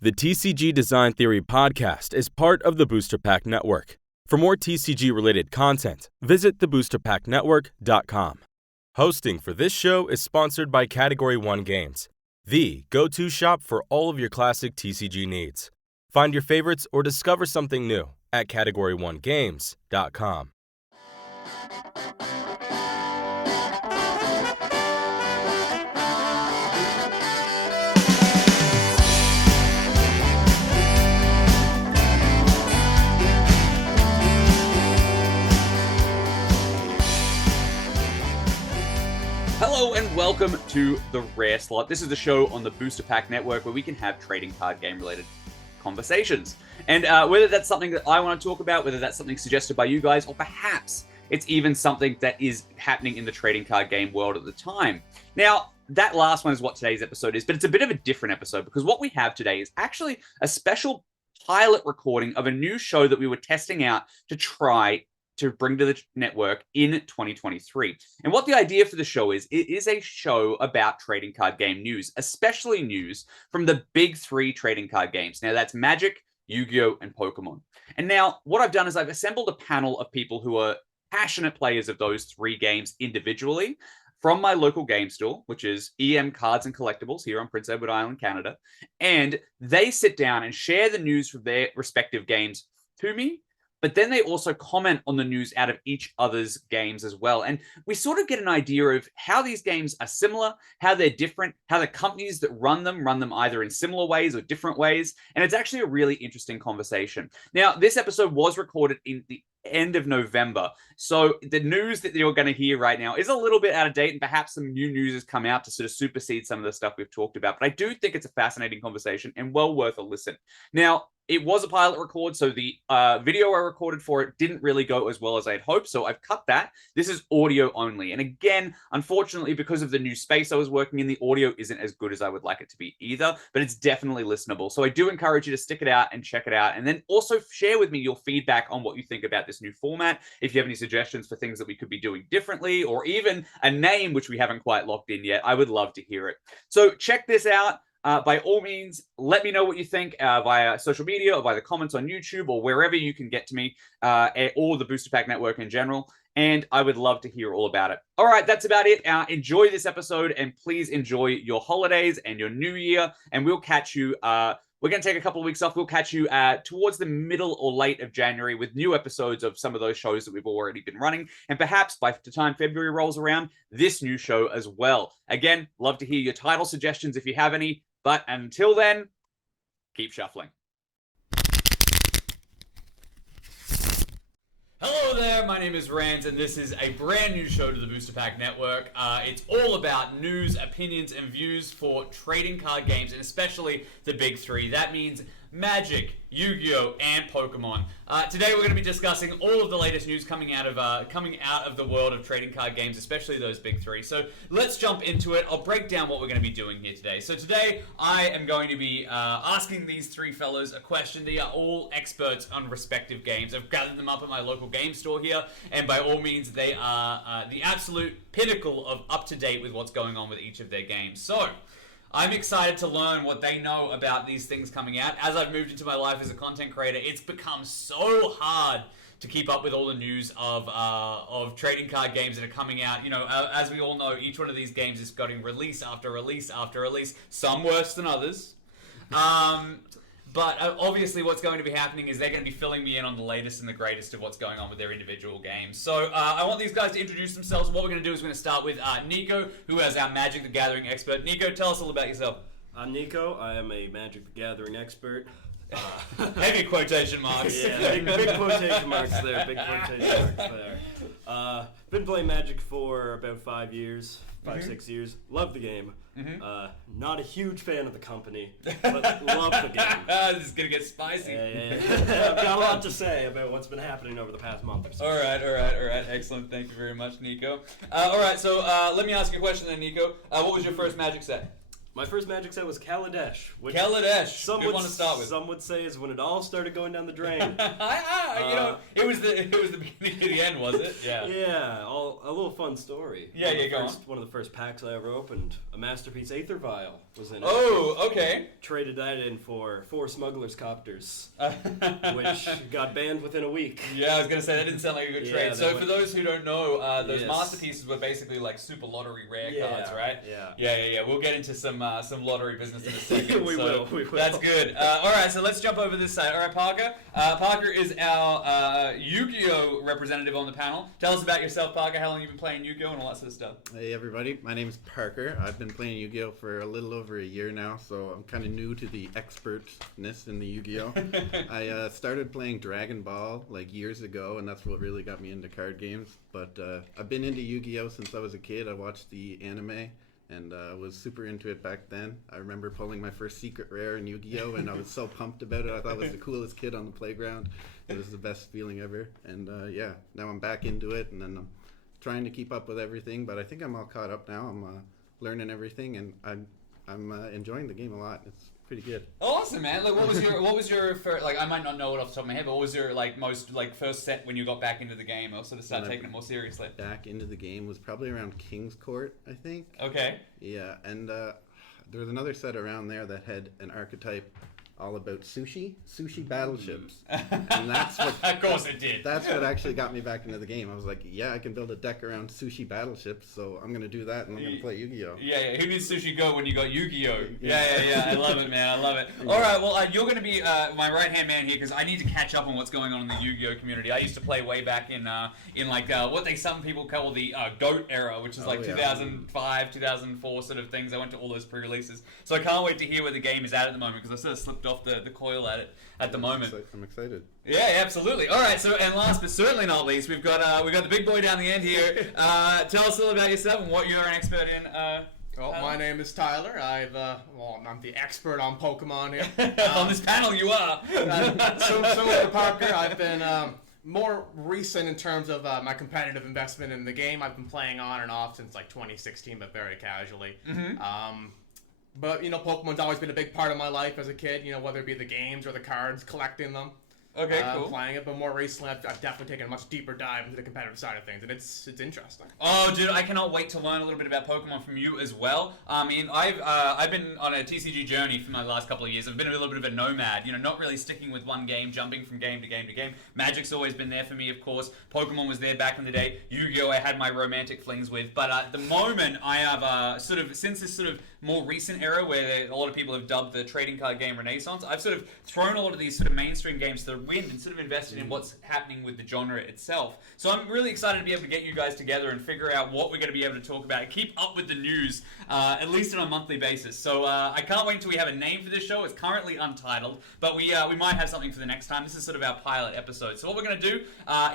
The TCG Design Theory podcast is part of the Booster Pack Network. For more TCG-related content, visit theboosterpacknetwork.com. Hosting for this show is sponsored by Category 1 Games, the go-to shop for all of your classic TCG needs. Find your favorites or discover something new at category1games.com. Hello and welcome to The Rare Slot. This is the show on the Booster Pack Network where we can have trading card game related conversations. And whether that's something that I want to talk about, whether that's something suggested by you guys, or perhaps it's even something that is happening in the trading card game world at the time. Now, that last one is what today's episode is, but it's a bit of a different episode because what we have today is actually a special pilot recording of a new show that we were testing out to try to bring to the network in 2023. And what the idea for the show is, it is a show about trading card game news, especially news from the big three trading card games. Now that's Magic, Yu-Gi-Oh, and Pokemon. And now what I've done is I've assembled a panel of people who are passionate players of those three games individually from my local game store, which is EM Cards and Collectibles here on Prince Edward Island, Canada. And they sit down and share the news from their respective games to me. But then they also comment on the news out of each other's games as well. And we sort of get an idea of how these games are similar, how they're different, how the companies that run them either in similar ways or different ways. And it's actually a really interesting conversation. Now, this episode was recorded in the end of November. So the news that you're going to hear right now is a little bit out of date, and perhaps some new news has come out to sort of supersede some of the stuff we've talked about. But I do think it's a fascinating conversation and well worth a listen. Now, it was a pilot record, so the video I recorded for it didn't really go as well as I'd hoped, so I've cut that. This is audio only. And again, unfortunately, because of the new space I was working in, the audio isn't as good as I would like it to be either, but it's definitely listenable. So I do encourage you to stick it out and check it out. And then also share with me your feedback on what you think about this new format. If you have any suggestions for things that we could be doing differently, or even a name which we haven't quite locked in yet, I would love to hear it. So check this out. By all means, let me know what you think via social media or by the comments on YouTube or wherever you can get to me, or the Booster Pack Network in general. And I would love to hear all about it. All right, that's about it. Enjoy this episode, and please enjoy your holidays and your new year. And we'll catch you. We're going to take a couple of weeks off. We'll catch you towards the middle or late of January with new episodes of some of those shows that we've already been running. And perhaps by the time February rolls around, this new show as well. Again, love to hear your title suggestions if you have any. But until then, keep shuffling. Hello there, my name is Rands, and this is a brand new show to the Booster Pack Network. It's all about news, opinions, and views for trading card games, and especially the big three. That means Magic, Yu-Gi-Oh, and Pokemon. Today we're going to be discussing all of the latest news coming out of the world of trading card games, especially those big three. So let's jump into it. I'll break down what we're going to be doing here today. So today I am going to be asking these three fellows a question. They are all experts on respective games. I've gathered them up at my local game store here, and by all means they are the absolute pinnacle of up to date with what's going on with each of their games. So I'm excited to learn what they know about these things coming out. As I've moved into my life as a content creator, it's become so hard to keep up with all the news of trading card games that are coming out. You know, as we all know, each one of these games is getting release after release after release, some worse than others. But obviously what's going to be happening is they're going to be filling me in on the latest and the greatest of what's going on with their individual games. So I want these guys to introduce themselves. What we're going to do is we're going to start with Nico, who is our Magic the Gathering expert. Nico, tell us all about yourself. I'm Nico. I am a Magic the Gathering expert. Heavy quotation marks. Yeah, big quotation marks there. Big quotation marks there. Been playing Magic for about 5 yees, 6 years. Love the game. Not a huge fan of the company, but love the game. This is going to get spicy. I've got a lot to say about what's been happening over the past month or so. All right. Excellent. Thank you very much, Nico. All right, so let me ask you a question then, Nico. What was your first Magic set? My first Magic set was Kaladesh. Which Kaladesh. Good one to start with. Some would say is when it all started going down the drain. It was the beginning of the end, was it? Yeah. Yeah, a little fun story. Yeah, go on. One of the first packs I ever opened, a Masterpiece Aether Vial was in it. Oh, okay. Traded that in for 4 Smuggler's Copters, which got banned within a week. Yeah, I was going to say, that didn't sound like a good trade. So for those who don't know, those Yes. Masterpieces were basically like super lottery rare cards, right? Yeah. We'll get into some lottery business in a second. We will. That's good. All right, so let's jump over this side. All right, Parker. Parker is our Yu-Gi-Oh! Representative on the panel. Tell us about yourself, Parker. How long you've been playing Yu-Gi-Oh! And all that sort of stuff. Hey everybody, my name is Parker. I've been playing Yu-Gi-Oh! For a little over a year now, so I'm kind of new to the expertness in the Yu-Gi-Oh! I started playing Dragon Ball like years ago, and that's what really got me into card games. But I've been into Yu-Gi-Oh! Since I was a kid. I watched the anime and was super into it back then. I remember pulling my first secret rare in Yu-Gi-Oh! And I was so pumped about it. I thought I was the coolest kid on the playground. It was the best feeling ever. And now I'm back into it, and then I'm trying to keep up with everything, but I think I'm all caught up now. I'm learning everything, and I'm enjoying the game a lot. It's pretty good. Awesome, man. Like, what was your first, like, I might not know it off the top of my head, but what was your first set when you got back into the game or sort of start taking it more seriously? Back into the game was probably around King's Court, I think. Okay. Yeah, and there was another set around there that had an archetype all about sushi battleships, and that's what. Of course it did. That's what actually got me back into the game. I was like, yeah, I can build a deck around sushi battleships, so I'm gonna do that, and I'm gonna play Yu-Gi-Oh. Yeah. Who needs Sushi Go when you got Yu-Gi-Oh? Yeah. I love it, man. I love it. All right, well, you're gonna be my right hand man here because I need to catch up on what's going on in the Yu-Gi-Oh community. I used to play way back in like what some people call the GOAT era, which is like 2005, 2004 sort of things. I went to all those pre-releases, so I can't wait to hear where the game is at the moment because I sort of slipped off the coil at the moment. I'm excited. Yeah, absolutely. All right, so and last but certainly not least, we've got the big boy down the end here. Tell us a little about yourself and what you're an expert in. Well, my name is Tyler. I'm the expert on Pokemon here. On this panel, you are. Similar to Parker, I've been more recent in terms of my competitive investment in the game. I've been playing on and off since like 2016, but very casually. But, Pokemon's always been a big part of my life as a kid, whether it be the games or the cards, collecting them. Okay, cool. Playing it, but more recently I've definitely taken a much deeper dive into the competitive side of things, and it's interesting. Oh, dude, I cannot wait to learn a little bit about Pokemon from you as well. I mean, I've been on a TCG journey for my last couple of years. I've been a little bit of a nomad, not really sticking with one game, jumping from game to game to game. Magic's always been there for me, of course. Pokemon was there back in the day. Yu-Gi-Oh! I had my romantic flings with, but at the moment I have since this sort of more recent era where a lot of people have dubbed the trading card game renaissance, I've sort of thrown a lot of these sort of mainstream games to the wind and sort of invested in what's happening with the genre itself. So I'm really excited to be able to get you guys together and figure out what we're going to be able to talk about and keep up with the news, at least on a monthly basis. So I can't wait until we have a name for this show. It's currently untitled, but we might have something for the next time. This is sort of our pilot episode. So what we're going to do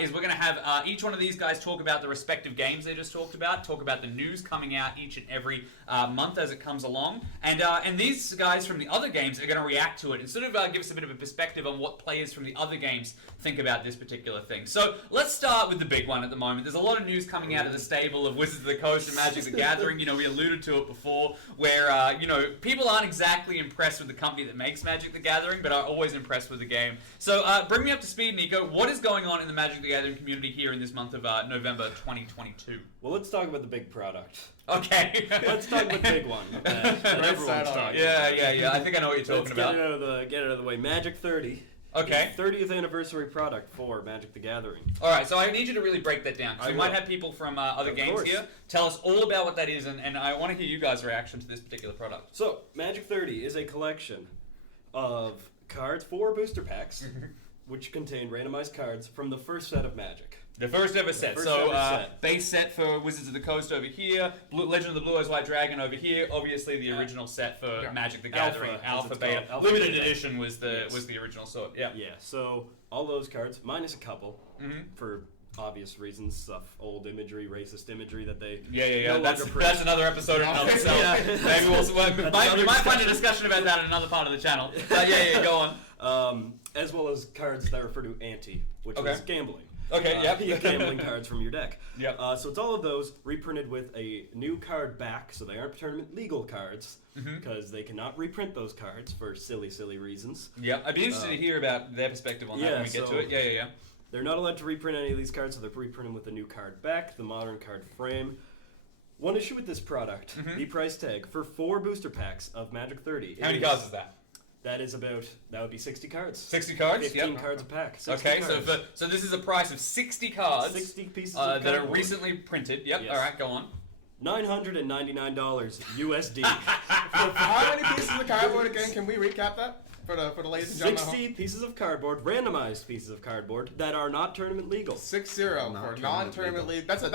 is we're going to have each one of these guys talk about the respective games they just talked about, talk about the news coming out each and every month as it comes along, and these guys from the other games are going to react to it and sort of give us a bit of a perspective on what players from the other games think about this particular thing. So let's start with the big one at the moment. There's a lot of news coming out of the stable of Wizards of the Coast and Magic the Gathering. We alluded to it before, where people aren't exactly impressed with the company that makes Magic the Gathering, but are always impressed with the game. So bring me up to speed, Nico. What is going on in the Magic the Gathering community here in this month of November 2022? Well, let's talk about the big product. Okay. Let's talk about the big one. Everyone's talking. Yeah. I think I know what you're talking about. Get it out of the way. Magic 30. Okay. 30th anniversary product for Magic the Gathering. All right, so I need you to really break that down, because we might have people from other games here. Tell us all about what that is, and I want to hear you guys' reaction to this particular product. So, Magic 30 is a collection of cards, 4 booster packs, which contain randomized cards from the first set of Magic. The first ever set. Base set for Wizards of the Coast over here, Legend of the Blue Eyes White Dragon over here, obviously the original set for Magic the Gathering, Alpha, Beta. Limited Edition was the original sort. Yeah, so all those cards, minus a couple, for obvious reasons of old imagery, racist imagery that they That's another episode in and of itself. Maybe we might find a discussion about that in another part of the channel. But go on. As well as cards that refer to ante, which is gambling. Okay, yep. Gambling cards from your deck. Yep. So it's all of those reprinted with a new card back, so they aren't tournament legal cards, because they cannot reprint those cards for silly, silly reasons. Yep. I'd be interested to hear about their perspective on that when we get to it. Yeah. They're not allowed to reprint any of these cards, so they're reprinting with a new card back, the modern card frame. One issue with this product, the price tag for 4 booster packs of Magic 30. How many cards is that? That would be 60 cards. 60 cards? 15 cards a pack. Okay, cards. so this is a price of 60 cards 60 pieces of that are cardboard. recently printed. Yep, Yes. all right, go on. $999 USD. How many pieces of cardboard again? Can we recap that for the ladies and gentlemen? 60 pieces of cardboard, randomized pieces of cardboard that are not tournament legal. 6-0 for non-tournament league. That's a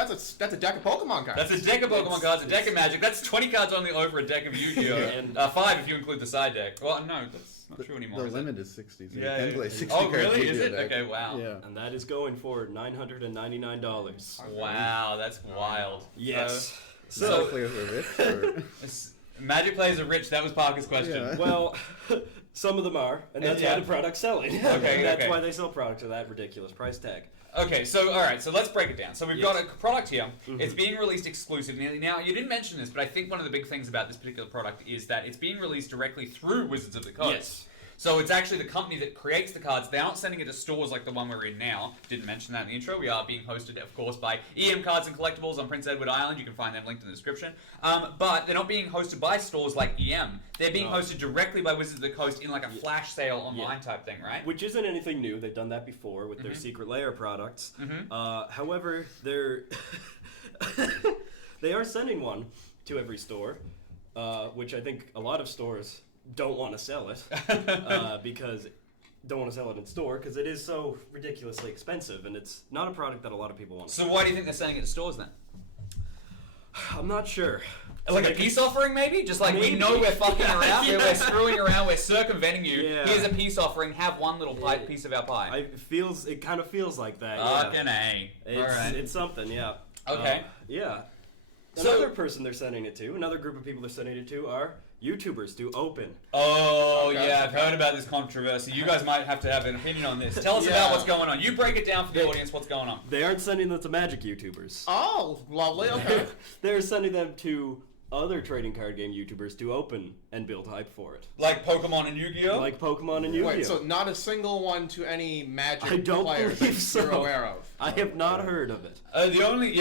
deck of Pokemon cards. That's a deck of Pokemon cards, a deck of Magic. That's 20 cards only over a deck of Yu-Gi-Oh! And 5 if you include the side deck. Well, no, that's not true anymore. The is limit it? is 60, so Yeah, you can play 60 Oh, cards. really? Yu-Gi-Oh Is it? deck. Okay, wow. Yeah. And that is going for $999. Wow, that's wild. Yes. So players are rich. Or... Magic players are rich. That was Parker's question. Yeah. Well, some of them are, and that's Yeah. why the product's selling. Okay, And that's okay. why they sell products at that ridiculous price tag. Okay, so all right, so let's break it down. So we've Yes. got a product here. It's being released exclusively. Now, you didn't mention this, but I think one of the big things about this particular product is that it's being released directly through Wizards of the Coast. Yes. So it's actually the company that creates the cards. They aren't sending it to stores like the one we're in now. Didn't mention that in the intro. We are being hosted, of course, by EM Cards and Collectibles on Prince Edward Island. You can find them linked in the description. But they're not being hosted by stores like EM. They're being hosted directly by Wizards of the Coast in like a flash sale online type thing, right? Which isn't anything new. They've done that before with their Secret Lair products. However, they are sending one to every store, which I think a lot of stores don't want to sell it because don't want to sell it in store because it is so ridiculously expensive and it's not a product that a lot of people want. So why do you think they're sending it to stores then? I'm not sure. Like a peace offering, maybe? Just like, we Maybe. know we're fucking around, Yeah. we're screwing around, we're circumventing you. Yeah. Here's a peace offering, have one little piece of our pie. It kind of feels like that. Fucking A. Alright. It's something, yeah. Okay. Yeah. So- Another person they're sending it to, another group of people they're sending it to are YouTubers to open. Oh, Okay. yeah, I've heard about this controversy. You guys might have to have an opinion on this. Tell us about what's going on. You break it down for the audience, what's going on. They aren't sending them to Magic YouTubers. Oh, lovely. Okay. They're sending them to other trading card game YouTubers to open and build hype for it. Like Pokemon and Yu-Gi-Oh? Like Pokemon and Yu-Gi-Oh! Wait, so not a single one to any Magic I don't players believe that so. you're aware of? I have not heard of it. The only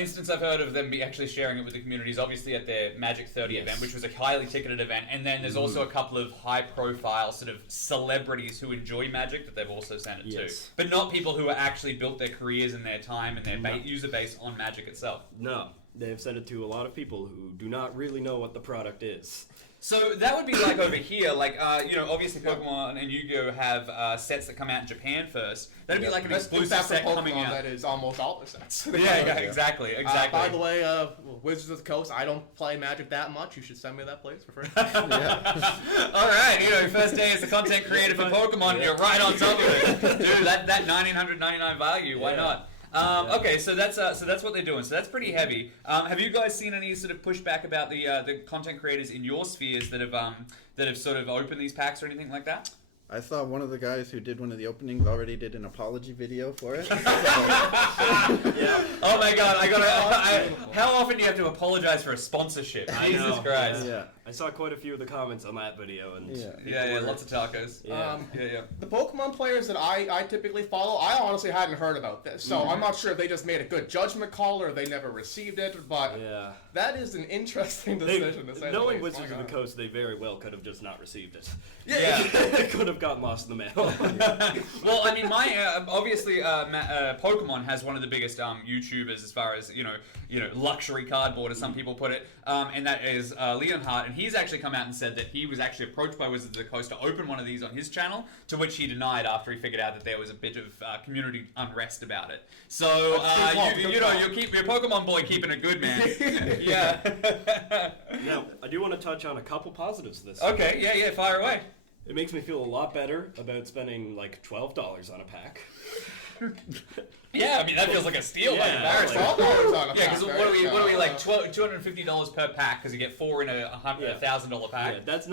instance I've heard of them be actually sharing it with the community is obviously at their Magic 30 event, which was a highly ticketed event, and then there's also a couple of high-profile sort of celebrities who enjoy Magic that they've also sent it Yes. to, but not people who actually built their careers and their time and their user base on Magic itself. No. They've sent it to a lot of people who do not really know what the product is. So that would be like over here, like, obviously Pokemon and Yu-Gi-Oh! Have sets that come out in Japan first. That'd be like an exclusive Except for set Pokemon, coming out. that is almost all the sets. Yeah, exactly. By the way, Wizards of the Coast, I don't play Magic that much. You should send me that, please, for free. All right, your first day as a content creator for Pokemon, and you're right on top of it, dude. That $1,999 value, why not? Okay, so that's what they're doing. So that's pretty heavy. Have you guys seen any sort of pushback about the content creators in your spheres that have sort of opened these packs or anything like that? I saw one of the guys who did one of the openings already did an apology video for it. Oh my god, how often do you have to apologize for a sponsorship? I Jesus know. Christ. Yeah. I saw quite a few of the comments on that video, and Yeah, lots of tacos. Yeah. Yeah. The Pokemon players that I typically follow, I honestly hadn't heard about this. So I'm not sure if they just made a good judgment call or they never received it, but Yeah. that is an interesting decision to say the Knowing least. Wizards My of the God. Coast, they very well could have just not received it. Yeah. It could have gotten lost in the mail. Well, I mean, my obviously Pokemon has one of the biggest YouTubers as far as luxury cardboard, as some people put it, and that is Leonhardt, and he's actually come out and said that he was actually approached by Wizards of the Coast to open one of these on his channel, to which he denied after he figured out that there was a bit of community unrest about it. So you keep your Pokemon boy keeping it good, man. Yeah. Now, I do want to touch on a couple positives this. Okay. Yeah. Fire away. It makes me feel a lot better about spending like $12 on a pack. Yeah, I mean that feels like a steal by comparison. $12 on a Yeah, because pack, what are we like right? $250 per pack because you get 4 in a $1,000 pack. Yeah, that's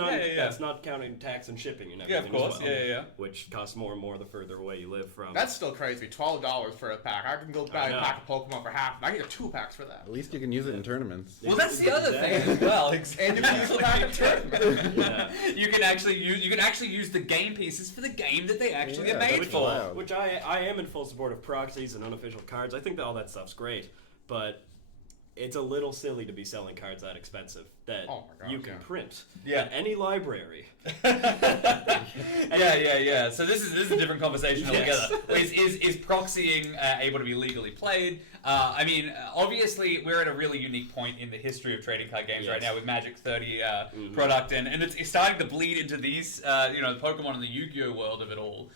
not counting tax and shipping and everything. Yeah, of course. As well, Yeah. Which costs more and more the further away you live from. That's still crazy. $12 for a pack. I can go buy a pack of Pokemon for half. I can get 2 packs for that. At least you can use it in tournaments. Well, that's the other thing as well. And you can use a pack of tournament. You can actually use the game pieces for the game that they actually are made which for. wild. Which I am in full support of proxies and unofficial cards. I think that all that stuff's great, but it's a little silly to be selling cards that expensive that you can print at any library. Yeah. So this is a different conversation altogether. Is proxying able to be legally played? I mean, obviously we're at a really unique point in the history of trading card games right now with Magic 30 product, and it's starting to bleed into these, the Pokemon and the Yu-Gi-Oh world of it all.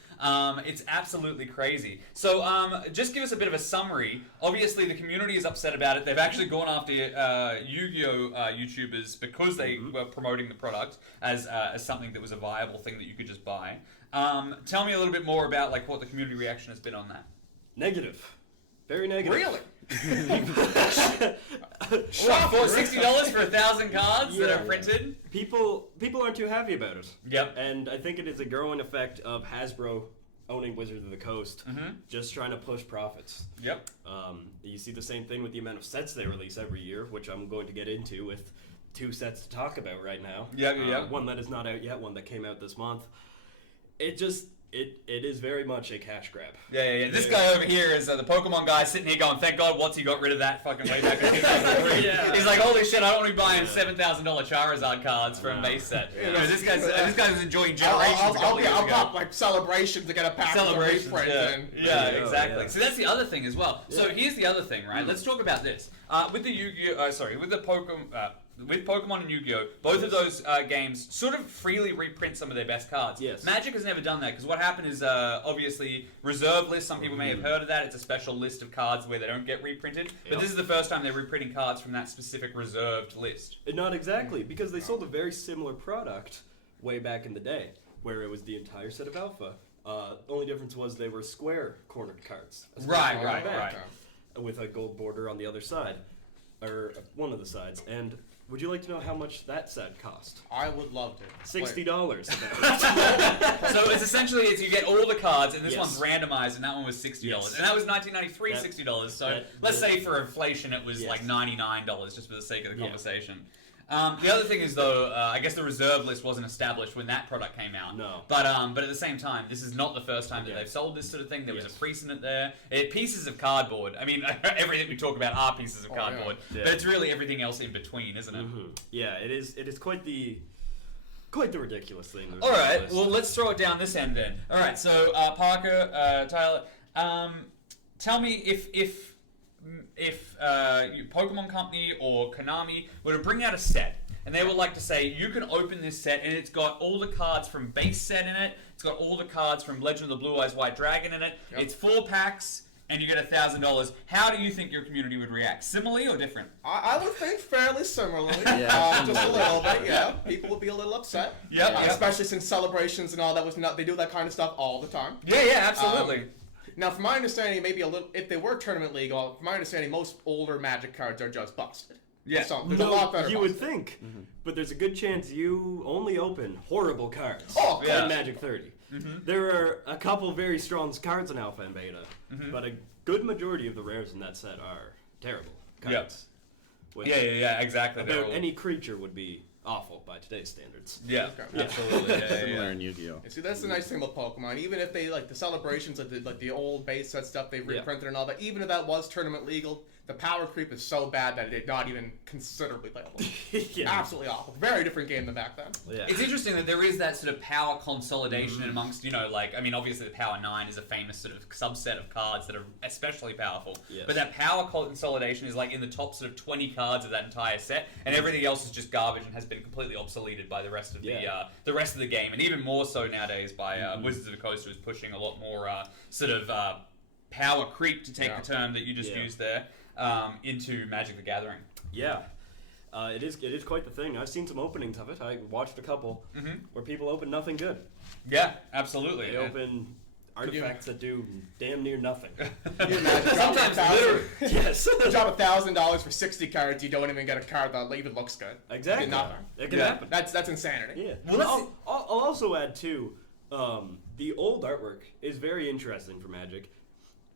It's absolutely crazy. So just give us a bit of a summary. Obviously the community is upset about it. They've actually gone after Yu-Gi-Oh YouTubers because they were promoting the product as something that was a viable thing that you could just buy. Tell me a little bit more about like what the community reaction has been on that. Negative. Very negative. Really? $60 for 1,000 cards that are printed? People aren't too happy about it. Yep. And I think it is a growing effect of Hasbro owning Wizards of the Coast, just trying to push profits. Yep. You see the same thing with the amount of sets they release every year, which I'm going to get into with 2 sets to talk about right now. Yeah. One that is not out yet, one that came out this month. It is very much a cash grab. Yeah. This guy over here is the Pokemon guy sitting here going, thank God WotC got rid of that fucking way back in 2003. He's like, holy shit, I don't want to be buying $7,000 Charizard cards for a base set. This guy's enjoying generations. I'll pop like celebrations to get a pack of reprints. Yeah, exactly. So that's the other thing as well. So here's the other thing, right? Let's talk about this. With the with the Pokemon. With Pokemon and Yu-Gi-Oh, both of those games sort of freely reprint some of their best cards. Yes. Magic has never done that because what happened is obviously reserve lists. Some people may have heard of that. It's a special list of cards where they don't get reprinted. But this is the first time they're reprinting cards from that specific reserved list. Not exactly, because they sold a very similar product way back in the day, where it was the entire set of Alpha. Only difference was they were square cornered cards. Right. With a gold border on the other side, or one of the sides. And would you like to know how much that set cost? I would love to. $60. So it's essentially you get all the cards, and this one's randomized, and that one was $60, and that was 1993 $60. So let's say for inflation it was like $99, just for the sake of the conversation. The other thing is though, I guess the reserve list wasn't established when that product came out. No. But at the same time, this is not the first time that they've sold this sort of thing. There was a precedent there. Pieces of cardboard. I mean, everything we talk about are pieces of cardboard, but it's really everything else in between, isn't it? Yeah, it is. It is quite the ridiculous thing. All right. Well, let's throw it down this end then. All right. So Parker, Tyler, tell me if Pokemon Company or Konami were to bring out a set and they would like to say you can open this set and it's got all the cards from base set in it, it's got all the cards from Legend of the Blue Eyes White Dragon in it, it's 4 packs and you get $1,000, how do you think your community would react? Similarly or different? I would think fairly similarly. Just a little bit, People would be a little upset. Especially since celebrations and all that was not, they do that kind of stuff all the time. Yeah, absolutely. Now, from my understanding, maybe a little. If they were tournament legal, from my understanding, most older Magic cards are just busted. Yeah, so there's a lot better. You busted. would think, but there's a good chance you only open horrible cards in Magic 30. There are a couple very strong cards in Alpha and Beta, but a good majority of the rares in that set are terrible cards. Yeah, exactly. About any creature would be awful by today's standards. Yeah, absolutely. Similar in Yu-Gi-Oh. See, that's the nice thing about Pokemon. Even if they like the celebrations, like the old base set stuff they've reprinted and all that, even if that was tournament legal, the power creep is so bad that it's not even considerably playable. Absolutely awful. Very different game than back then. It's interesting that there is that sort of power consolidation amongst, obviously the Power 9 is a famous sort of subset of cards that are especially powerful. But that power consolidation is like in the top sort of 20 cards of that entire set, and everything else is just garbage and has been completely obsoleted by the rest of the rest of the game, and even more so nowadays by Wizards of the Coast, who's pushing a lot more power creep, to take the term that you just used there, into Magic the Gathering. It is quite the thing. I've seen some openings of it. I watched a couple where people open nothing good. Yeah, absolutely. They open artifacts that do damn near nothing. Can you imagine Sometimes literally. Yes. you drop $1,000 for 60 cards, you don't even get a card that even looks good. Exactly. You get nothing. It can Yeah. happen. That's insanity. Yeah. Well, I'll also add too, the old artwork is very interesting for Magic.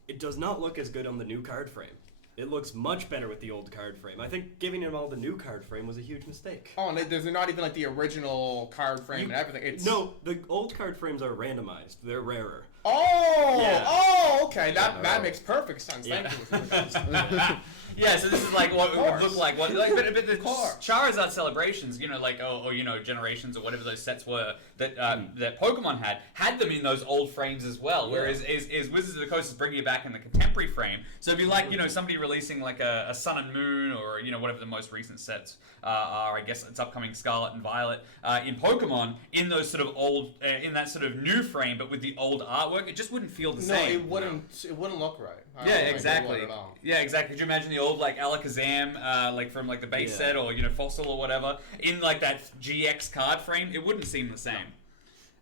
It does not look as good on the new card frame. It looks much better with the old card frame. I think giving him all the new card frame was a huge mistake. Oh, and there's not even like the original card frame and everything. It's No, the old card frames are randomized. They're rarer. Oh, Yeah. oh, okay. That makes perfect sense. Yeah. Thank you. Yeah, so this is like what it would course. look like. But the course. Charizard celebrations, like Generations or whatever those sets were that that Pokemon had them in those old frames as well. Yeah. Whereas is Wizards of the Coast is bringing it back in the contemporary frame. So it'd be like somebody releasing like a Sun and Moon or whatever the most recent sets are. I guess it's upcoming Scarlet and Violet in Pokemon in those sort of old in that sort of new frame, but with the old artwork, it just wouldn't feel the No, same. it wouldn't. It wouldn't look right. I Yeah, don't think it exactly. would at all. Yeah, exactly. Could you imagine the old like Alakazam, like from like the base Yeah. set or Fossil or whatever, in like that GX card frame? It wouldn't seem the same.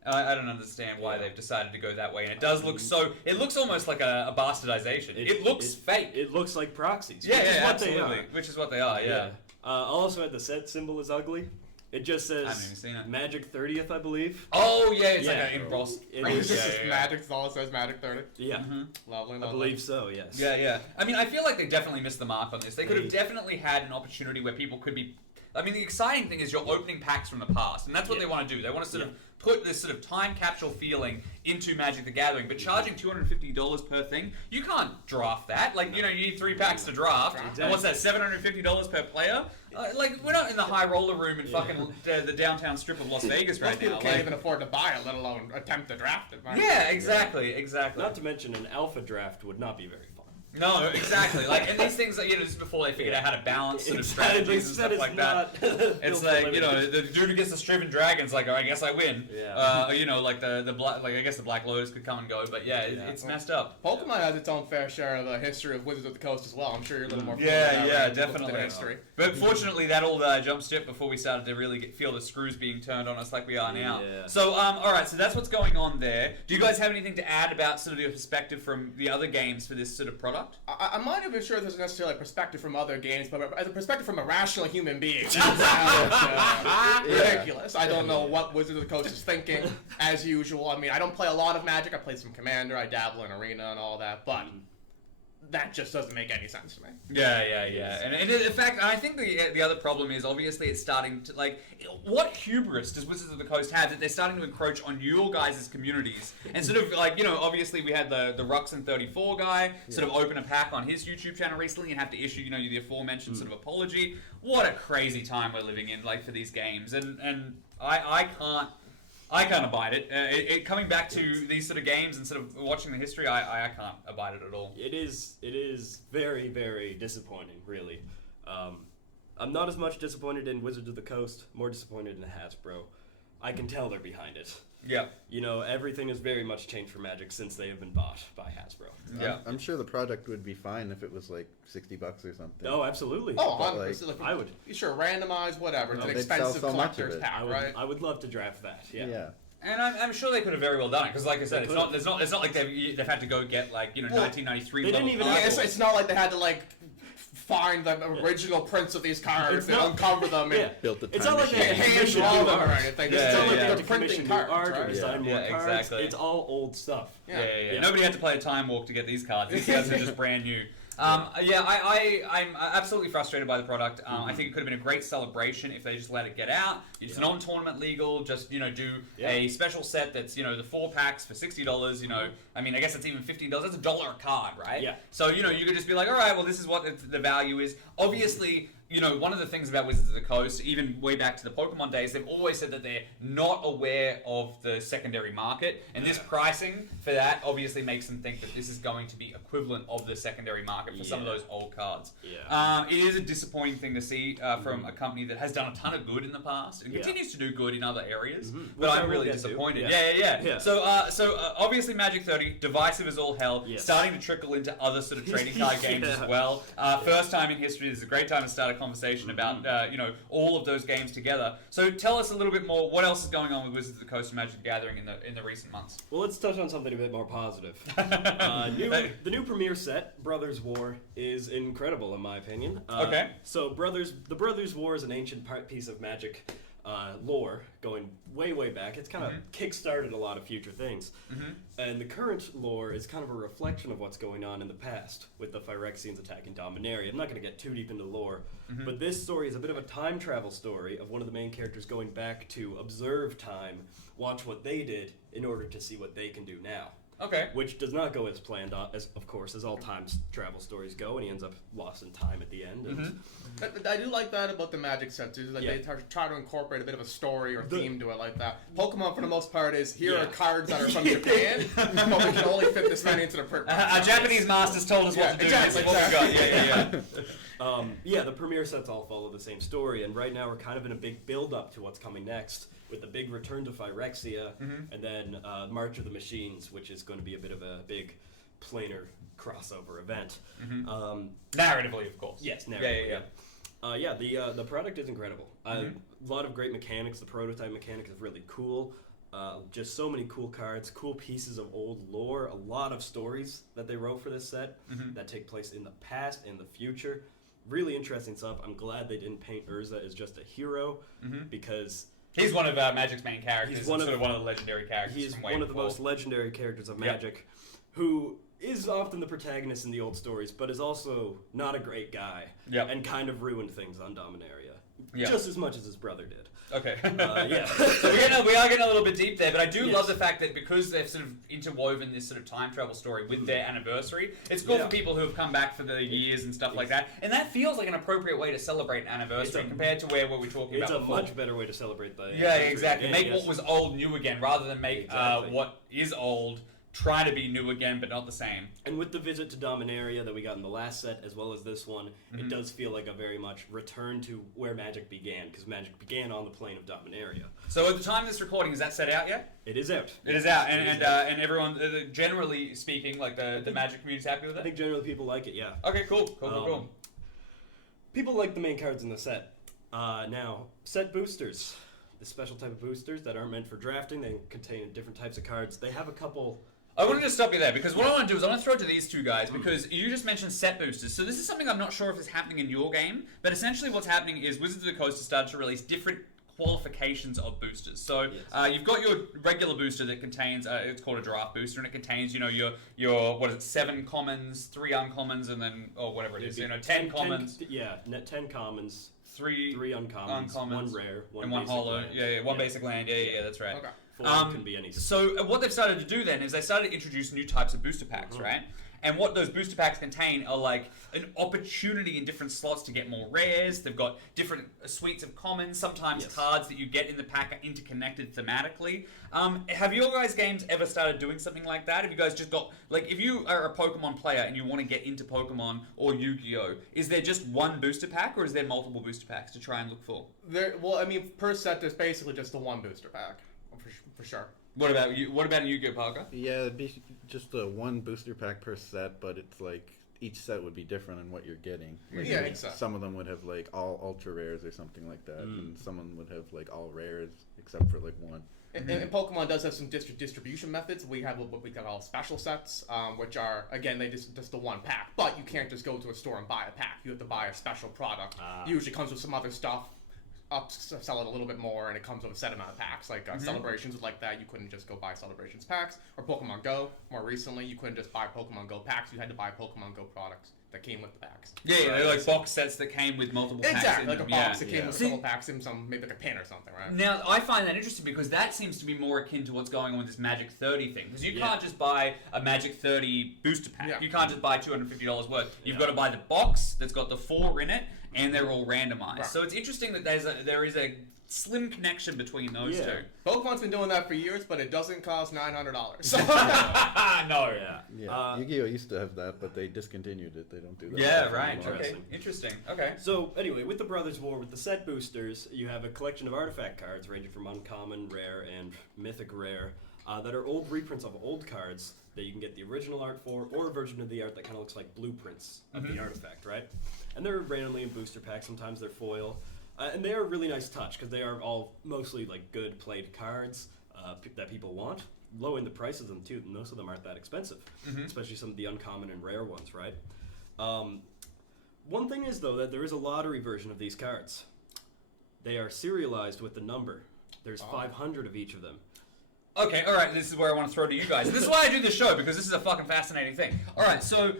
I don't understand why they've decided to go that way, and it does look so. It looks almost like a bastardization. It looks fake. It looks like proxies. Yeah, which is yeah, what absolutely. they are. Which is what they are. Yeah. I also had the set symbol is ugly. It just says I haven't even seen it. Magic 30th, I believe. Oh yeah, it's Yeah. like an embossed. It It's is, just yeah. Magic. It's all it says Magic 30. Yeah, Lovely, I lovely. believe so. Yes. Yeah, yeah. I mean, I feel like they definitely missed the mark on this. They could have They- definitely had an opportunity where people could be. I mean, the exciting thing is you're opening packs from the past, and that's what Yeah. they want to do. They want to sort Yeah. of put this sort of time capsule feeling into Magic the Gathering, but charging $250 per thing, you can't draft that. Like, you need 3 packs to draft. Exactly. And what's that, $750 per player? Like, we're not in the high roller room in fucking the downtown strip of Las Vegas Most right people now. can't Like, even afford to buy it, let alone attempt to draft it. Right? yeah, exactly, exactly. Not to mention an alpha draft would not be very fun. No, exactly. Like, and these things, this is before they figured out how to balance sort of strategies and stuff like that. It's like, the dude who gets the Striven Dragon's like, oh, I guess I win. Yeah. Like the black, like I guess the Black Lotus could come and go, but yeah, it's messed up. Pokemon has its own fair share of the history of Wizards of the Coast as well. I'm sure you're a little more familiar Yeah, with that, yeah, right? Look into definitely. the history. But fortunately, that all jumped ship before we started to really feel the screws being turned on us like we are now. Yeah. So, all right, so that's what's going on there. Do you guys have anything to add about sort of your perspective from the other games for this sort of product? I'm not even sure there's necessarily a perspective from other games, but as a perspective from a rational human being, it's ridiculous. I don't know what Wizards of the Coast is thinking, as usual. I mean, I don't play a lot of Magic. I play some Commander. I dabble in Arena and all that, but that just doesn't make any sense to me. Yeah. And in fact, I think the other problem is obviously it's starting to what hubris does Wizards of the Coast have that they're starting to encroach on your guys' communities and sort of obviously we had the Ruxin34 guy sort of open a pack on his YouTube channel recently and have to issue the aforementioned sort of apology. What a crazy time we're living in for these games, and I can't abide it. Coming back to these sort of games and sort of watching the history, I can't abide it at all. It is very, very disappointing, really. I'm not as much disappointed in Wizards of the Coast, more disappointed in Hasbro. I can tell they're behind it. Yeah. Everything has very much changed for Magic since they have been bought by Hasbro. Yeah. I'm sure the product would be fine if it was like $60 or something. Oh, absolutely. Oh, But, like, I would. Sure, randomized, whatever. It's No, an they'd sell expensive so much of collector's it. pack, I would, right? I would love to draft that. Yeah. And I'm sure they could have very well done it because, like I said, They it's not like they've had to go get 1993. they didn't level even- Yeah, cards. it's not like they had to find the original prints of these cards It's and not- uncover them and Built the It's time not like they machine. had to hand commission draw new them or art. anything. Yeah, It's not like yeah. they're To printing commission new cards, art or right? design more Yeah, cards. exactly. It's all old stuff. Yeah. Nobody had to play a time walk to get these cards. These cards are just brand new. I'm absolutely frustrated by the product. I think it could have been a great celebration if they just let it get out. It's non-tournament legal. Just do a special set that's the 4 packs for $60. I mean, I guess it's even $15. That's $1 a card, right? Yeah. So you could just be like, all right, well, this is what the value is. Obviously, one of the things about Wizards of the Coast, even way back to the Pokemon days, they've always said that they're not aware of the secondary market, and this pricing for that obviously makes them think that this is going to be equivalent of the secondary market for some of those old cards. Yeah. It is a disappointing thing to see from a company that has done a ton of good in the past and continues to do good in other areas, Which but I I'm will really get to. disappointed. Yeah. Yeah. So obviously Magic 30, divisive as all hell, Yes. starting to trickle into other sort of trading card games as well. First time in history, this is a great time to start a conversation about all of those games together. So tell us a little bit more. What else is going on with Wizards of the Coast and Magic the Gathering in the recent months? Well, let's touch on something a bit more positive. The new premiere set, Brothers War, is incredible in my opinion. Okay. So the Brothers War is an ancient piece of Magic lore going way back. It's kind of kickstarted a lot of future things. And the current lore is kind of a reflection of what's going on in the past with the Phyrexians attacking Dominaria. I'm not going to get too deep into lore, but this story is a bit of a time travel story of one of the main characters going back to observe time, watch what they did in order to see what they can do now. Okay. Which does not go as planned, as all time travel stories go, and he ends up lost in time at the end. And I do like that about the Magic sets. Is like they try to incorporate a bit of a story or theme to it like that. Pokemon, for the most part, is here are cards that are from Japan, but we can only fit this many into the print. Our Japanese masters told us what to do. Exactly. This is what we got. The premiere sets all follow the same story, and right now we're kind of in a big build-up to what's coming next, with the big return to Phyrexia, and then March of the Machines, which is going to be a bit of a big planar crossover event. Narratively, of course. Yes, narratively. The product is incredible. A lot of great mechanics. The prototype mechanics is really cool. Just so many cool cards, cool pieces of old lore, a lot of stories that they wrote for this set that take place in the past and the future. Really interesting stuff. I'm glad they didn't paint Urza as just a hero, because he's one of Magic's main characters. He's one of the legendary characters. He's from one of the most legendary characters of Magic, who is often the protagonist in the old stories, but is also not a great guy, and kind of ruined things on Dominaria, just as much as his brother did. Okay. So we are getting a little bit deep there, but I do love the fact that because they've sort of interwoven this sort of time travel story with their anniversary, it's cool for people who have come back for the years and stuff like that, and that feels like an appropriate way to celebrate an anniversary compared to where we were talking about before. It's a much better way to celebrate the exactly. Make what was old new again, rather than make what is old try to be new again, but not the same. And with the visit to Dominaria that we got in the last set, as well as this one, it does feel like a very much return to where Magic began, because Magic began on the plane of Dominaria. So at the time of this recording, is that set out yet? It is out. It is out, and everyone, generally speaking, like the Magic community's happy with it? I think generally people like it, yeah. Okay, cool. People like the main cards in the set. Now, set boosters. The special type of boosters that aren't meant for drafting, they contain different types of cards. They have a couple... I wanted to stop you there, because what I want to do is I want to throw it to these two guys, because you just mentioned set boosters. So this is something I'm not sure if is happening in your game, but essentially what's happening is Wizards of the Coast has started to release different qualifications of boosters. So you've got your regular booster that contains, it's called a draft booster, and it contains, your 7 commons, 3 uncommons, and then, or whatever it is, 10 commons. 10 commons. 3 uncommons, 1 rare, 1 and 1 basic hollow. land. One basic land. Yeah, that's right. Okay. 4 can be any. So what they've started to do then is they started to introduce new types of booster packs, right? And what those booster packs contain are like an opportunity in different slots to get more rares. They've got different suites of commons. Sometimes cards that you get in the pack are interconnected thematically. Have your guys' games ever started doing something like that? Have you guys just got, like, if you are a Pokemon player and you want to get into Pokemon or Yu-Gi-Oh, is there just one booster pack, or is there multiple booster packs to try and look for? Per set, there's basically just the one booster pack, for sure. What about you? What about in Yu-Gi-Oh, Parker? Yeah, it'd be just the one booster pack per set, but it's like each set would be different in what you're getting. Like, exactly. Some of them would have like all ultra rares or something like that, and some of them would have like all rares except for like one. And Pokemon does have some distribution methods. We have what we call special sets, which are, again, they just the one pack. But you can't just go to a store and buy a pack. You have to buy a special product. Usually comes with some other stuff. Sell it a little bit more, and it comes with a set amount of packs. Like Celebrations was like that. You couldn't just go buy Celebrations packs. Or Pokemon Go, more recently, you couldn't just buy Pokemon Go packs. You had to buy Pokemon Go products that came with the packs. They're like box sets that came with multiple packs. Exactly, like a box that came with a couple packs and some, maybe like a pin or something, right? Now, I find that interesting because that seems to be more akin to what's going on with this Magic 30 thing. Because you can't just buy a Magic 30 booster pack. Yeah. You can't just buy $250 worth. You've got to buy the box that's got the 4 in it, and they're all randomized. Right. So it's interesting that there is a slim connection between those two. Pokemon's been doing that for years, but it doesn't cost $900. No. Yu-Gi-Oh used to have that, but they discontinued it. They don't do that. Yeah, right. Okay. Interesting. Okay. So anyway, with the Brothers War, with the set boosters, you have a collection of artifact cards ranging from uncommon, rare, and mythic rare. that are old reprints of old cards that you can get the original art for, or a version of the art that kind of looks like blueprints of the artifact, right? And they're randomly in booster packs. Sometimes they're foil. And they are a really nice touch because they are all mostly like good played cards that people want. Low in the price of them too. Most of them aren't that expensive, especially some of the uncommon and rare ones, right? One thing is though that there is a lottery version of these cards. They are serialized with the number. There's 500 of each of them. Okay, all right, this is where I want to throw to you guys. This is why I do this show, because this is a fucking fascinating thing. All right, so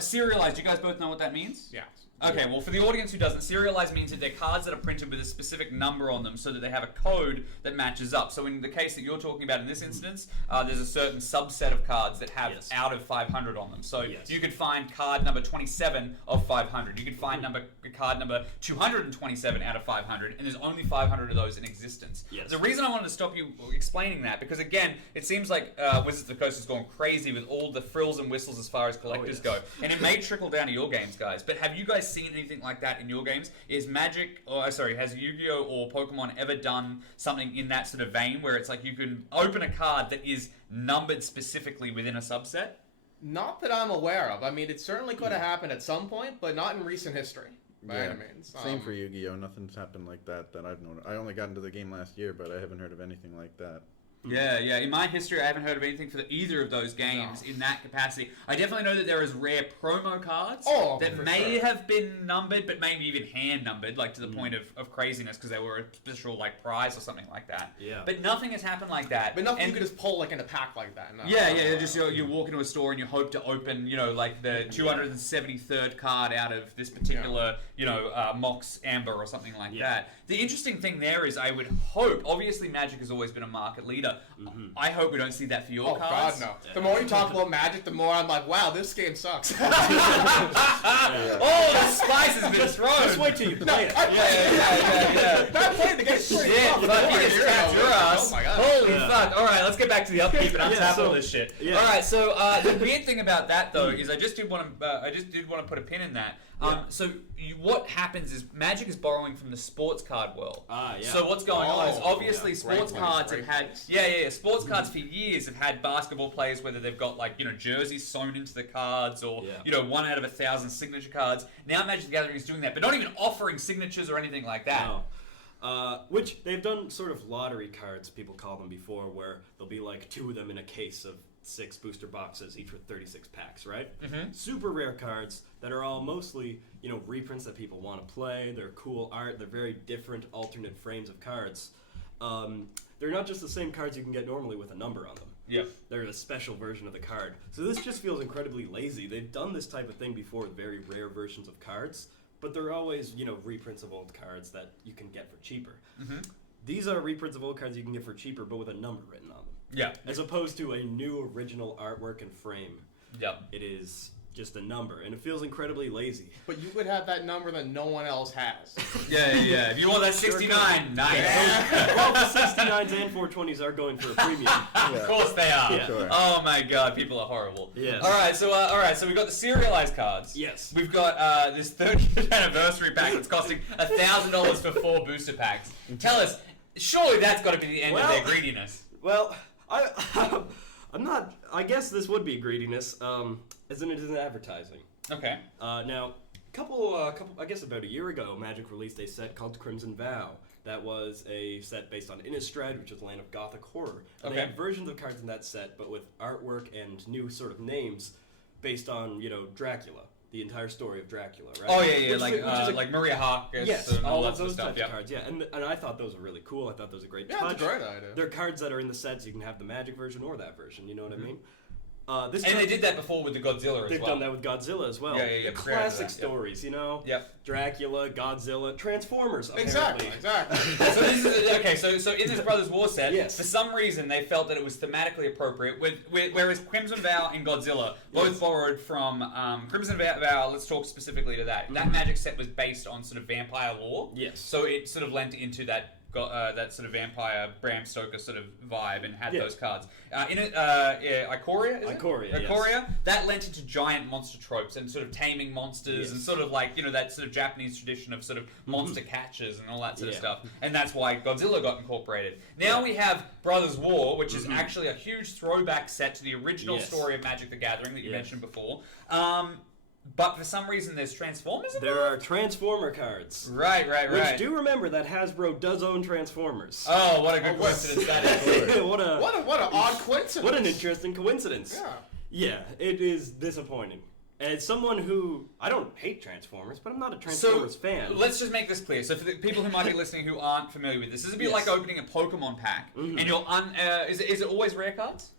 serialized, you guys both know what that means? Yeah. Okay, well, for the audience who doesn't, serialized means that they're cards that are printed with a specific number on them so that they have a code that matches up. So in the case that you're talking about in this instance, there's a certain subset of cards that have out of 500 on them. So you could find card number 27 of 500. You could find card number 227 out of 500, and there's only 500 of those in existence. Yes. The reason I wanted to stop you explaining that, because again, it seems like Wizards of the Coast has gone crazy with all the frills and whistles as far as collectors go. And it may trickle down to your games, guys, but have you guys seen anything like that in your games? Has Yu-Gi-Oh! Or Pokemon ever done something in that sort of vein where it's like you can open a card that is numbered specifically within a subset? Not that I'm aware of. I mean, it certainly could have happened at some point, but not in recent history, by any means. Same for Yu-Gi-Oh! Nothing's happened like that I've known. I only got into the game last year, but I haven't heard of anything like that. Yeah. In my history, I haven't heard of anything for either of those games in that capacity. I definitely know that there is rare promo cards that may have been numbered, but maybe even hand numbered, like to the point of craziness because they were a special like prize or something like that. Yeah. But nothing has happened like that. But nothing you could just pull like in a pack like that. No. Just you walk into a store and you hope to open, like the 273rd card out of this particular, Mox Amber or something like that. The interesting thing there is I would hope, obviously Magic has always been a market leader. I hope we don't see that for your cards. Oh, God, no. The more you talk about Magic, the more I'm like, wow, this game sucks. Oh, the spice has been thrown. Just wait till you play it. I played the game pretty tough. Oh my God. Holy fuck. All right, let's get back to the upkeep and untap all this shit. Yeah. All right, so the weird thing about that, though, is I just did want to put a pin in that. What happens is Magic is borrowing from the sports card world. So what's going on is obviously sports cards have had sports cards for years have had basketball players, whether they've got like jerseys sewn into the cards or 1 out of 1,000 signature cards. Now Magic the Gathering is doing that, but not even offering signatures or anything like that. No. Which they've done sort of lottery cards, people call them before, where there'll be like 2 of them in a case of 6 booster boxes, each with 36 packs, right? Super rare cards that are all mostly, reprints that people want to play. They're cool art. They're very different alternate frames of cards. They're not just the same cards you can get normally with a number on them. Yep. They're a special version of the card. So this just feels incredibly lazy. They've done this type of thing before with very rare versions of cards, but they're always, reprints of old cards that you can get for cheaper. These are reprints of old cards you can get for cheaper, but with a number written on them. Yeah. As opposed to a new original artwork and frame. Yep. It is just a number, and it feels incredibly lazy. But you could have that number that no one else has. Yeah. If you want that 69, nice. Well, the 69s and 420s are going for a premium. Of course they are. Yeah. Sure. Oh my God, people are horrible. Yeah. All right, so we've got the serialized cards. Yes. We've got this 30th anniversary pack that's costing $1,000 for 4 booster packs. Tell us, surely that's got to be the end of their greediness. Well, I'm not. I guess this would be greediness, isn't it? Isn't advertising? Okay. Now, I guess about a year ago, Magic released a set called Crimson Vow. That was a set based on Innistrad, which is a land of gothic horror. And they had versions of cards in that set, but with artwork and new sort of names based on, Dracula. The entire story of Dracula, right? Oh yeah, like Maria Hawk. Yes, and all that of sort those stuff, types of cards. Yeah, and I thought those were really cool. I thought those were a great touch. Yeah, it's a great idea. They're cards that are in the sets. You can have the Magic version or that version. You know what I mean? They did that before with the Godzilla as well. They've done that with Godzilla as well. Yeah. The classic stories, Yep. Dracula, Godzilla, Transformers, apparently. Exactly. So this is so in this Brothers War set, yes. for some reason they felt that it was thematically appropriate. Whereas Crimson Vow and Godzilla both borrowed from Crimson Vow. Let's talk specifically to that. That Magic set was based on sort of vampire lore. Yes. So it sort of lent into that got that sort of vampire Bram Stoker sort of vibe and had Yeah. those cards. In it, Ikoria, is it? Ikoria, yes. That lent into giant monster tropes and sort of taming monsters and sort of like, that sort of Japanese tradition of sort of monster catchers and all that sort of stuff. And that's why Godzilla got incorporated. Now we have Brothers War, which is actually a huge throwback set to the original story of Magic the Gathering that you mentioned before. But for some reason, there's Transformers in There are Transformer cards. Right. Which, do remember that Hasbro does own Transformers. Oh, what a good coincidence that is. What an odd coincidence. What an interesting coincidence. Yeah. Yeah, it is disappointing. As someone who, I don't hate Transformers, but I'm not a Transformers fan. Let's just make this clear. So for the people who might be listening who aren't familiar with this is a bit like opening a Pokemon pack. And you're is it always rare cards?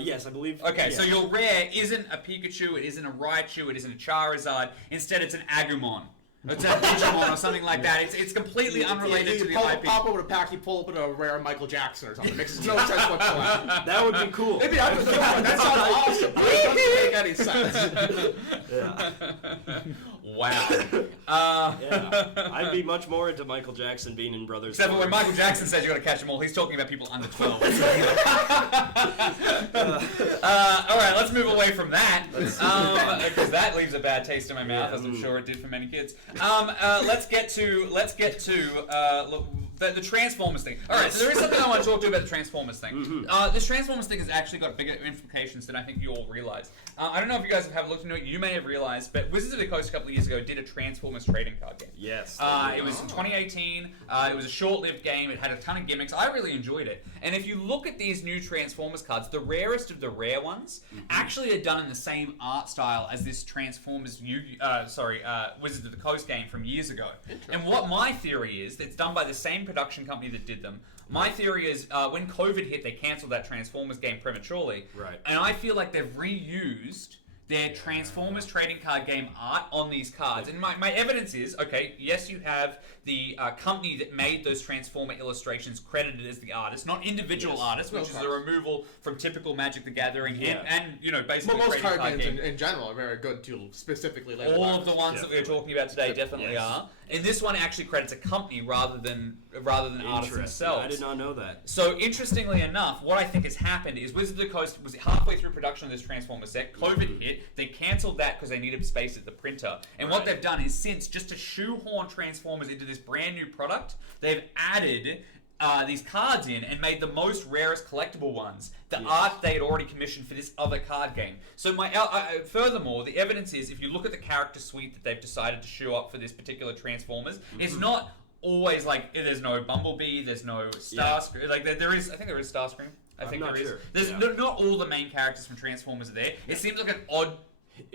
Yes, I believe. Okay, so your rare isn't a Pikachu, it isn't a Raichu, it isn't a Charizard. Instead, it's an Agumon. It's a Digimon or something like that. It's completely unrelated to the IP. Pop over to pack, you pull up a rare Michael Jackson or something. Makes no sense whatsoever. That would be cool. Maybe I'm just that sounds awesome, but it doesn't make any sense. Yeah. Wow. I'd be much more into Michael Jackson being in Brothers. Except for when Michael Jackson says you got to catch them all, he's talking about people under 12. All right, let's move away from that because that leaves a bad taste in my mouth, as I'm sure it did for many kids. Let's get to the Transformers thing. All right, so there is something I want to talk to you about the Transformers thing. This Transformers thing has actually got bigger implications than I think you all realize. I don't know if you guys have looked into it. You may have realized, but Wizards of the Coast a couple of years ago did a Transformers trading card game. Yes. It was in 2018. It was a short-lived game. It had a ton of gimmicks. I really enjoyed it. And if you look at these new Transformers cards, the rarest of the rare ones actually are done in the same art style as this Transformers Wizards of the Coast game from years ago. And what my theory is, it's done by the same production company that did them. My theory is when COVID hit, they canceled that Transformers game prematurely. Right. And I feel like they've reused their Transformers trading card game art on these cards. And my evidence is, okay, yes, you have the company that made those Transformer illustrations credited as the artist, not individual artists, which is a removal from typical Magic the Gathering and basically Most trading card games game. in general are very good to specifically label All artists. of the ones that we're talking about today definitely are. And this one actually credits a company rather than artists themselves. I did not know that. So interestingly enough, what I think has happened is Wizards of the Coast was halfway through production of this Transformers set. COVID hit. They cancelled that because they needed space at the printer. And what they've done is since, just to shoehorn Transformers into this brand new product, they've added these cards in and made the most rarest collectible ones. The art they had already commissioned for this other card game. So furthermore, the evidence is if you look at the character suite that they've decided to show up for this particular Transformers, it's not always like there's no Bumblebee, there's no Starscream. Like there is, I think there is Starscream. I think there is. Sure. There's not all the main characters from Transformers are there. It seems like an odd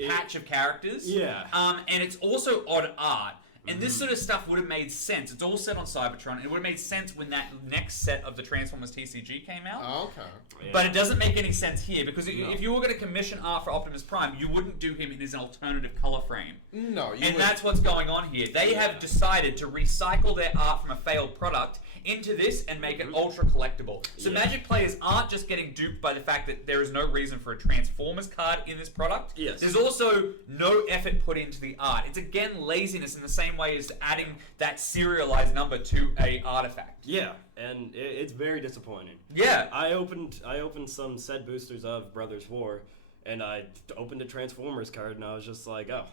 patch of characters. Yeah. And it's also odd art. And this sort of stuff would have made sense. It's all set on Cybertron. It would have made sense when that next set of the Transformers TCG came out. Oh, okay. But it doesn't make any sense here because if you were going to commission art for Optimus Prime, you wouldn't do him in his alternative color frame. No, you And would. that's what's going on here. They have decided to recycle their art from a failed product into this and make it ultra collectible. So Magic players aren't just getting duped by the fact that there is no reason for a Transformers card in this product. Yes. There's also no effort put into the art. It's again laziness in the same way as adding that serialized number to a artifact. Yeah, and it's very disappointing. Yeah. I opened some set boosters of Brothers War, and I opened a Transformers card, and I was just like, oh,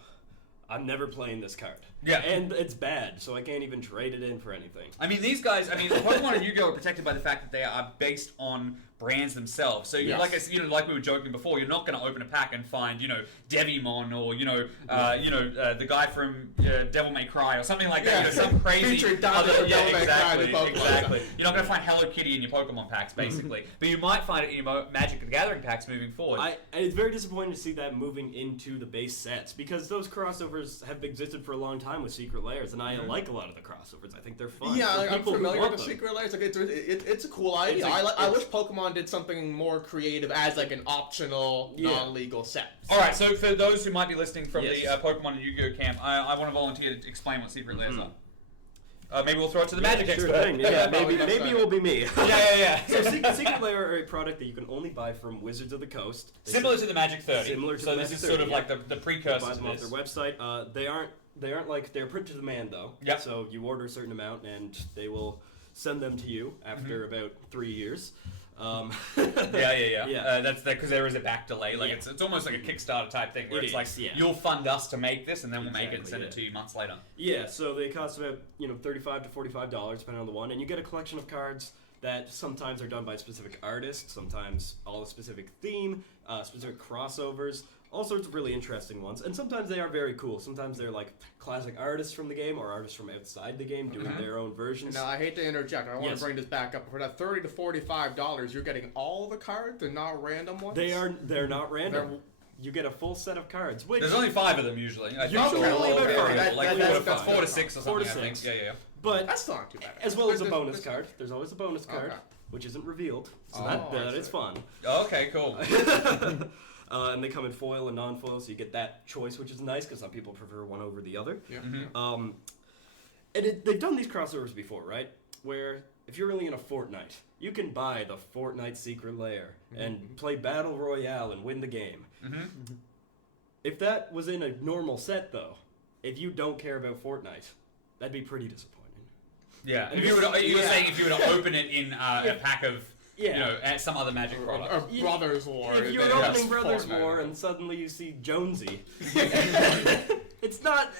I'm never playing this card. Yeah. And it's bad, so I can't even trade it in for anything. I mean, these guys, Pokemon and Yu-Gi-Oh! Are protected by the fact that they are based on brands themselves. So, like we were joking before, you're not going to open a pack and find, Devimon or, the guy from Devil May Cry or something like that. Some crazy Featuring Dante from Devil May Cry in Pokemon. Exactly. You're not going to find Hello Kitty in your Pokemon packs, basically. But you might find it in your Magic the Gathering packs moving forward. It's very disappointing to see that moving into the base sets because those crossovers have existed for a long time with Secret Lairs, and I like a lot of the crossovers. I think they're fun. Yeah, I'm people who familiar want with the them. Secret Lairs. Like, it's a cool idea. I wish Pokemon did something more creative as like an optional, non-legal set. All right, so for those who might be listening from the Pokemon and Yu-Gi-Oh! Camp, I want to volunteer to explain what Secret Lairs are. Maybe we'll throw it to the Magic Sure expert. thing. Yeah, maybe it will be me. Yeah. So Secret Lair are a product that you can only buy from Wizards of the Coast. Similar to the Magic 30. Similar to so the this Magic is 30, sort of like the precursor buy to them off this. their website. They aren't like they're print to demand though. Yep. So you order a certain amount and they will send them to you after about 3 years. Yeah. That's because there is a back delay. Like it's almost like a Kickstarter type thing where It it's like is, yeah. you'll fund us to make this, and then we'll make it and send Exactly, it to you months later. Yeah, so they cost about $35 to $45 depending on the one, and you get a collection of cards that sometimes are done by a specific artist, sometimes all a specific theme, specific crossovers, all sorts of really interesting ones, and sometimes they are very cool. Sometimes they're like classic artists from the game or artists from outside the game doing their own versions. Now, I hate to interject. I want Yes. to bring this back up. For that $30 to $45, you're getting all the cards and not random ones? They're not random. You get a full set of cards. Which, There's only 5 of them usually. I think. Usually only about Okay, five. like That's 4 to fine. 6 or 4 to something. I 6. think. Yeah. but That's not too bad. as well as a But bonus this- card. There's always a bonus card, Okay. which isn't revealed, so Oh, that I is see. fun. Okay, cool. And they come in foil and non-foil, so you get that choice, which is nice because some people prefer one over the other. Yeah. And they've done these crossovers before, right? Where if you're really in a Fortnite, you can buy the Fortnite Secret Lair and play Battle Royale and win the game. If that was in a normal set, though, if you don't care about Fortnite, that'd be pretty disappointing. Yeah. If you were saying if you were to open it in a pack of some other Magic product. Or Brothers War. If you're then opening that's Brothers Fortnite. War and suddenly you see Jonesy, it's not.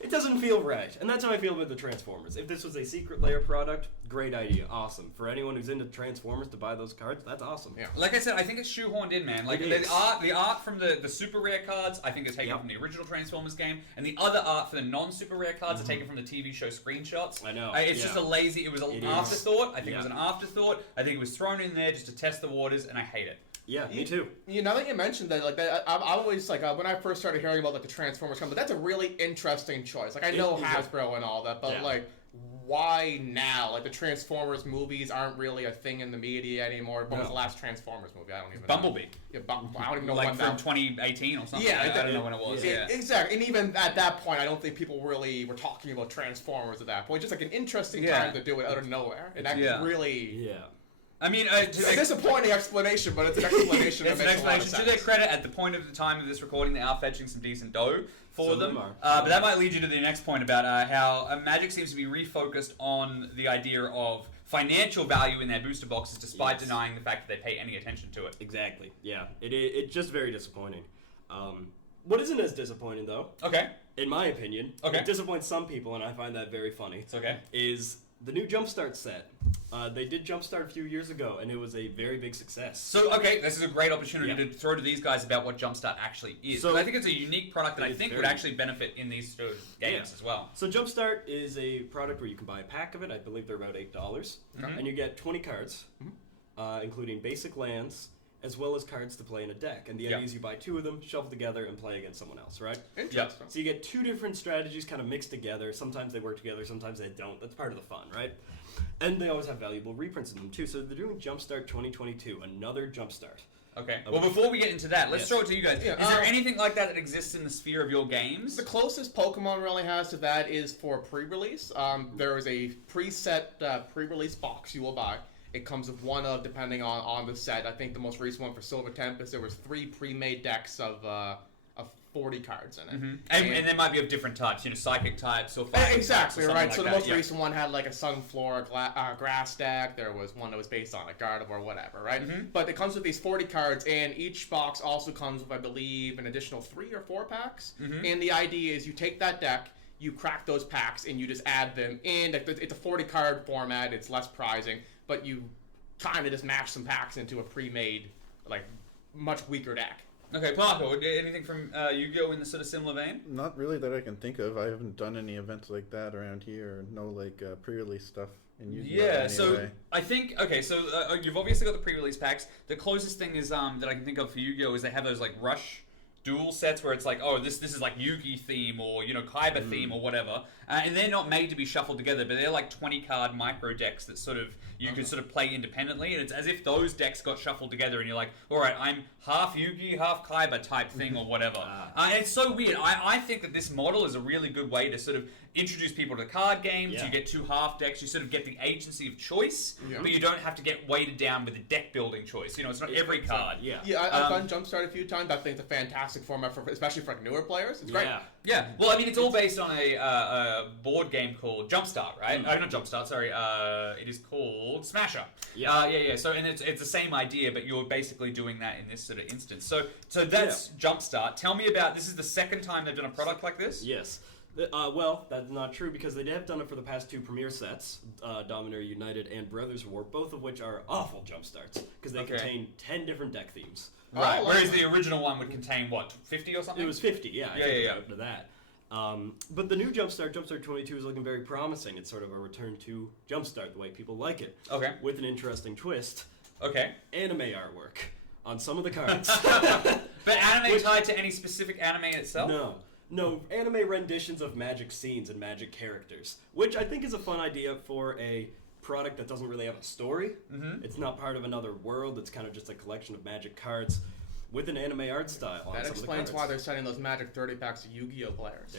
It doesn't feel right, and that's how I feel about the Transformers. If this was a Secret Lair product, great idea, awesome. For anyone who's into Transformers to buy those cards, that's awesome. Yeah. Like I said, I think it's shoehorned in, man. Like It is. the art from the super rare cards, I think is taken from the original Transformers game, and the other art for the non-super rare cards are taken from the TV show screenshots. I know, It's just a lazy. It was an It is. afterthought. I think it Yeah. was an afterthought. I think it was thrown in there just to test the waters, and I hate it. Yeah, me too. Now that you mentioned that, like, I always, like, when I first started hearing about, like, the Transformers company, that's a really interesting choice. Like, I know It is. Hasbro and all that, but, Yeah. like, why now? Like, the Transformers movies aren't really a thing in the media anymore. What was the last Transformers movie? I don't even know. Bumblebee. Yeah, I don't even know Like when from that... 2018 or something. Yeah, I don't know when it was. Yeah. Exactly. And even at that point, I don't think people really were talking about Transformers at that point. Just, like, an interesting time to do it out of nowhere. And that really... Yeah. I mean, It's a disappointing explanation, but it's an explanation it's that an makes a lot of explanation. To sense. their credit, at the point of the time of this recording, they are fetching some decent dough for Some of them. them are. But that might lead you to the next point about how Magic seems to be refocused on the idea of financial value in their booster boxes, despite denying the fact that they pay any attention to it. Exactly. Yeah. It's just very disappointing. What isn't as disappointing, though, Okay. in my opinion, Okay. it disappoints some people, and I find that very funny. It's okay. Is the new Jumpstart set. They did Jumpstart a few years ago, and it was a very big success. So, okay, this is a great opportunity Yeah. to throw to these guys about what Jumpstart actually is. So- So, I think it's a unique product that It I is think very- would actually benefit in these games Yeah. as well. So Jumpstart is a product where you can buy a pack of it. I believe they're about $8, and you get 20 cards, including basic lands, as well as cards to play in a deck. And the idea is you buy 2 of them, shuffle together, and play against someone else, right? Interesting. So you get 2 different strategies kind of mixed together. Sometimes they work together, sometimes they don't. That's part of the fun, right? And they always have valuable reprints in them too. So they're doing Jumpstart 2022, another Jumpstart. Okay. Well, before we get into that, let's Yes. throw it to you guys. Yeah, Is there anything like that exists in the sphere of your games? The closest Pokemon really has to that is for pre-release. There is a preset pre-release box you will buy. It comes with one of, depending on the set. I think the most recent one for Silver Tempest, there was 3 pre-made decks of 40 cards in it. And there might be of different types, psychic types or fire Exactly, types or right. something So the like most that, yeah. recent one had like a Sunflora grass deck. There was one that was based on a Gardevoir, whatever, right? But it comes with these 40 cards, and each box also comes with, I believe, an additional 3 or 4 packs. And the idea is you take that deck, you crack those packs, and you just add them in. It's a 40 card format. It's less prizing, but you kind of just mash some packs into a pre-made, like, much weaker deck. Okay, Parker, anything from Yu-Gi-Oh! In the sort of similar vein? Not really that I can think of. I haven't done any events like that around here. No, like, pre-release stuff in Yu-Gi-Oh! Yeah, anyway. so I think, okay, so you've obviously got the pre-release packs. The closest thing is that I can think of for Yu-Gi-Oh! Is they have those, like, Rush dual sets where it's like, oh, this is like Yugi theme or, Kaiba theme or whatever. And they're not made to be shuffled together, but they're like 20-card micro decks that sort of, you could sort of play independently. And it's as if those decks got shuffled together and you're like, all right, I'm half Yugi, half Kaiba type thing or whatever. And it's so weird. I think that this model is a really good way to sort of introduce people to card games. Yeah. You get 2 half decks. You sort of get the agency of choice, but you don't have to get weighted down with the deck building choice. It's not every card. Yeah. Yeah, I've done Jumpstart a few times. I think it's a fantastic fantastic format especially for like newer players. It's great. Yeah. Well, I mean, it's all based on a board game called Jumpstart, right? Not Jumpstart. Sorry. It is called Smasher. Yeah. So, and it's the same idea, but you're basically doing that in this sort of instance. So that's Jumpstart. Tell me about. This is the second time they've done a product like this. Yes. Well, that's not true because they have done it for the past 2 premiere sets, Dominator United and Brothers War, both of which are awful Jumpstarts because they contain 10 different deck themes. Right. Whereas the original one would contain what, 50 or something? It was 50. Yeah. Up to that. But the new Jumpstart 22, is looking very promising. It's sort of a return to Jumpstart the way people like it. Okay. With an interesting twist. Okay. Anime artwork on some of the cards. But anime tied to any specific anime itself? No, anime renditions of Magic scenes and Magic characters, which I think is a fun idea for a product that doesn't really have a story. Mm-hmm. It's not part of another world. It's kind of just a collection of Magic cards with an anime art style. That explains why they're sending those Magic 30 packs to Yu-Gi-Oh players.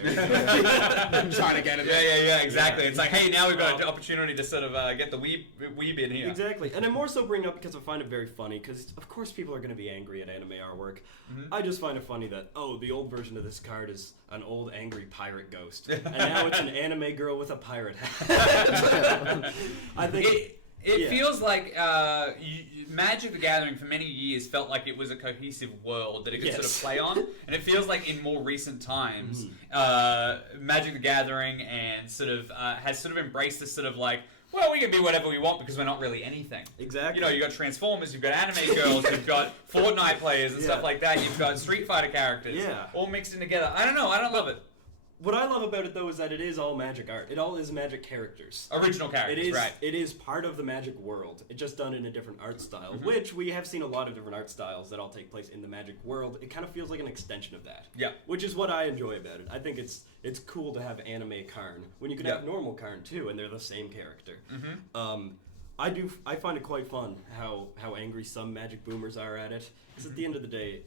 Trying to get it. Yeah, exactly. It's like, hey, now we've got an opportunity to sort of get the weeb in here. Exactly. And I more so bring it up because I find it very funny, because of course people are going to be angry at anime artwork. Mm-hmm. I just find it funny that, the old version of this card is an old angry pirate ghost. And now it's an anime girl with a pirate hat. I think... It feels like Magic the Gathering for many years felt like it was a cohesive world that it could sort of play on. And it feels like in more recent times, Magic the Gathering and sort of has sort of embraced this sort of like, well, we can be whatever we want because we're not really anything. Exactly. You know, you've got Transformers, you've got anime girls, you've got Fortnite players and stuff like that. You've got Street Fighter characters all mixed in together. I don't know. I don't love it. What I love about it, though, is that it is all Magic art. It all is Magic characters. Original characters, right. It is part of the Magic world. It's just done in a different art style, which we have seen a lot of different art styles that all take place in the Magic world. It kind of feels like an extension of that. Yeah. Which is what I enjoy about it. I think it's cool to have anime Karn when you can have normal Karn, too, and they're the same character. I find it quite fun how angry some Magic boomers are at it. Because at the end of the day,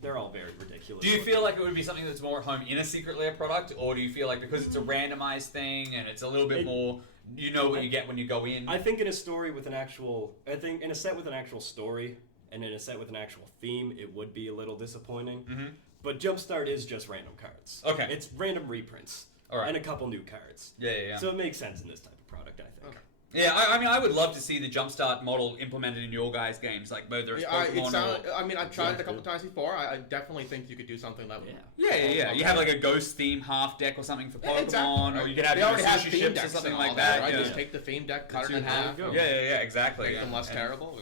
they're all very ridiculous. Do you feel like it would be something that's more at home in a Secret Lair product, or do you feel like because it's a randomized thing and it's a little bit more, you know what you get when you go in? I think in a story with in a set with an actual story and in a set with an actual theme, it would be a little disappointing. Mm-hmm. But Jumpstart is just random cards. Okay. It's random reprints. All right. And a couple new cards. Yeah. So it makes sense in this type of product, I think. Okay. Yeah, I mean, I would love to see the Jumpstart model implemented in your guys' games, like whether it's Pokemon or... I mean, I've tried it a couple times before. I definitely think you could do something that would... Yeah. You have like a ghost theme half deck or something for Pokemon, or you could have sushi ships or something like that. Right? Just take the theme deck, cut it in half. Yeah, exactly. Make them less terrible.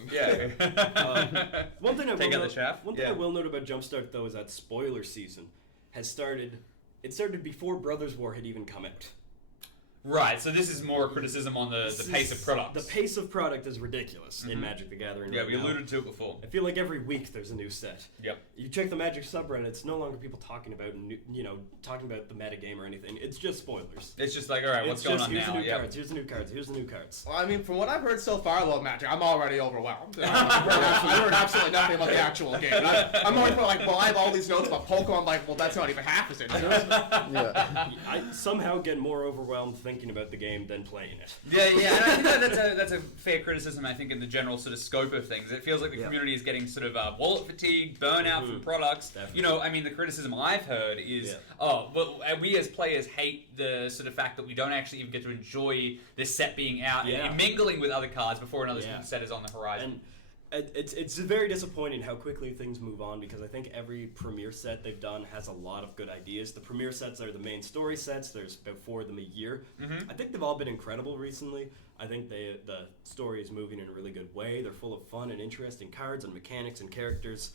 One thing I will note about Jumpstart, though, is that spoiler season has started... It started before Brothers War had even come out. Right, so this is more criticism on the pace of products. The pace of product is ridiculous in Magic the Gathering. Yeah, we alluded to it before. I feel like every week there's a new set. Yep. You check the Magic subreddit, it's no longer people talking about the metagame or anything. It's just spoilers. It's just like, all right, what's going on now? Here's the new cards. Well, I mean, from what I've heard so far about Magic, I'm already overwhelmed. I heard absolutely nothing about the actual game. I'm more for like, well, I have all these notes about Pokemon. I'm like, well, that's not even half as interesting. I somehow get more overwhelmed thinking about the game than playing it. Yeah, and I think that's a fair criticism, I think, in the general sort of scope of things. It feels like the community is getting sort of wallet fatigue, burnout from products. Definitely. You know, I mean, the criticism I've heard is, we as players hate the sort of fact that we don't actually even get to enjoy this set being out and mingling with other cards before another set is on the horizon. And it's very disappointing how quickly things move on, because I think every premiere set they've done has a lot of good ideas. The premiere sets are the main story sets. There's about 4 of them a year. I think they've all been incredible recently. I think the story is moving in a really good way. They're full of fun and interesting cards and mechanics and characters,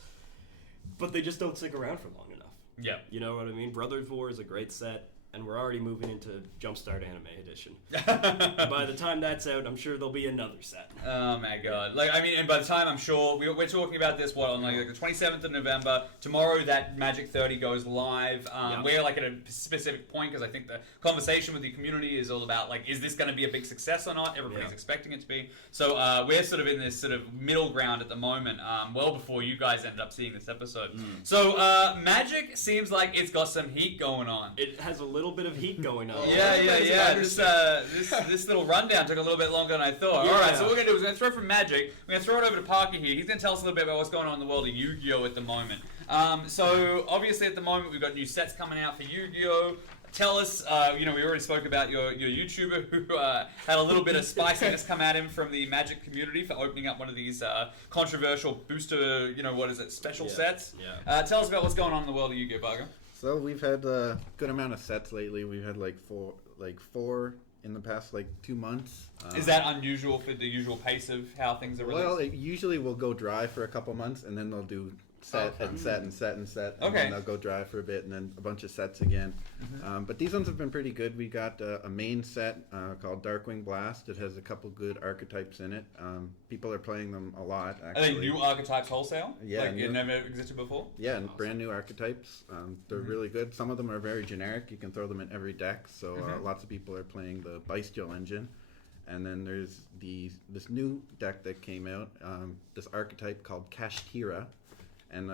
but they just don't stick around for long enough. Yeah. You know what I mean? Brothers War is a great set, and we're already moving into Jumpstart Anime Edition. By the time that's out, I'm sure there'll be another set. Oh my god! Like, I mean, and by the time I'm sure we're talking about this on like the 27th of November. Tomorrow, that Magic 30 goes live. We're like at a specific point, because I think the conversation with the community is all about like, is this going to be a big success or not? Everybody's expecting it to be. So we're sort of in this sort of middle ground at the moment. Well before you guys ended up seeing this episode. So Magic seems like it's got some heat going on. It has a little little bit of heat going on. Yeah. This little rundown took a little bit longer than I thought. Yeah. All right, so what we're going to do is we're going to throw from Magic. We're going to throw it over to Parker here. He's going to tell us a little bit about what's going on in the world of Yu-Gi-Oh! At the moment. So obviously at the moment we've got new sets coming out for Yu-Gi-Oh! Tell us, we already spoke about your YouTuber who had a little bit of spiciness come at him from the Magic community for opening up one of these controversial booster, special sets. Yeah. Tell us about what's going on in the world of Yu-Gi-Oh! Parker. So we've had a good amount of sets lately. We've had four in the past 2 months. Is that unusual for the usual pace of how things are released? Well, it usually will go dry for a couple months, and then they'll do set and set and set and set, and then they'll go dry for a bit, and then a bunch of sets again. But these ones have been pretty good. We got a main set called Darkwing Blast. It has a couple good archetypes in it. People are playing them a lot, actually. Are they new archetypes wholesale? Yeah. It never existed before? Yeah, and brand new archetypes. They're really good. Some of them are very generic. You can throw them in every deck, so lots of people are playing the Bestial engine. And then there's this new deck that came out, this archetype called Kashtira. And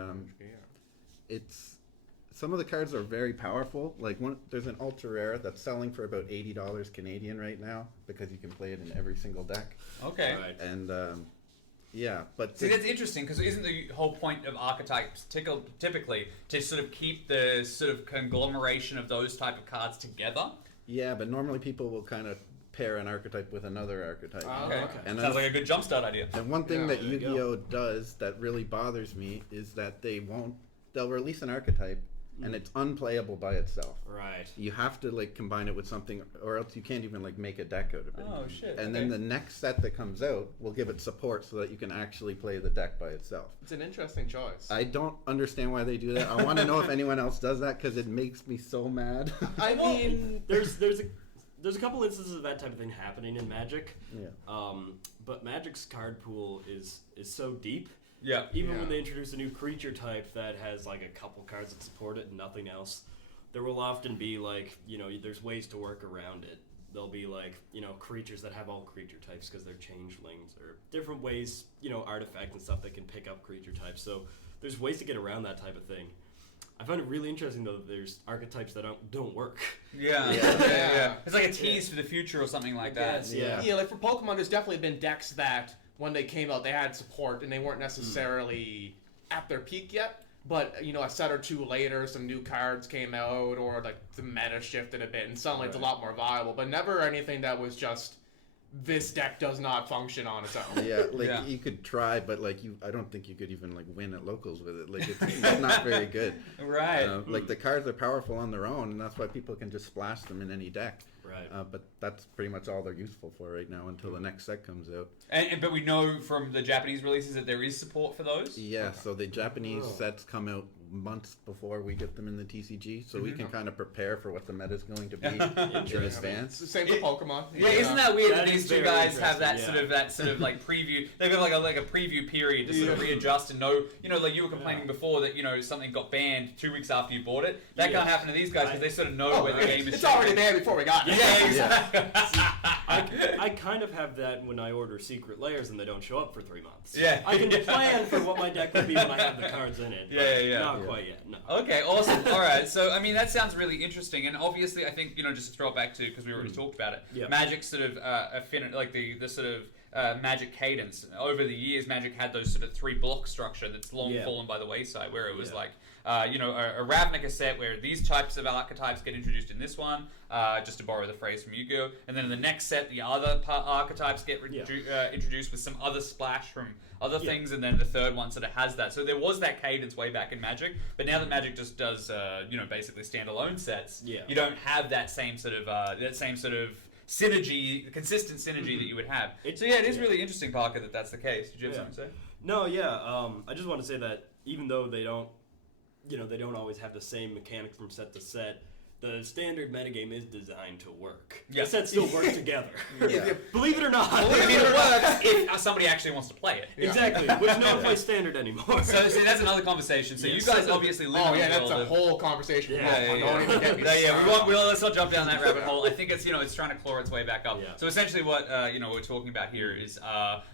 some of the cards are very powerful. There's an ultra rare that's selling for about $80 Canadian right now because you can play it in every single deck. Okay. Right. And but see, that's interesting because isn't the whole point of archetypes typically to sort of keep the sort of conglomeration of those type of cards together? Yeah, but normally people will kind of pair an archetype with another archetype. Okay. And sounds like a good jumpstart idea. And one thing that Yu-Gi-Oh does that really bothers me is that they'll release an archetype and it's unplayable by itself. Right. You have to combine it with something, or else you can't even make a deck out of it. Oh shit. And then the next set that comes out will give it support so that you can actually play the deck by itself. It's an interesting choice. I don't understand why they do that. I want to know if anyone else does that because it makes me so mad. I mean, there's a couple instances of that type of thing happening in Magic. Yeah. But Magic's card pool is so deep. Yeah. Even when they introduce a new creature type that has a couple cards that support it and nothing else, there will often be there's ways to work around it. There'll be creatures that have all creature types because they're changelings or different ways, artifacts and stuff that can pick up creature types. So there's ways to get around that type of thing. I find it really interesting though that there's archetypes that don't work. Yeah. It's like a tease for the future or something like that. Yeah, for Pokemon, there's definitely been decks that when they came out, they had support and they weren't necessarily at their peak yet. But a set or two later, some new cards came out, or the meta shifted a bit, and suddenly it's a lot more viable. But never anything that was just this deck does not function on its own. Yeah, you could try, but I don't think you could even win at locals with it. It's not very good. Right. The cards are powerful on their own, and that's why people can just splash them in any deck. Right. But that's pretty much all they're useful for right now until the next set comes out. But we know from the Japanese releases that there is support for those? Yeah, so the Japanese sets come out months before we get them in the TCG, so we can kind of prepare for what the meta is going to be in advance. Same for Pokemon. Yeah, isn't that weird that That these is two very guys have that interesting, sort of preview? They've got a preview period to sort of readjust and know. You were complaining before that something got banned 2 weeks after you bought it. That can't happen to these guys because they sort of know where the game is. It's already there before we got it. Yeah, exactly. I kind of have that when I order Secret Layers and they don't show up for 3 months. Yeah. I can plan for what my deck would be when I have the cards in it. Yeah. Not quite yet. No. Okay, awesome. All right, so that sounds really interesting, and obviously, I think just to throw it back to because we already talked about it. Yeah. Magic sort of the sort of Magic cadence over the years. Magic had those sort of 3 block structure that's long fallen by the wayside, where it was a Ravnica set where these types of archetypes get introduced in this one, just to borrow the phrase from Yu-Gi-Oh, and then in the next set, the other archetypes get introduced with some other splash from other things, and then the third one sort of has that. So there was that cadence way back in Magic, but now that Magic just does, basically standalone sets, you don't have that same sort of synergy, consistent synergy that you would have. It is really interesting, Parker, that that's the case. Did you have something to say? No, I just want to say that even though they don't always have the same mechanic from set to set, the standard metagame is designed to work. Yeah. The sets still work together. Yeah. Believe it or not. It works if somebody actually wants to play it. Exactly, which no one plays standard anymore. So see, that's another conversation. So you guys obviously live in the that's world a of... whole conversation. Let's not jump down that rabbit hole. I think it's it's trying to claw its way back up. Yeah. So essentially, what we're talking about here is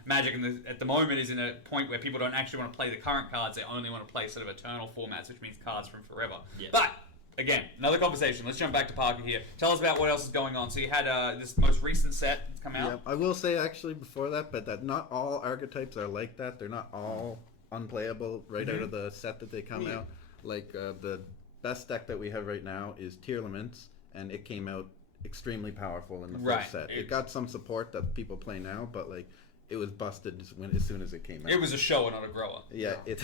Magic at the moment is in a point where people don't actually want to play the current cards. They only want to play sort of eternal formats, which means cards from forever. Yeah. But again, another conversation. Let's jump back to Parker here. Tell us about what else is going on. So you had this most recent set that's come out. Yeah, I will say actually before that, but that not all archetypes are like that. They're not all unplayable right out of the set that they come out. Like the best deck that we have right now is Tearlaments, and it came out extremely powerful in the first set. It got some support that people play now, but like it was busted as soon as it came out. It was a shower, not a grower. Yeah, it's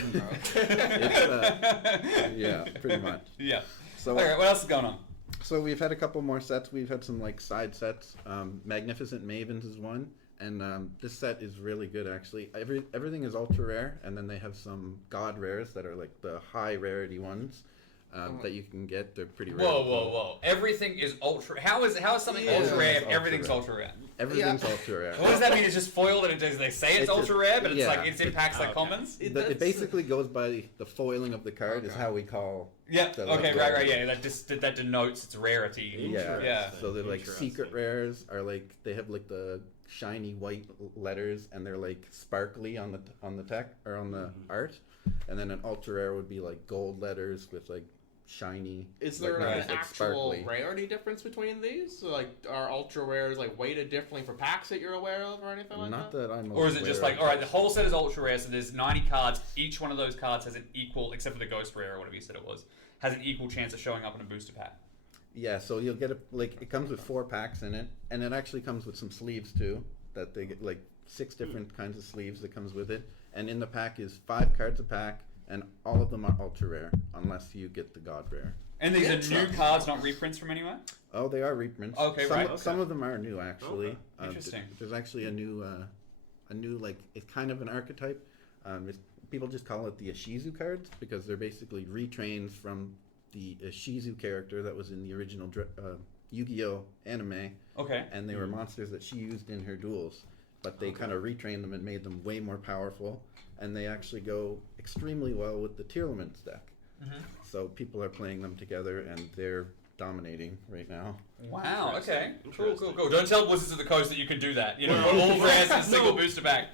yeah, pretty much. Yeah. So, all right, what else is going on? So we've had a couple more sets. We've had some like side sets. Magnificent Mavens is one, and this set is really good actually. Everything is ultra rare, and then they have some god rares that are like the high rarity ones. That you can get. They're pretty rare. Whoa. Everything is ultra. How is something ultra rare if everything's ultra rare? Everything's ultra rare. What does that mean? It's just foiled and they say it's ultra rare, but it's like it's impacts like commons? It basically goes by the foiling of the card is how we call. Yeah. the, Okay. like, Right. Yeah. That denotes its rarity. Yeah. So they're like secret rares are like they have like the shiny white letters and they're like sparkly on the tech or on the art, and then an ultra rare would be like gold letters with like shiny. Is there like, an like actual sparkly. rarity difference between these? So, like, are ultra rares like weighted differently for packs that you're aware of or anything like Not that? that I'm Or is it aware just like, of. all right, the whole set is ultra rare, so there's 90 cards. Each one of those cards has an equal, except for the ghost rare or whatever you said it was, has an equal chance of showing up in a booster pack. Yeah, so you'll get it comes with 4 packs in it, and it actually comes with some sleeves too. That they get like 6 different kinds of sleeves that comes with it, and in the pack is 5 cards a pack, and all of them are ultra rare unless you get the god rare. And these are new cards, not reprints from anywhere? Oh, they are reprints. Okay, Some of them are new actually. Okay. Interesting. There's actually a new like it's kind of an archetype. People just call it the Ishizu cards because they're basically retrains from the Ishizu character that was in the original Yu-Gi-Oh anime. Okay. And they were monsters that she used in her duels, but they kind of retrained them and made them way more powerful, and they actually go extremely well with the Tearlaments deck. So people are playing them together, and they're dominating right now. Wow, okay. Cool. Don't tell Wizards of the Coast that you can do that. You know, put all rares in a single booster pack.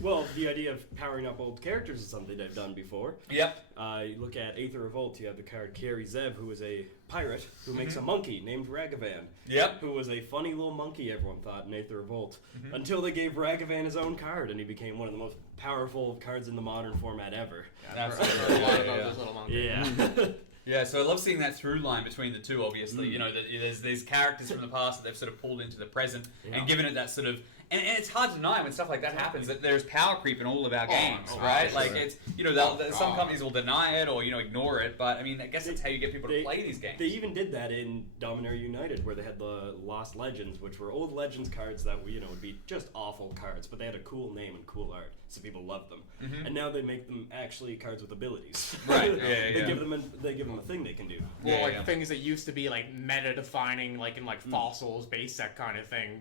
Well, the idea of powering up old characters is something they've done before. Yep. You look at Aether Revolt, you have the card Kari Zev, who is a pirate who makes a monkey named Ragavan. Yep. Who was a funny little monkey, everyone thought, in Aether Revolt. Until they gave Ragavan his own card, and he became one of the most powerful cards in the modern format ever. A lot of those little monkeys. Yeah. Yeah, so I love seeing that through line between the two, obviously. You know, that there's these characters from the past that they've sort of pulled into the present and given it that sort of... And it's hard to deny when stuff like that happens that there's power creep in all of our games, right? Sure. Like, it's, you know, some companies will deny it or, you know, ignore it, but, I mean, I guess that's how you get people to play these games. They even did that in Dominaria United, where they had the Lost Legends, which were old Legends cards that, you know, would be just awful cards, but they had a cool name and cool art, so people loved them. And now they make them actually cards with abilities. Right, They give them a thing they can do. Well, things that used to be like meta-defining, like in like fossils, base set kind of thing.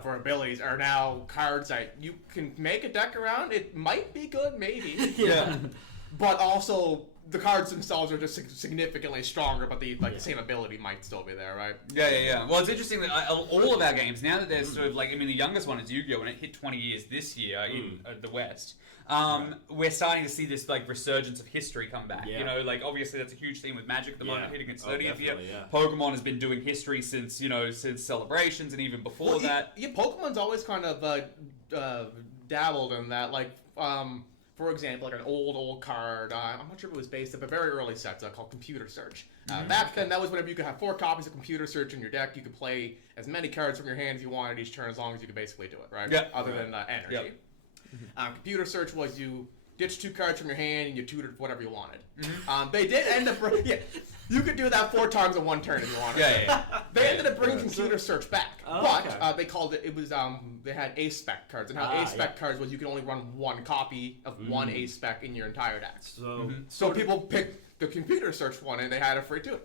For abilities are now cards that you can make a deck around. It might be good, maybe. But also the cards themselves are just significantly stronger, but the same ability might still be there, right? Yeah. Well, it's interesting that all of our games, now that there's sort of like, I mean, the youngest one is Yu-Gi-Oh! When it hit 20 years this year in the West. We're starting to see this like resurgence of history come back. You know, like obviously that's a huge theme with Magic at the moment, hitting its 30th year. Pokemon has been doing history since Celebrations and even before that. Yeah, Pokemon's always kind of dabbled in that. Like, for example, like an old card. I'm not sure if it was based on a very early set called Computer Search. Back then, that was whenever you could have 4 copies of Computer Search in your deck. You could play as many cards from your hand as you wanted each turn, as long as you could basically do it, right? Yeah. Other than energy. Yep. Computer Search was you ditched 2 cards from your hand and you tutored whatever you wanted. They did end up you could do that 4 times in one turn if you wanted. They ended up bringing Computer Search back, but they called it was they had A-Spec cards, and how A-Spec cards was you could only run 1 copy of one A-Spec in your entire deck. So people picked the Computer Search one and they had it free too.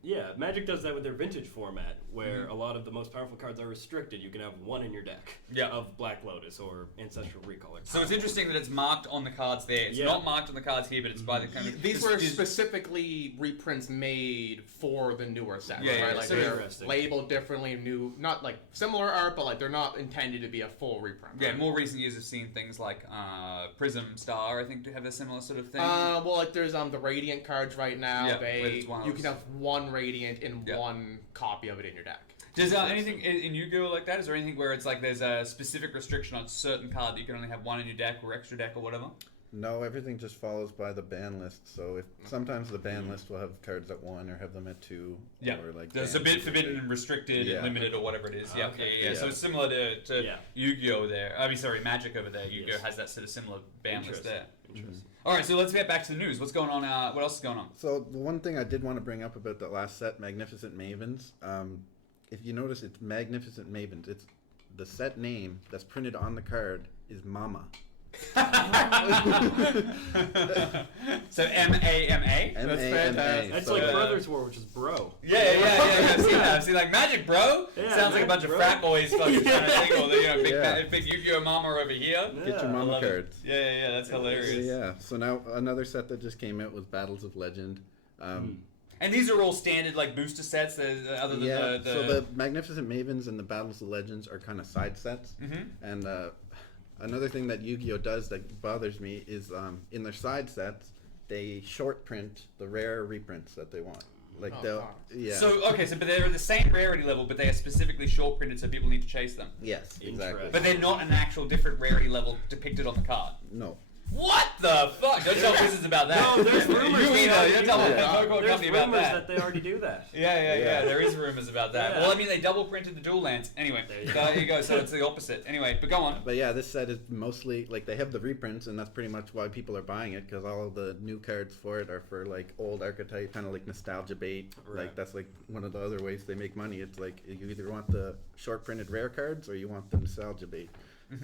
Yeah. Magic does that with their vintage format, where a lot of the most powerful cards are restricted. You can have 1 in your deck of Black Lotus or Ancestral Recall. So it's interesting that it's marked on the cards there. It's not marked on the cards here, but it's by the kind of... These were specifically reprints made for the newer set, right? Like they're labeled differently, new, not like similar art, but like they're not intended to be a full reprint. Yeah, more recent years have seen things like Prism Star, I think, to have a similar sort of thing. Well, like there's the Radiant cards right now. Yeah, it's one of You those. can have one Radiant in one copy of it in your deck. Does anything in Yu-Gi-Oh like that? Is there anything where it's like there's a specific restriction on a certain card that you can only have one in your deck or extra deck or whatever? No, everything just follows by the ban list. So if sometimes the ban list will have cards at 1 or have them at 2. Yeah, or like there's a banned bit at forbidden 8. and restricted and limited or whatever it is. Yeah, Okay. yeah. So Yeah. it's similar to Yeah. Yu-Gi-Oh there. I mean, sorry, Magic over there. Yu-Gi-Oh Yes. has that sort of similar ban list there. Interesting. All right, so let's get back to the news. What's going on? What else is going on? So the one thing I did want to bring up about the last set, Magnificent Mavens. If you notice, it's Magnificent Mavens. It's the set name that's printed on the card is Mama. So M-A-M-A? M-A-M-A. That's So, like Brothers War, which is bro. Yeah. I've seen that. I've seen like Magic, bro. Yeah, Sounds like a bunch of Magic, bro. frat boys fucking trying to single. Big, Yeah. big Yu-Gi-Oh mama over here. Get your Yeah, I Mama love it. cards. Yeah. That's hilarious. Yeah. So now another set that just came out was Battles of Legend. And these are all standard like booster sets, other than Yeah. the... So the Magnificent Mavens and the Battles of Legends are kind of side sets. And another thing that Yu-Gi-Oh does that bothers me is in their side sets they short print the rare reprints that they want. Like yeah. So but they're the same rarity level, but they are specifically short printed, so people need to chase them. Yes, exactly. But they're not an actual different rarity level depicted on the card. No. What the fuck? Don't tell Wizards about that. No, there's rumors. You either. Don't tell the Pokemon There's company about rumors that. that they already do that. Yeah. There is rumors about that. Yeah. Well, I mean, they double printed the dual lands. Anyway, there you go. So it's the opposite. Anyway, but go on. But yeah, this set is mostly like they have the reprints, and that's pretty much why people are buying it because all of the new cards for it are for like old archetype, kind of like nostalgia bait. Right. Like that's like one of the other ways they make money. It's like you either want the short printed rare cards or you want the nostalgia bait.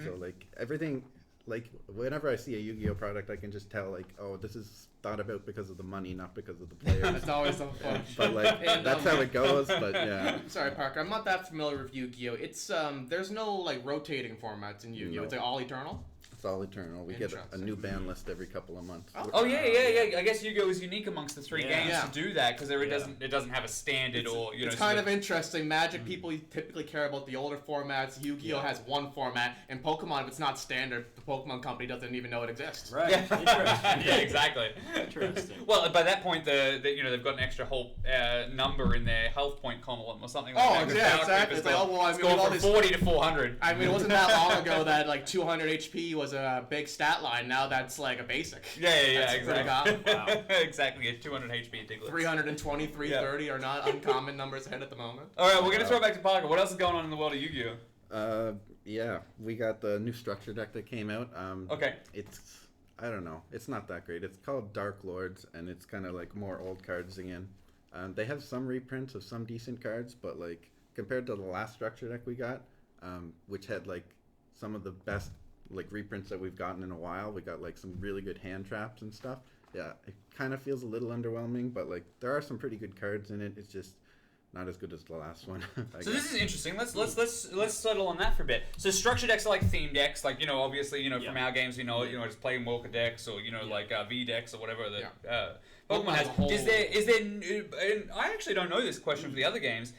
So like everything. Like, whenever I see a Yu-Gi-Oh product, I can just tell, like, oh, this is thought about because of the money, not because of the players. That's always so fun. But, like, that's how it goes, but, yeah. Sorry, Parker. I'm not that familiar with Yu-Gi-Oh. It's there's no like rotating formats in Yu-Gi-Oh. No. It's like all eternal. It's all eternal. We get a Interesting. new ban list every couple of months. Oh yeah. I guess Yu-Gi-Oh is unique amongst the three games Yeah. to do that because it doesn't have a standard or It's kind of interesting. Magic people typically care about the older formats. Yu-Gi-Oh has one format, and Pokemon, if it's not standard, the Pokemon company doesn't even know it exists. Right. Yeah. Interesting. Yeah, exactly. Interesting. Well, by that point, they've got an extra whole number in their health point column or something like Oh, that. 'cause yeah, Power exactly. Creep It's like, oh, well, I it's mean, gone with all from this- 40 to 400. I mean, it wasn't that long ago that like 200 HP was a big stat line. Now that's like a basic. Yeah, That's pretty exactly. common. Exactly, at 200 HP Diglett. 320, 330 are not uncommon numbers ahead at the moment. All right, we're gonna throw it back to Parker. What else is going on in the world of Yu-Gi-Oh? Yeah, we got the new structure deck that came out. Okay. It's, I don't know, it's not that great. It's called Dark Lords, and it's kind of like more old cards again. They have some reprints of some decent cards, but like compared to the last structure deck we got, which had like some of the best like reprints that we've gotten in a while, we got like some really good hand traps and stuff. Yeah, it kind of feels a little underwhelming, but like there are some pretty good cards in it. It's just not as good as the last one. So this is interesting. Let's settle on that for a bit. So structure decks are like theme decks, like obviously from our games just playing Walker decks or like V decks or whatever that Pokemon has. Is there? And I actually don't know this question for the other games.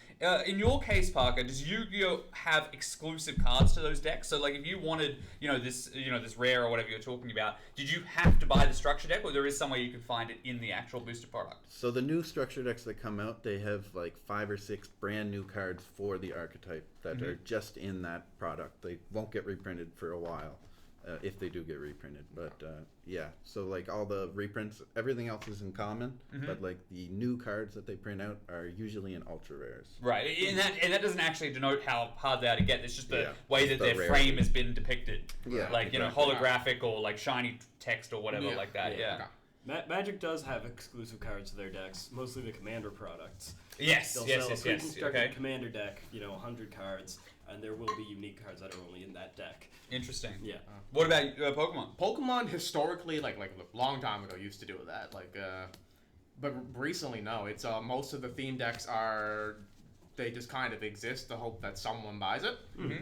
In your case, Parker, does Yu-Gi-Oh have exclusive cards to those decks? So like if you wanted this rare or whatever you're talking about, did you have to buy the structure deck, or there is some way you can find it in the actual booster product? So the new structure decks that come out, they have like 5 or 6 brand new cards for the archetype that are just in that product. They won't get reprinted for a while, if they do get reprinted. But yeah, so like all the reprints, everything else is in common, but like the new cards that they print out are usually in ultra rares. Right, and that doesn't actually denote how hard they are to get. It's just the way that the their rarity. frame has been depicted. Yeah, like exactly. holographic or like shiny text or whatever like that. Yeah. Magic does have exclusive cards to their decks, mostly the Commander products. Yes. They'll Yes. sell Yes. a Yes. pre-constructed Okay. Commander deck, 100 cards, and there will be unique cards that are only in that deck. Interesting. Yeah. What about Pokemon? Pokemon historically, like a long time ago, used to do that. But recently, no. It's most of the theme decks they just kind of exist to hope that someone buys it.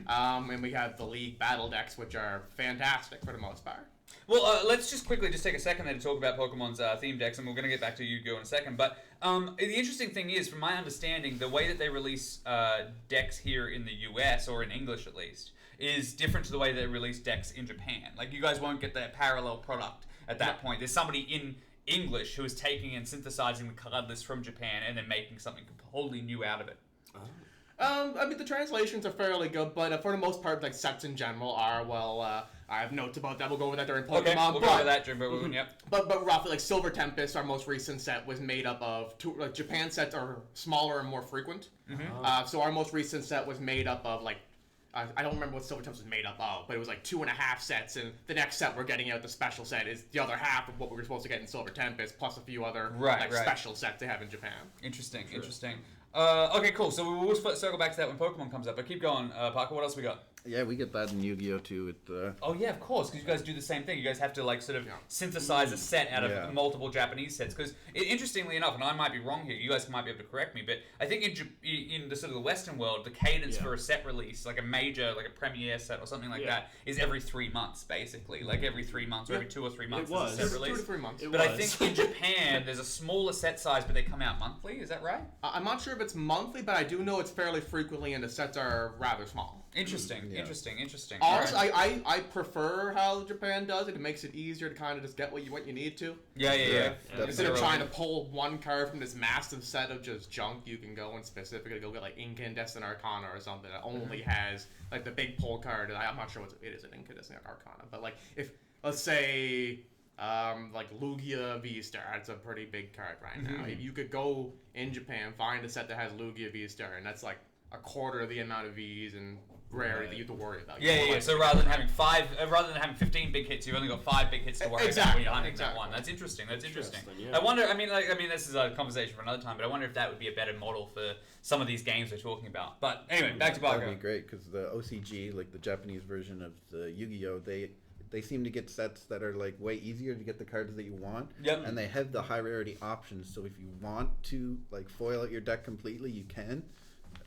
And we have the League Battle decks, which are fantastic for the most part. Well, let's just quickly take a second there to talk about Pokemon's theme decks, and we're going to get back to Yu-Gi-Oh in a second. But the interesting thing is, from my understanding, the way that they release decks here in the US, or in English at least, is different to the way they release decks in Japan. Like, you guys won't get that parallel product at that point. There's somebody English who is taking and synthesizing the card list from Japan and then making something wholly new out of it? I mean, the translations are fairly good, but for the most part, like, sets in general are, I have notes about that. We'll go over that during Pokemon. Okay, we'll go over that during Pokemon, yep. But roughly, like, Silver Tempest, our most recent set, was made up of two, like, Japan sets are smaller and more frequent. So our most recent set was made up of, like, I don't remember what Silver Tempest was made up of, but it was like 2.5 sets, and the next set we're getting out, the special set, is the other half of what we were supposed to get in Silver Tempest, plus a few other special sets they have in Japan. Interesting. Okay, cool. So we'll circle back to that when Pokemon comes up, but keep going, Parker. What else we got? Yeah, we get that in Yu-Gi-Oh! Too. Oh yeah, of course, because you guys do the same thing. You guys have to like sort of synthesize a set out of multiple Japanese sets. Because interestingly enough, and I might be wrong here, you guys might be able to correct me, but I think in the sort of the Western world, the cadence for a set release, like a major, like a premiere set or something like that, is every 3 months, basically. Like every 3 months or every 2 or 3 months. It was a set release. 2 to 3 months. But I think in Japan, there's a smaller set size, but they come out monthly. Is that right? I'm not sure if it's monthly, but I do know it's fairly frequently, and the sets are rather small. Interesting. Honestly, I prefer how Japan does it. It makes it easier to kind of just get what you need to. Yeah. Instead of trying to pull one card from this massive set of just junk, you can go and specifically go get like Incandescent Arcana or something that only has like the big pull card. I'm not sure what it is an Incandescent Arcana, but like if let's say like Lugia V-Star, it's a pretty big card right now. If you could go in Japan, find a set that has Lugia V-Star, and that's like a quarter of the amount of V's and rarity that you have to worry about. Yeah. So rather than having 15 big hits, you've only got 5 big hits to worry about when you're hunting that one. That's interesting. Yeah. I wonder. I mean, this is a conversation for another time, but I wonder if that would be a better model for some of these games we're talking about. But anyway, back to Parker. That'd be great because the OCG, like the Japanese version of the Yu-Gi-Oh, they seem to get sets that are like way easier to get the cards that you want. Yep. And they have the high rarity options. So if you want to like foil out your deck completely, you can.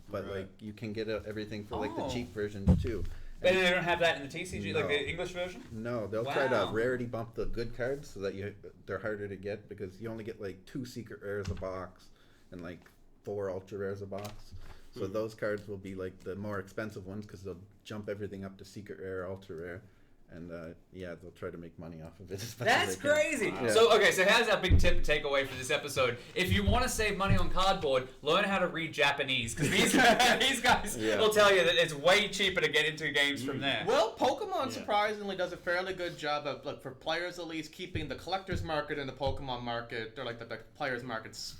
But like you can get everything for like the cheap versions too. But they don't have that in the TCG, like the English version? No, they'll try to rarity bump the good cards so that they're harder to get because you only get like 2 secret rares a box and like 4 ultra rares a box. So those cards will be like the more expensive ones because they'll jump everything up to secret rare, ultra rare. And they'll try to make money off of it. That's crazy. Wow. So here's our big tip to take away for this episode. If you want to save money on cardboard, learn how to read Japanese because these guys will tell you that it's way cheaper to get into games from there. Well, Pokemon surprisingly does a fairly good job of, like, for players at least, keeping the collector's market and the Pokemon market, or like the players' markets,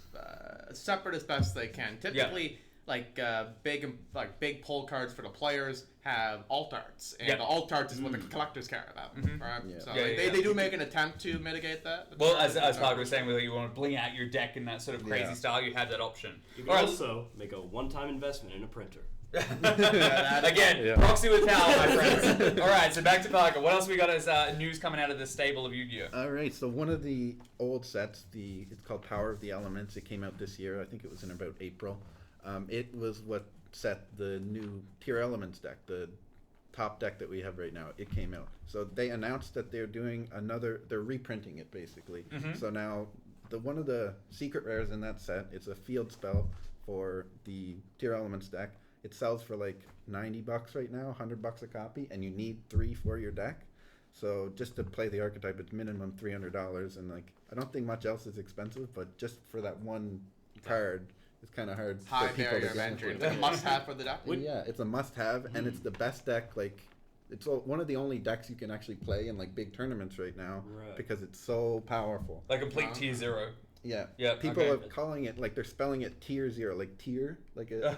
separate as best they can. Typically. Like big pull cards for the players have alt arts, and the alt arts is what the collectors care about, right? Yeah. So they do make an attempt to mitigate that. Well, as Parker was saying, whether you want to bling out your deck in that sort of crazy style, you have that option. You can also make a one-time investment in a printer. Again, proxy with power, my friends. All right, so back to Parker. What else we got as news coming out of the stable of Yu-Gi-Oh? All right, so one of the old sets, it's called Power of the Elements. It came out this year. I think it was in about April. It was what set the new Tier Elements deck, the top deck that we have right now. It came out. So they announced that they're doing they're reprinting it basically. So now one of the secret rares in that set, it's a field spell for the Tier Elements deck. It sells for like $90 right now, $100 a copy, and you need 3 for your deck. So just to play the archetype, it's minimum $300, and like I don't think much else is expensive, but just for that one card, it's kind of hard for people to get entry. It's a must-have for the deck. Yeah, it's a must-have, and it's the best deck. Like, it's one of the only decks you can actually play in like big tournaments right now because it's so powerful. Like complete Tier 0. Yeah. People are calling it, like, they're spelling it Tier 0, like tier, like a...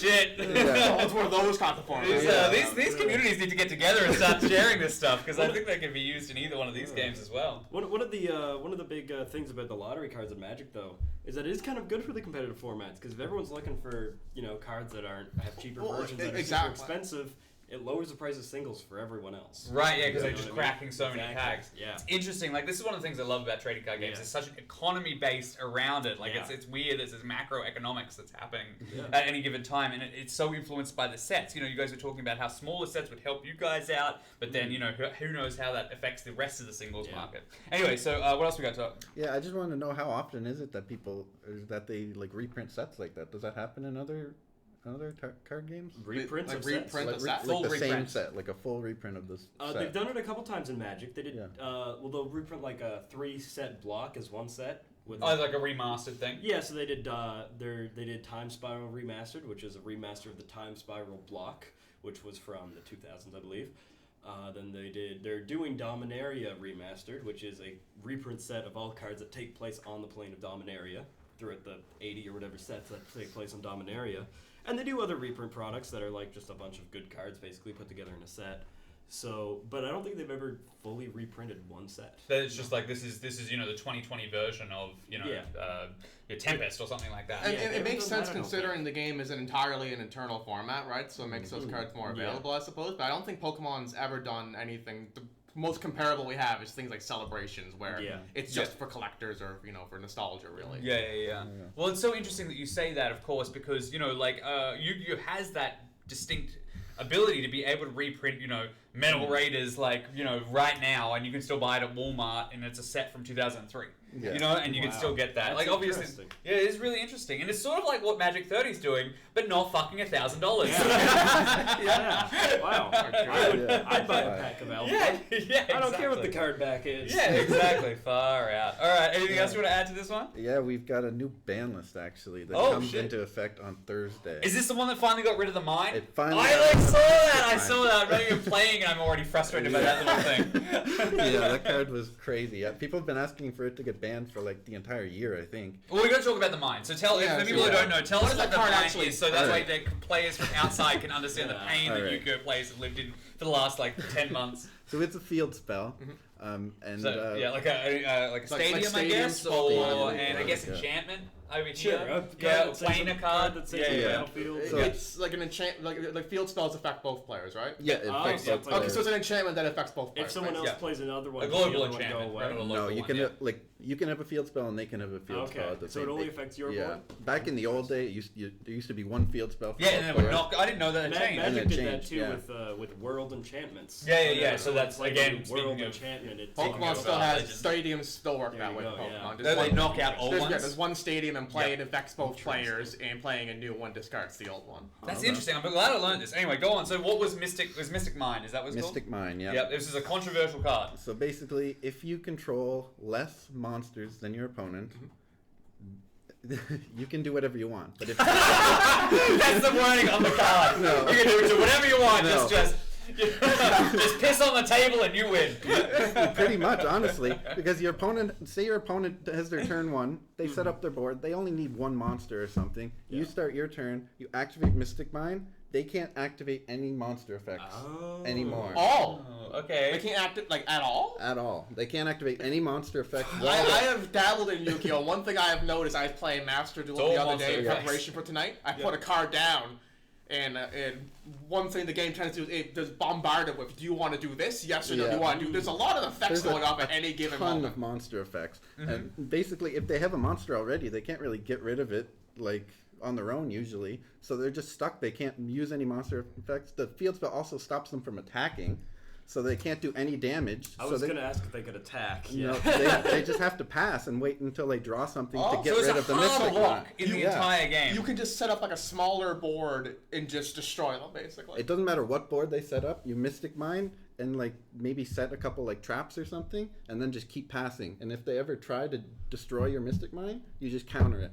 Shit. It's one of those kind of forms. These communities need to get together and start sharing this stuff because I think they can be used in either one of these games as well. One of the big things about the lottery cards in Magic, though, is that it is kind of good for the competitive formats because if everyone's looking for cards that have cheaper versions that are super expensive, it lowers the price of singles for everyone else. Right, yeah, because they're just cracking so many packs. Yeah. It's interesting. Like, this is one of the things I love about trading card games. There's such an economy based around it. Like, it's weird. There's this macroeconomics that's happening at any given time, and it's so influenced by the sets. You guys were talking about how smaller sets would help you guys out, but then, who knows how that affects the rest of the singles market. Anyway, so what else we got to talk? Yeah, I just want to know how often is it that they like reprint sets like that? Does that happen in other other card games? Reprints Like of sets. reprint of sets? Full Like the same reprints. set, like a full reprint of this set. They've done it a couple times in Magic. They did. Yeah. They'll reprint like a 3-set block as one set. With Oh, like a remastered thing. Yeah, so they did. They did Time Spiral Remastered, which is a remaster of the Time Spiral block, which was from the 2000s, I believe. Then they're doing Dominaria Remastered, which is a reprint set of all cards that take place on the plane of Dominaria, throughout the 80 or whatever sets that take place on Dominaria. And they do other reprint products that are like just a bunch of good cards basically put together in a set. So, but I don't think they've ever fully reprinted one set. That it's just like this is the 2020 version of your Tempest or something like that. And Yeah, it makes they've done sense that, I don't considering the game is entirely an internal format, right? So it makes those cards more available, I suppose. But I don't think Pokemon's ever done anything. The most comparable we have is things like Celebrations, where it's just for collectors or for nostalgia, really. Yeah. Well, it's so interesting that you say that, of course, because Yu-Gi-Oh has that distinct ability to be able to reprint, Metal Raiders right now, and you can still buy it at Walmart, and it's a set from 2003. Yeah. And you can Wow. still get that. That's Like, obviously, interesting. yeah, it is really interesting, and it's sort of like what Magic 30 is doing, but not fucking $1,000. Yeah. Wow. I'd buy a pack of Alpha. Yeah. I don't care what the exactly. card back is. Yeah, exactly. Far out. All right. Anything else you want to add to this one? Yeah, we've got a new ban list actually that Oh, comes shit. into effect on Thursday. Is this the one that finally got rid of the mine? It finally I got rid of saw the that. I mine. saw that. I'm not even playing, and I'm already frustrated by that little thing. Yeah, that card was crazy. Yeah, people have been asking for it to get banned for like the entire year, I think. Well, we're going to talk about the mine. So tell Yeah, for so people who yeah. don't know, tell What us does what that the card mine actually- is, so that way Alright. the players from outside can understand the pain that Alright. Yu-Gi-Oh players have lived in for the last 10 months. So it's a field spell, and So like a like stadium, I stadium, guess, spell, or yeah, and I guess yeah. enchantment over Sure. here. Yeah, playing a card. that says Yeah, on the yeah. battlefield. So- It's like an enchant, like field spells affect both players, right? yeah, it Oh, affects so both it's like- Okay, so it's an enchantment that affects both players. If someone else Yeah. plays another one, A does global the other one go enchantment, away? rather than a No, local you one, can yeah. you can have a field spell and they can have a field spell at the So same it only time. affects your Yeah, board? back in the old day, there used to be one field spell. For Yeah, both and then it would players. knock. I didn't know that it changed. Magic it did that changed, too yeah. with World Enchantments. Yeah. So that's, like again, a speaking World of- Enchantment. It's Speaking Pokemon of, still has Legends. stadiums still work There that you way. go, Pokemon. yeah. There's They one- knock out old there's, ones. yeah, there's one stadium and play Yeah. it affects both players, and playing a new one discards the old one. That's interesting. I'm glad I learned this. Anyway, go on. So what was Mystic? Was Mystic Mine? Is that what it's Mystic Mine, yeah. called? Yep. This is a controversial card. So basically, if you control less monsters than your opponent, you can do whatever you want. But if That's the wording on the card. No. You can do whatever you want. No. Just piss on the table and you win. pretty much, honestly, because your opponent, say your opponent has their turn one, they set up their board, they only need one monster or something. You start your turn, you activate Mystic Mine, they can't activate any monster effects anymore. Oh, Okay. they can't act it like at all. At all. They can't activate any monster effects. I have dabbled in Yu-Gi-Oh! One thing I have noticed, I was playing Master Duel all the other monster day in effects. preparation for tonight. I put a card down, and one thing the game tends to do is it does bombard it with, do you want to do this? Yes or no? Do Yeah. you want to do? There's a lot of effects There's going off at any given ton moment. of monster effects. And basically, if they have a monster already, they can't really get rid of it, like, on their own usually. So they're just stuck. They can't use any monster effects. The field spell also stops them from attacking, so they can't do any damage. I so was they, going to ask if they could attack. you know, Yeah. they just have to pass and wait until they draw something Oh, to get So it's rid a of the hard Mystic lock Mine. in the Yeah. entire game. You can just set up like a smaller board and just destroy them, basically. It doesn't matter what board they set up. You Mystic Mine and like maybe set a couple like traps or something, and then just keep passing. And if they ever try to destroy your Mystic Mine, you just counter it.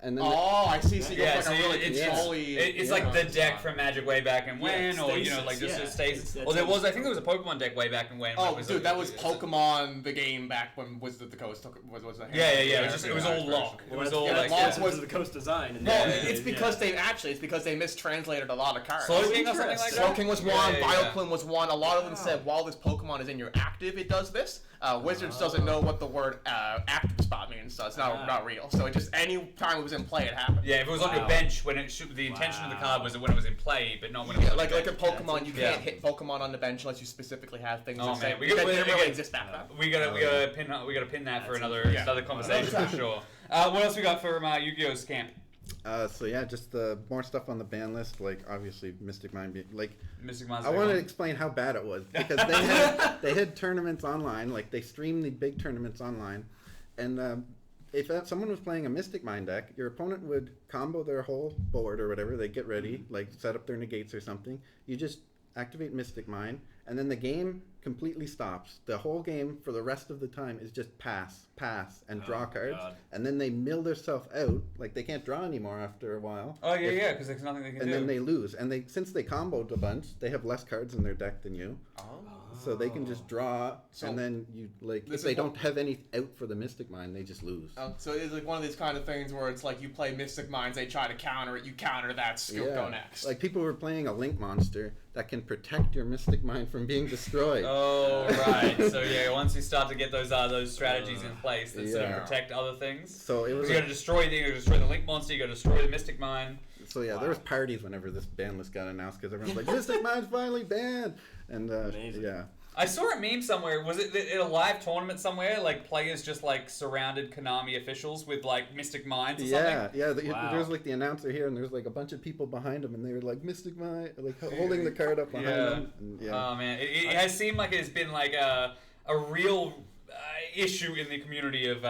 And then Oh, I see. So you Yeah, go for like so a really it's controlly. it's like the deck from Magic way back and when, or stasis, like just yeah. it stays. It's- Or there was, I think there was a Pokemon deck way back and when. Oh, it was dude, that was it's- Pokemon the game back when Wizard of the Coast was the Yeah. It was all lock. It was all yeah, like. lock was the Coast design. And Well, then- it's because it's because they mistranslated a lot of cards. Slow King or something like that. Slow King was one, Yeah. Bioclin was one. A lot of them said while this Pokemon is in your active, it does this. Wizards doesn't know what the word active spot means, so it's not real. So it just any time it was in play, it happened. Yeah, if it was on your Wow. bench when it should, the intention of the card was that when it was in play, but not when it was Yeah, on like your a bench. Pokemon, you Yeah. can't hit Pokemon on the bench unless you specifically have things Oh, that say man, we that gotta- didn't we really gotta- exist back then. We gotta pin that for another conversation for sure. What else we got for Yu-Gi-Oh's camp? so yeah, just the more stuff on the ban list, like obviously Mystic Mine being like. Mystic Mine's I big want to one. explain how bad it was because they had tournaments online, like they streamed the big tournaments online, and if someone was playing a Mystic Mine deck, your opponent would combo their whole board or whatever. They get ready, like set up their negates or something. You just activate Mystic Mine, and then the game completely stops. The whole game for the rest of the time is just pass, and draw cards. God. And then they mill themselves out. Like, they can't draw anymore after a while. Oh, yeah, because there's nothing they can do. And then they lose. And since they comboed a bunch, they have less cards in their deck than you. Oh. So they can just draw, and then you, like, if they don't have any out for the Mystic Mine, they just lose. So it's like one of these kind of things where it's like you play Mystic Mines, they try to counter it, you counter that, scoop go next. Like, people were playing a Link monster that can protect your Mystic Mine from being destroyed. Oh, right. So, yeah, once you start to get those strategies in place that sort of protect other things. So it was you got to destroy the Link monster, you got to destroy the Mystic Mine. So yeah, there was parties whenever this ban list got announced because everyone's like, Mystic Mine's finally banned, and yeah. I saw a meme somewhere. Was it in a live tournament somewhere? Like players just like surrounded Konami officials with like Mystic Mines or something. Yeah. There's like the announcer here, and there's like a bunch of people behind him, and they were like Mystic Mine, like holding the card up behind them. And, Oh man, it has seemed like it's been like a real issue in the community of.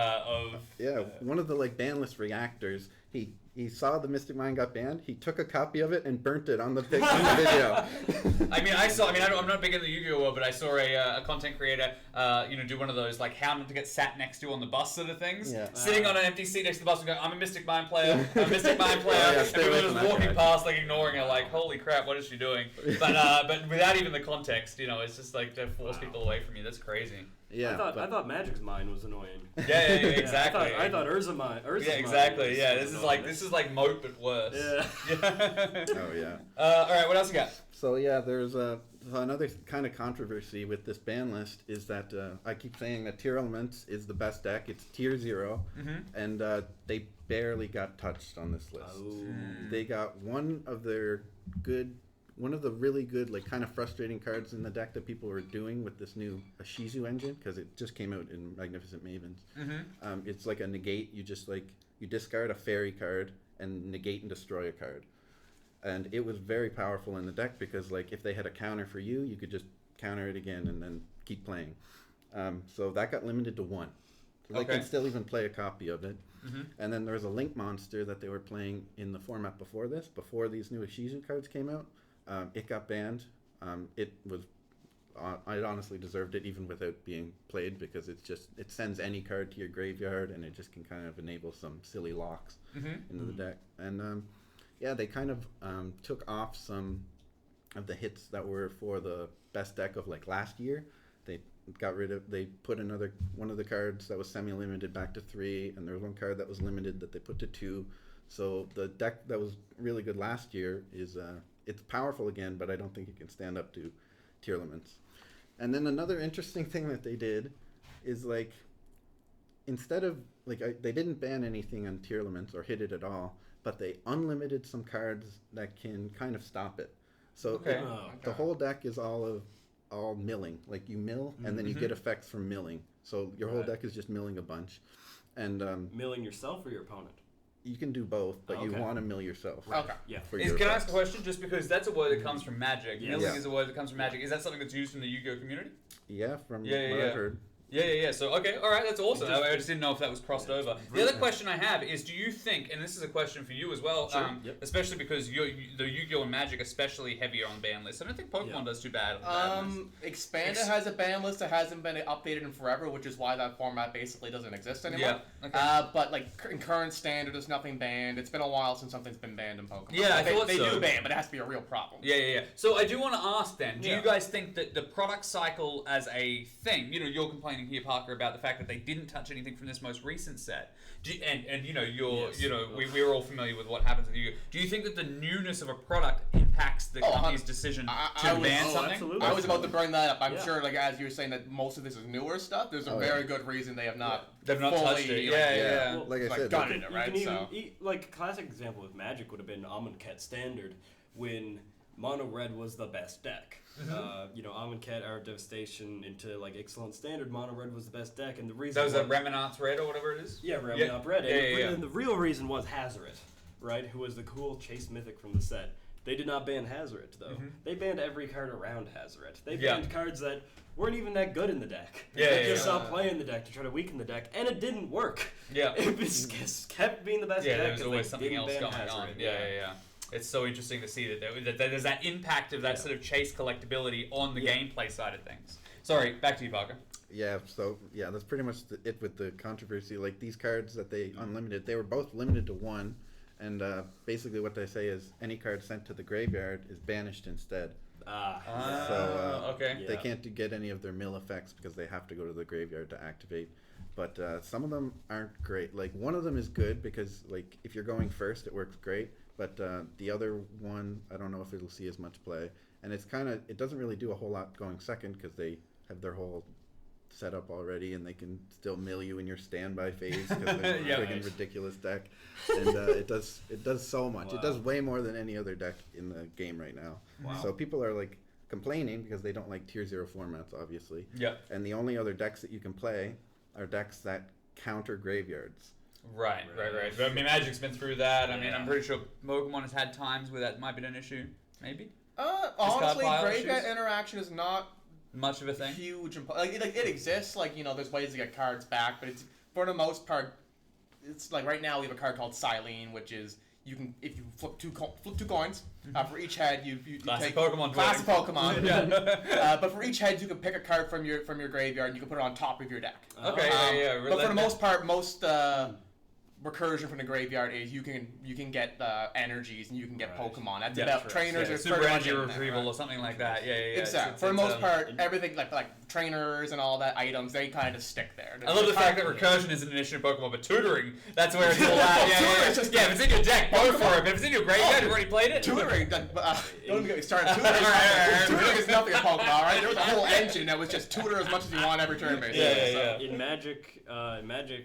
One of the like ban list reactors. He saw the Mystic Mine got banned. He took a copy of it and burnt it on the video. I'm not big in the Yu-Gi-Oh world, but I saw a content creator, do one of those like how not to get sat next to on the bus sort of things. Yeah. Sitting on an empty seat next to the bus and going, "I'm a Mystic Mine player. I'm a Mystic Mine player." And stay away people from just that walking guy. past, like ignoring her, like, "Holy crap, what is she doing?" But without even the context, it's just like to force people away from you. That's crazy. Yeah, I thought Magic's Mine was annoying. Yeah, exactly. I thought Urza Mine. Yeah, exactly. Yeah, this is like Moat but worse. Yeah. Oh yeah. All right, what else you got? So yeah, there's another kind of controversy with this ban list is that I keep saying that Tier Elements is the best deck. It's Tier 0, and they barely got touched on this list. Oh. They got one of the really good, like kind of frustrating cards in the deck that people were doing with this new Ashizu engine, because it just came out in Magnificent Mavens. It's like a negate. You just you discard a fairy card and negate and destroy a card. And it was very powerful in the deck because, like, if they had a counter for you, you could just counter it again and then keep playing. So that got limited to 1. So they can still even play a copy of it. And then there was a Link monster that they were playing in the format before these new Ashizu cards came out. It got banned. It honestly deserved it even without being played because it sends any card to your graveyard and it just can kind of enable some silly locks into the deck. And they kind of took off some of the hits that were for the best deck of like last year. They put one of the cards that was semi-limited back to 3, and there was one card that was limited that they put to 2. So the deck that was really good last year is it's powerful again, but I don't think it can stand up to Tier Elements. And then another interesting thing that they did is like instead of they didn't ban anything on Tier Elements or hit it at all, but they unlimited some cards that can kind of stop it. So the whole deck is all milling. Like you mill, and then you get effects from milling. So your whole deck is just milling a bunch. And milling yourself or your opponent? You can do both, but you want to mill yourself. Okay. Yeah. Can I ask a question? Just because that's a word that comes from Magic. Yes. Milling is a word that comes from Magic. Is that something that's used in the Yu-Gi-Oh community? Yeah, from what I've heard. Yeah. So, okay, all right, that's awesome. I just didn't know if that was crossed over. The other question I have is, do you think, and this is a question for you as well, especially because the Yu-Gi-Oh! And Magic especially heavier on ban lists. I don't think Pokemon does too bad on ban lists. Expander has a ban list that hasn't been updated in forever, which is why that format basically doesn't exist anymore. Yeah, okay. But like in current standard, there's nothing banned. It's been a while since something's been banned in Pokemon. Yeah, I thought they so. do ban, but it has to be a real problem. Yeah. So I do want to ask then, do you guys think that the product cycle as a thing, you're complaining here, Parker, about the fact that they didn't touch anything from this most recent set, we were all familiar with what happens with you. Do you think that the newness of a product impacts the company's decision to ban something? Absolutely. I was about to bring that up. I'm sure, like as you were saying, that most of this is newer stuff. There's a very good reason they have not. They've not touched it. Yeah. Well, like I said, done it, right? Like a classic example with Magic would have been Amonkhet Standard when Mono Red was the best deck. Amonkhet, Arab Devastation into like Excellent Standard, Mono Red was the best deck, and the reason that was a Reminance Red or whatever it is. Yeah, Reminance Red. And the real reason was Hazoret, right? Who was the cool chase mythic from the set. They did not ban Hazoret, though. They banned every card around Hazoret. They Yeah. banned cards that weren't even that good in the deck. Yeah, They yeah, just yeah. stopped playing the deck to try to weaken the deck, and it didn't work. Yeah. It just kept being the best Yeah, deck. there was 'cause always they something didn't else ban going on. Hazoret. Yeah. It's so interesting to see that there's that impact of that sort of chase collectability on the gameplay side of things. Sorry, back to you, Parker. Yeah, so yeah, that's pretty much it with the controversy. Like these cards that they unlimited, they were both limited to one, and basically what they say is any card sent to the graveyard is banished instead. Okay. They can't get any of their mill effects because they have to go to the graveyard to activate. But some of them aren't great. Like one of them is good because like if you're going first, it works great. But the other one, I don't know if it'll see as much play. And it doesn't really do a whole lot going second because they have their whole setup already, and they can still mill you in your standby phase because they're a friggin' ridiculous deck. And it does so much. It does way more than any other deck in the game right now. So people are like complaining because they don't like tier 0 formats, obviously. Yeah. And the only other decks that you can play are decks that counter graveyards. Right. But I mean, Magic's been through that. I mean, I'm pretty sure Pokemon has had times where that might be an issue. Maybe. Honestly, pile graveyard issues? interaction is not Much of a thing. huge. It exists. Like there's ways to get cards back, but it's for the most part, it's like right now we have a card called Silene, which is you can if you flip two coins for each head you Classic take Pokemon. classic Pokemon. Yeah. But for each head you can pick a card from your graveyard and you can put it on top of your deck. Okay. But for the most part, most recursion from the graveyard is you can get energies and you can get Pokemon. That's about trainers or super pretty much energy in there, retrieval or something like that. Yeah. Exactly. For the most part, everything like trainers and all that items, they kind of stick there. I love the fact that recursion isn't an issue in Pokemon, but tutoring, that's where it's all at. Yeah, if it's in your deck, go for it. But if it's in your graveyard, you've already played it. Tutoring, don't even get me started. Tutoring is nothing in Pokemon, alright? There was a whole engine that was just tutor as much as you want every turn, basically. Yeah. In Magic,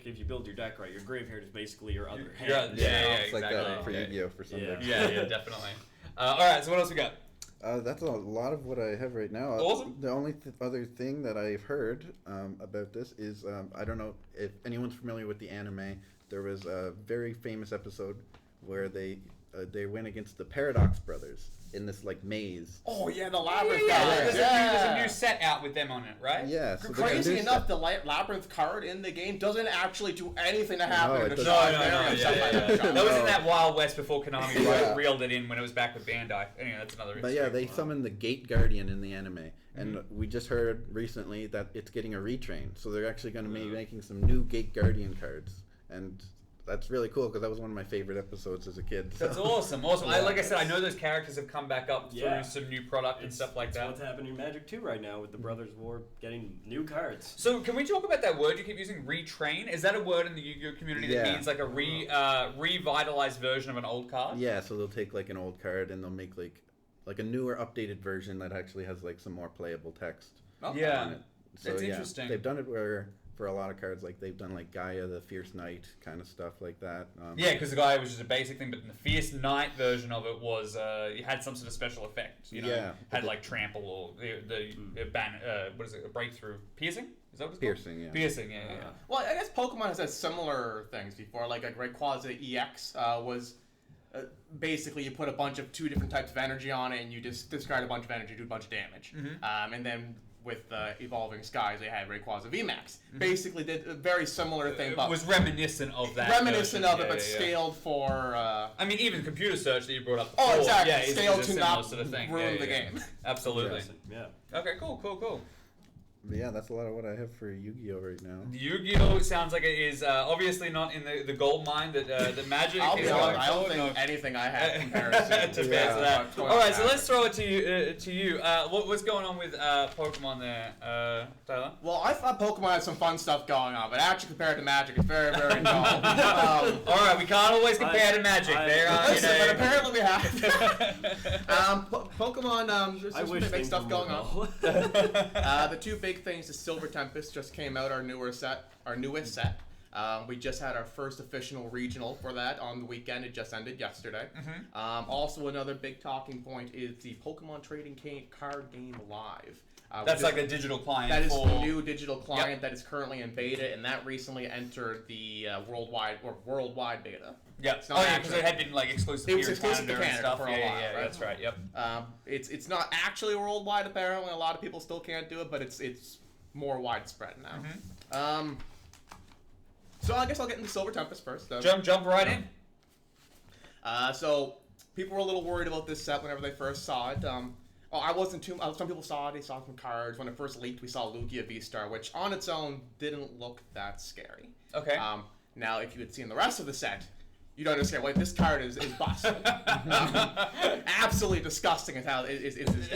if you build your deck right, your graveyard is basically your other hand. It's like exactly. that for Yu-Gi-Oh! For some decks. Yeah, definitely. Alright, so what else we got? That's a lot of what I have right now. Awesome. The only other thing that I've heard about this is I don't know if anyone's familiar with the anime. There was a very famous episode where they went against the Paradox Brothers in this like maze. Oh yeah, the Labyrinth There's guy. a new set out with them on it, right? Yeah. So Crazy enough, the Labyrinth card in the game doesn't actually do anything to happen No, in it the doesn't. shot. That was in that Wild West before Konami Yeah. reeled it in when it was back with Bandai. Anyway, that's another. But yeah, they summoned the Gate Guardian in the anime, and we just heard recently that it's getting a retrain. So they're actually going to be making some new Gate Guardian cards, and that's really cool because that was one of my favorite episodes as a kid. So. That's awesome. Like I said, I know those characters have come back up Yeah. through some new product and stuff like That's that. what's happening in Magic 2 right now with the Brothers War getting new cards. So can we talk about that word you keep using, retrain? Is that a word in the Yu-Gi-Oh community that Yeah. means like a revitalized version of an old card? Yeah, so they'll take like an old card and they'll make like a newer, updated version that actually has like some more playable text. Yeah. on it. So, That's yeah, interesting. They've done it for a lot of cards, like they've done like Gaia the Fierce Knight kind of stuff like that. Yeah, because the guy was just a basic thing, but the Fierce Knight version of it was it had some sort of special effect. You know, Yeah. had like trample or the ban. What is it? A breakthrough, piercing? Is that what it's Piercing, called? yeah. Piercing. Yeah. Well, I guess Pokemon has had similar things before. Like Rayquaza EX was basically you put a bunch of two different types of energy on it, and you just discard a bunch of energy, do a bunch of damage. And then with Evolving Skies, they had Rayquaza VMAX. Basically did a very similar thing, but It was reminiscent of that. reminiscent version. of it, Yeah, but yeah. scaled for. I mean, even computer search that you brought up. Oh, before, exactly. Yeah, Scaled is to a similar not sort of thing. ruin Yeah, the yeah. game. Absolutely. Yeah. Okay, cool. But yeah, that's a lot of what I have for Yu-Gi-Oh right now. Yu-Gi-Oh sounds like it is obviously not in the gold mine that Magic I'll is be honest, I don't going think for. anything I have compares To Yeah. to that. All right, so let's throw it to you. What's going on with Pokemon there, Tyler? Well, I thought Pokemon had some fun stuff going on, but actually compared to Magic, it's very, very dull. All right, we can't always compare to Magic. There are, Listen, but apparently we have. Pokemon, there's I some wish big things stuff were going more on. dull. The two big things is Silver Tempest just came out, our newest set. We just had our first official regional for that on the weekend. It just ended yesterday. Also, another big talking point is the Pokemon Trading Card Game Live. That's like a digital client. That is the new digital client that is currently in beta, and that recently entered the worldwide beta. Yeah. Because it had been like exclusive It was here in exclusive to Canada and Canada stuff. for a while, Yeah, right? that's right. Yep. It's not actually worldwide apparently. A lot of people still can't do it, but it's more widespread now. So I guess I'll get into Silver Tempest first. Jump right in. So people were a little worried about this set whenever they first saw it. I wasn't too. Some people saw it. They saw it from cards. When it first leaked, we saw Lugia V-Star, which on its own didn't look that scary. Okay. Now, if you had seen the rest of the set, you'd understand. Wait, this card is busted. Absolutely disgusting. Is how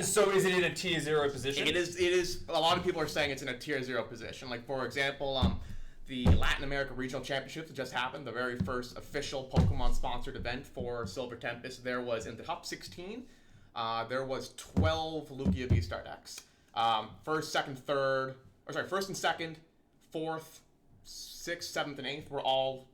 So is it in a tier 0 position? It is. A lot of people are saying it's in a tier 0 position. Like for example, the Latin America Regional Championships that just happened, the very first official Pokemon-sponsored event for Silver Tempest, there was in the top 16. There was 12 Lugia V-Star decks. First and second, fourth, sixth, seventh, and eighth were all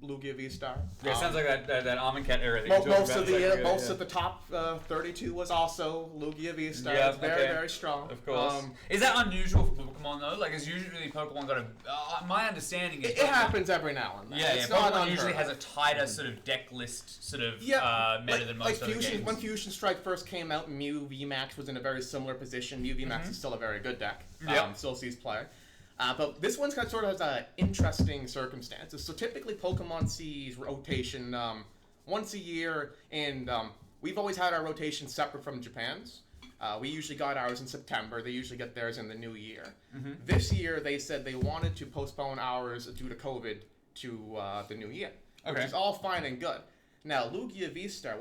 Lugia V-Star. Yeah, it sounds like that Almond Cat era. Most of the top 32 was also Lugia V-Star. Yeah, it's very, very strong. Of course. Is that unusual for Pokemon though? Like, is usually Pokemon got a? My understanding is it happens every now and then. Yeah, it's Pokemon not usually has a tighter sort of deck list meta than most other games. When Fusion Strike first came out, Mew VMAX was in a very similar position. Mew VMAX is still a very good deck. Still sees play. But this one's sort of has interesting circumstances. So typically Pokemon sees rotation once a year, and we've always had our rotation separate from Japan's. We usually got ours in September. They usually get theirs in the new year. This year they said they wanted to postpone ours due to COVID to the new year, which is all fine and good. Now Lugia V-Star,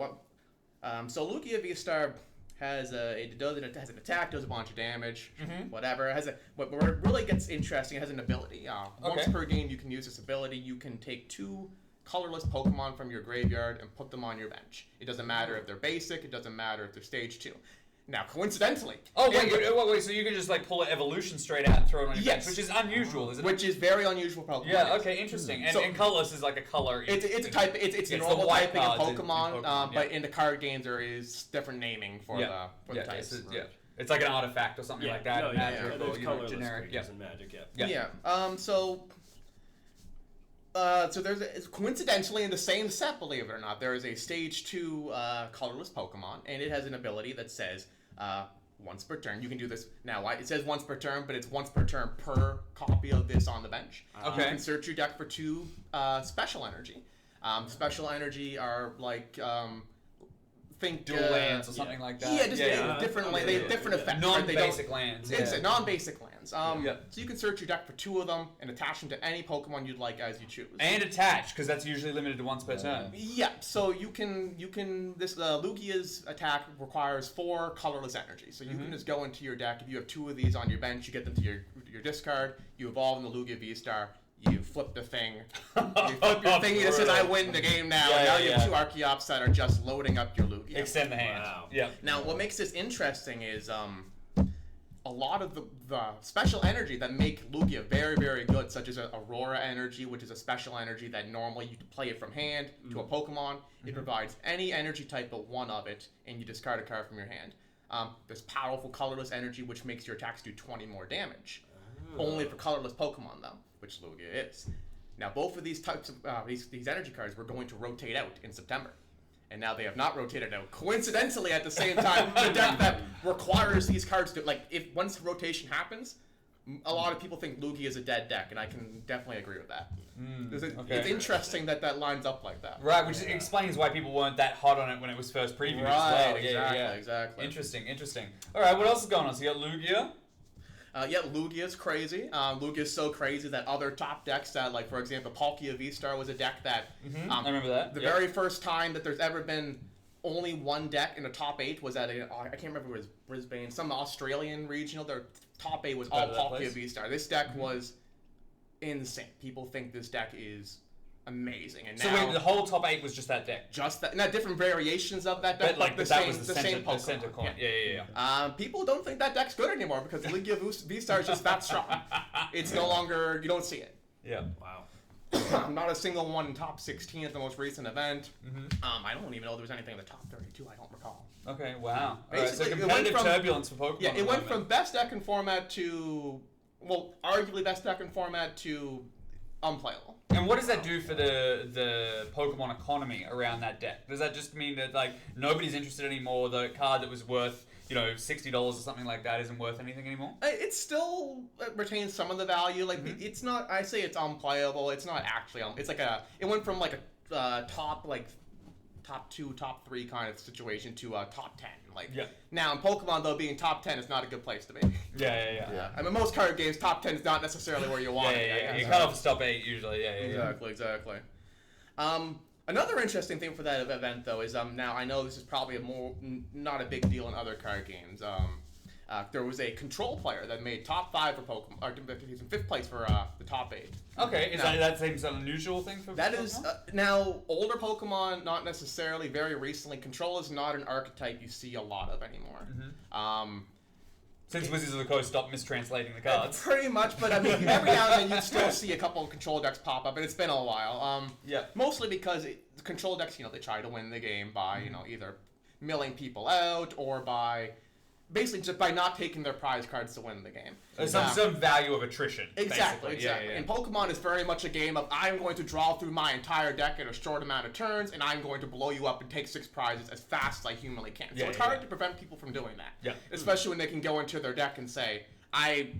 so Lugia V-Star has an attack, does a bunch of damage, whatever. What really gets interesting, it has an ability. Once per game, you can use this ability. You can take 2 colorless Pokemon from your graveyard and put them on your bench. It doesn't matter if they're basic. It doesn't matter if they're stage 2. Now, coincidentally... wait, so you can just like pull an evolution straight out and throw it on your bench, which is unusual, isn't it? Which is very unusual for Pokemon. Yeah, okay, interesting. And colorless is like a color... It's a type... It's the normal typing of Pokemon, but in the card games there is different naming for the types. It's like an artifact or something like that. There's colorless generic. creatures in Magic, So there's coincidentally in the same set, believe it or not, there is a stage 2 colorless Pokemon, and it has an ability that says once per turn. You can do this now. It says once per turn, but it's once per turn per copy of this on the bench. You can search your deck for 2 special energy. Special energy are like think dual lands or something like that. Different effects. Non-basic lands. Non-basic lands. So you can search your deck for 2 of them and attach them to any Pokemon you'd like as you choose. And attach, because that's usually limited to once per turn. Yeah. So you can this Lugia's attack requires 4 colorless energy. So you can just go into your deck. If you have 2 of these on your bench, you get them to your discard. You evolve in the Lugia V-Star. You flip the thing. You flip your thing that says, I win the game now. Now you have 2 Archeops that are just loading up your Lugia. Extend the hand. Wow. Yeah. Now, what makes this interesting is a lot of the special energy that make Lugia very, very good, such as Aurora energy, which is a special energy that normally you play it from hand to a Pokemon. It provides any energy type but one of it, and you discard a card from your hand. There's powerful colorless energy, which makes your attacks do 20 more damage. Only for colorless Pokemon, though, which Lugia is. Now, both of these types of these energy cards were going to rotate out in September, and now they have not rotated out. Coincidentally, at the same time, the deck that requires these cards to if once rotation happens, a lot of people think Lugia is a dead deck, and I can definitely agree with that. It's interesting that lines up like that. Right, which explains why people weren't that hot on it when it was first previewed as well. Exactly. Interesting. All right, what else is going on? So you got Lugia. Lugia's crazy. Lugia's so crazy that other top decks that, like, for example, Palkia V-Star was a deck that... I remember that. The very first time that there's ever been only one deck in the top 8 was at I can't remember if it was Brisbane, some Australian regional. Their top 8 was all Palkia V-Star. This deck was insane. People think this deck is amazing. And so wait, the whole top 8 was just that deck? Just that. Not different variations of that deck. But that was the same Pokemon. The center coin. Yeah. People don't think that deck's good anymore because Lugia V-Star is just that strong. It's no longer, you don't see it. Yeah. Wow. Not a single one in top 16 at the most recent event. I don't even know if there was anything in the top 32. I don't recall. Okay, wow. Basically, so competitive turbulence for Pokemon. Yeah, it went from best deck and format to, well, arguably best deck and format to unplayable. And what does that do for the Pokemon economy around that deck? Does that just mean that like nobody's interested anymore? The card that was worth $60 or something like that isn't worth anything anymore? It still retains some of the value. Like it's not. I say it's unplayable. It's not actually. It's like it went from like a top 2, top 3 kind of situation to a top 10. Now in Pokemon though, being top 10 is not a good place to be. Yeah. I mean, most card games, top 10 is not necessarily where you want it. Yeah. You cut off a top 8 usually. Yeah. Exactly. Another interesting thing for that event though is now I know this is probably not a big deal in other card games. There was a control player that made top 5 for Pokemon, or he's in 5th place for the top 8. Okay, that seems an unusual thing for that Pokemon? is now older Pokemon, not necessarily. Very recently, control is not an archetype you see a lot of anymore. Since Wizards of the Coast stopped mistranslating the cards. Pretty much, but I mean, every now and then you still see a couple of control decks pop up, and it's been a while. Mostly because the control decks, they try to win the game by, either milling people out or by basically just by not taking their prize cards to win the game. Some value of attrition. Exactly. Yeah. And Pokemon is very much a game of I'm going to draw through my entire deck in a short amount of turns, and I'm going to blow you up and take 6 prizes as fast as I humanly can. So it's hard to prevent people from doing that. Yeah. Especially when they can go into their deck and say,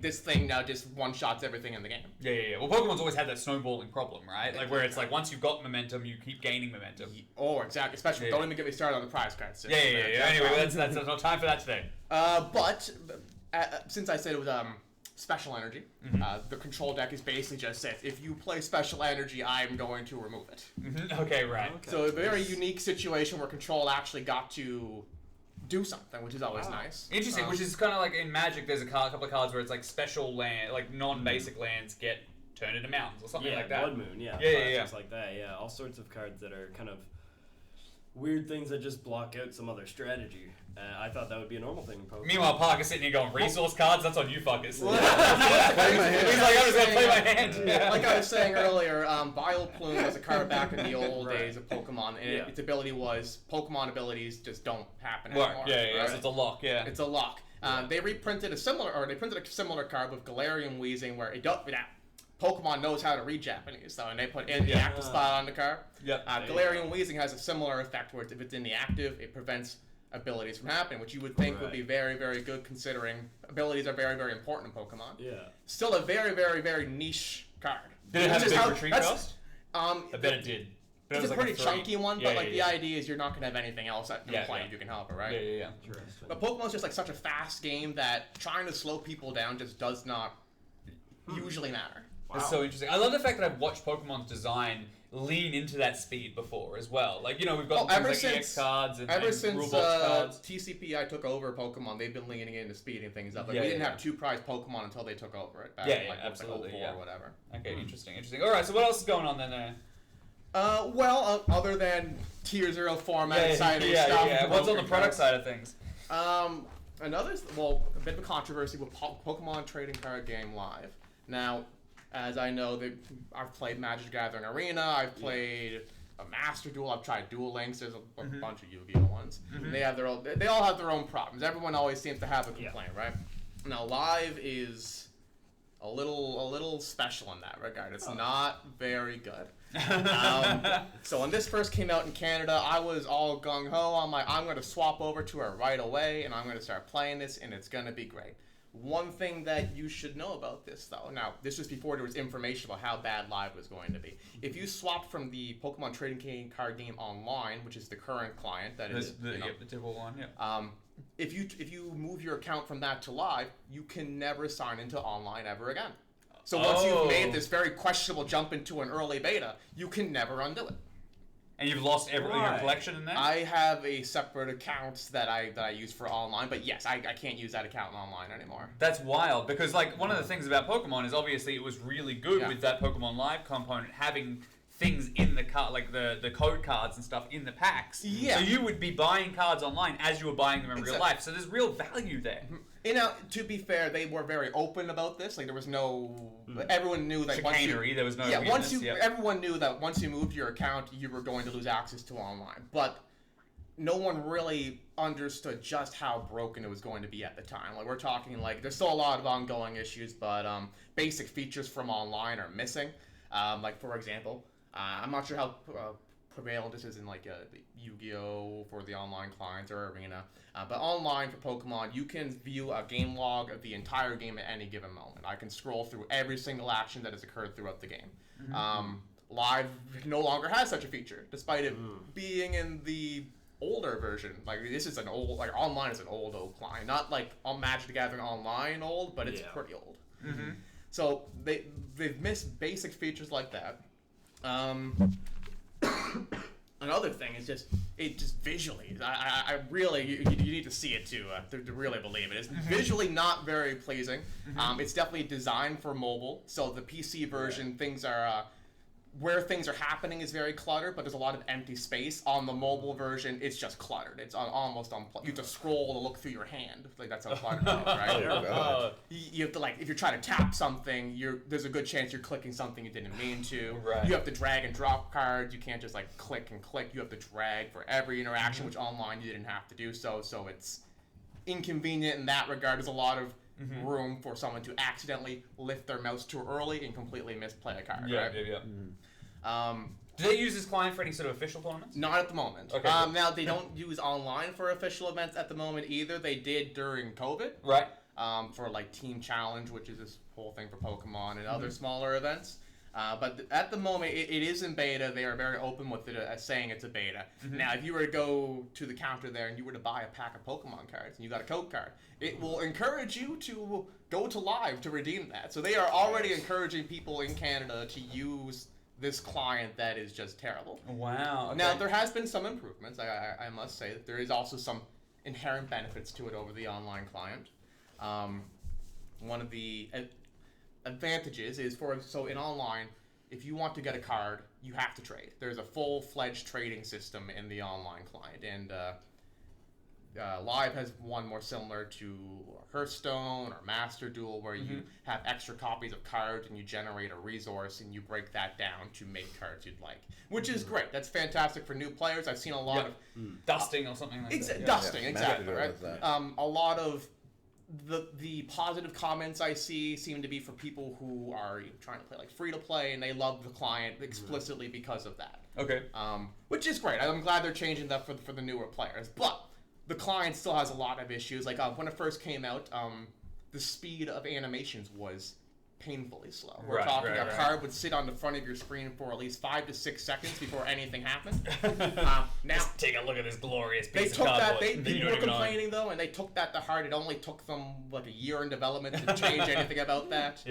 this thing now just one-shots everything in the game. Yeah. Well, Pokemon's always had that snowballing problem, right? Like where it's like once you've got momentum, you keep gaining momentum. Oh, exactly. Especially don't even get me started on the prize cards. Yeah. Anyway, that's not time for that today. But since I said it was special energy, the control deck is basically just says if you play special energy, I'm going to remove it. Okay, right. Okay. So a very unique situation where control actually got to do something, which is always nice. Interesting, which is kind of like in Magic, there's a couple of cards where it's like special land, like non-basic lands get turned into mountains or something like that. Blood Moon, yeah. Like that, yeah. All sorts of cards that are kind of weird things that just block out some other strategy. I thought that would be a normal thing in Pokemon. Meanwhile, Parker's sitting here going, resource cards? That's on you fuckers. He's like, I'm just going to play my hand. Like I was saying earlier, Vileplume was a card back in the old days of Pokemon, and its ability was Pokemon abilities just don't happen anymore. Yeah. So it's a lock, It's a lock. They reprinted a similar card with Galarian Weezing where Pokemon knows how to read Japanese, and they put in the active spot on the card. Galarian Weezing has a similar effect where if it's in the active, it prevents abilities from happening, which you would think would be very, very good considering abilities are very, very important in Pokemon. Yeah. Still a very, very, very niche card. Did it have a big retreat cost? I bet it did. But it's a pretty chunky one, but the yeah. idea is you're not going to have anything else that can play if you can help it, right? Yeah. But Pokemon's just like such a fast game that trying to slow people down just does not usually matter. That's so interesting. I love the fact that I've watched Pokemon's design lean into that speed before as well. Like, we've got things like EX cards and ever since Rulebox cards. TCPI took over Pokemon, they've been leaning into speeding things up. We didn't have 2 prize Pokemon until they took over it back in absolutely, 04 or whatever. Okay, interesting. All right, so what else is going on then? Other than Tier 0 format exciting stuff. Yeah. What's on the product side of things? A bit of a controversy with Pokemon Trading Card Game Live. Now, as I know, I've played Magic the Gathering Arena, I've played a Master Duel, I've tried Duel Links, there's a bunch of Yu-Gi-Oh ones. They all have their own problems. Everyone always seems to have a complaint, right? Now, Live is a little special in that regard. It's not very good. So when this first came out in Canada, I was all gung-ho on I'm going to swap over to it right away, and I'm going to start playing this, and it's going to be great. One thing that you should know about this, though, now, this was before there was information about how bad Live was going to be. If you swapped from the Pokemon Trading Card Game Online, which is the current client, that is the typical one, if you move your account from that to Live, you can never sign into online ever again. So once you've made this very questionable jump into an early beta, you can never undo it. And you've lost your collection in there? I have a separate account that I use for online, but yes, I can't use that account online anymore. That's wild, because one of the things about Pokemon is obviously it was really good with that Pokemon Live component having things in the card, like the code cards and stuff in the packs. Yeah. So you would be buying cards online as you were buying them in real life. So there's real value there. To be fair, they were very open about this. Like there was no, everyone knew that chicanery. There was no. Everyone knew that once you moved your account, you were going to lose access to online. But no one really understood just how broken it was going to be at the time. Like we're talking like there's still a lot of ongoing issues, but basic features from online are missing. Like for example, I'm not sure how prevalent this is in like Yu-Gi-Oh for the online clients or Arena. But online for Pokemon, you can view a game log of the entire game at any given moment. I can scroll through every single action that has occurred throughout the game. Live no longer has such a feature, despite it being in the older version. Like this is an old, like online is an old client, not like Magic the Gathering Online old, but it's pretty old. So they've missed basic features like that. Another thing is just visually. I really you need to see it to really believe it. It's visually not very pleasing. It's definitely designed for mobile. So the PC version, things are where things are happening is very cluttered, but there's a lot of empty space. On the mobile version, it's just cluttered. It's almost unplugged. You have to scroll to look through your hand. Like that's how cluttered it is, right? You have to if you're trying to tap something, there's a good chance you're clicking something you didn't mean to. Right. You have to drag and drop cards. You can't just click and click. You have to drag for every interaction, which online you didn't have to do so. So it's inconvenient in that regard. There's a lot of room for someone to accidentally lift their mouse too early and completely misplay a card. Yeah. Do they use this client for any sort of official tournaments? Not at the moment. Okay. Now they don't use online for official events at the moment either. They did during COVID. Right. For like Team Challenge, which is this whole thing for Pokemon and other smaller events. But at the moment, it is in beta. They are very open with it, saying it's a beta. Now, if you were to go to the counter there and you were to buy a pack of Pokemon cards and you got a code card, it will encourage you to go to Live to redeem that. So they are already encouraging people in Canada to use this client that is just terrible. Wow. Okay. Now, there has been some improvements. I must say that there is also some inherent benefits to it over the online client. One of the advantages is so in online, if you want to get a card, you have to trade. There's a full-fledged trading system in the online client, and Live has one more similar to Hearthstone or Master Duel, where you have extra copies of cards and you generate a resource and you break that down to make cards you'd like, which is great. That's fantastic for new players. I've seen a lot of dusting or something like that. Dusting, exactly. Master Right. Duel A lot of the positive comments I see seem to be for people who are trying to play like free to play, and they love the client explicitly because of that. Okay. Which is great. I'm glad they're changing that for the newer players, but the client still has a lot of issues. Like when it first came out, the speed of animations was painfully slow. We're talking a card would sit on the front of your screen for at least 5 to 6 seconds before anything happened. Now, just take a look at this glorious piece they of took cardboard. that. People were complaining though, and they took that to heart. It only took them like a year in development to change anything about that.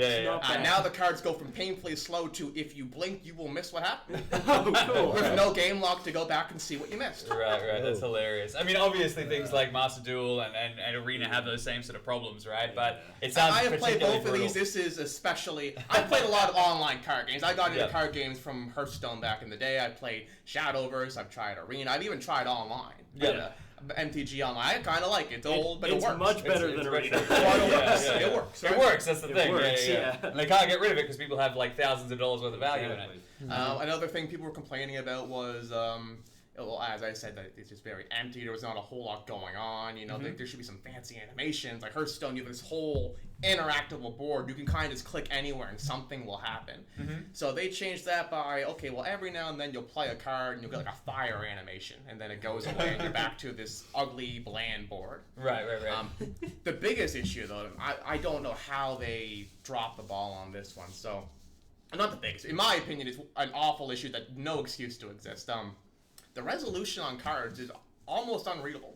Now the cards go from painfully slow to if you blink, you will miss what happened. Cool. With no game log to go back and see what you missed. Right. That's hilarious. I mean, obviously things like Master Duel and Arena have those same sort of problems, right? But it sounds I have played both brutal. of these. This is especially. I played a lot of online card games. I got into card games from Hearthstone back in the day. I played Shadowverse. I've tried Arena. I've even tried online. MTG Online. I kind of like it. It's old, but it works. It's much better than Arena. It works. It works. That's the thing. Works, And they can't get rid of it because people have like thousands of dollars worth of value in it. Another thing people were complaining about was, well, as I said, that it's just very empty. There was not a whole lot going on. You know, there should be some fancy animations. Like Hearthstone, you have this whole interactable board. You can kind of just click anywhere and something will happen. So they changed that by, okay, well, every now and then you'll play a card and you'll get like a fire animation, and then it goes away and you're back to this ugly, bland board. Right. The biggest issue, though, I don't know how they dropped the ball on this one. So, not the biggest. In my opinion, it's an awful issue that no excuse to exist. The resolution on cards is almost unreadable.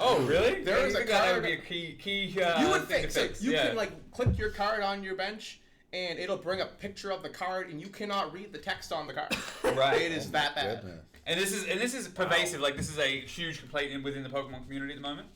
Oh, really? There is a that card. would be a key You would think so. fix. You can like click your card on your bench, and it'll bring a picture of the card, and you cannot read the text on the card. Right. It is that bad. Goodness. And this is pervasive. Like this is a huge complaint within the Pokemon community at the moment.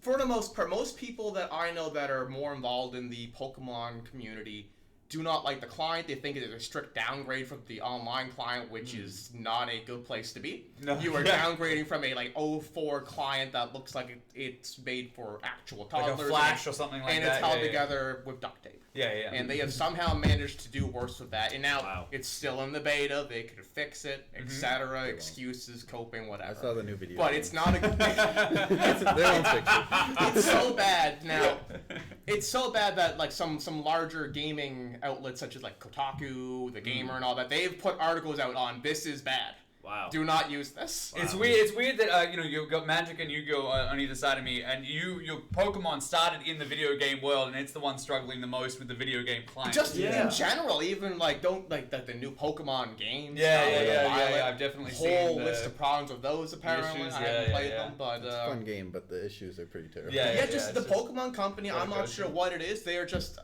For the most part, most people that I know that are more involved in the Pokemon community do not like the client. They think it is a strict downgrade from the online client, which is not a good place to be. No. You are downgrading from a like 04 client that looks like it's made for actual toddlers. Like a Flash or something like and that. it's held together with duct tape. Yeah. And they have somehow managed to do worse with that. And now it's still in the beta. They could fix it, etc. Excuses, coping, whatever. I saw the new video. But it's not a good They won't fix it. It's so bad now. It's so bad that like some larger gaming outlets such as like Kotaku, The Gamer, and all that, they've put articles out on this is bad. Wow. Do not use this. It's weird. It's weird that you've got Magic and Yu-Gi-Oh on either side of me, and your Pokemon started in the video game world, and it's the one struggling the most with the video game client. Just in general, even like the new Pokemon games. Yeah. I've definitely seen whole list of problems with those. Apparently, issues, I haven't played them, but It's a fun game, but the issues are pretty terrible. just the Pokemon company. I'm not sure what it is. They are just.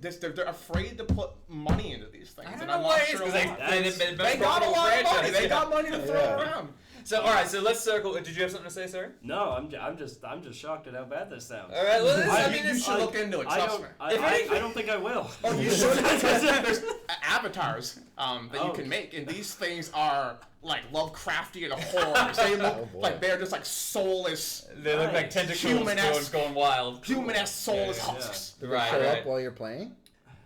They're afraid to put money into these things. I don't and know I'm why not it is, sure because why. they got a lot of money. They got money to throw Yeah. around. So all right, so let's circle. Did you have something to say, sir? No, I'm just shocked at how bad this sounds. All right, well, You should look into it. Trust me. I don't think I will. Oh, you should. There's avatars that you can make, and these things are like Lovecraftian horrors. They look like they're just like soulless, They look like tentacles Human-esque- going wild. human-esque soulless husks. Do they show up while you're playing?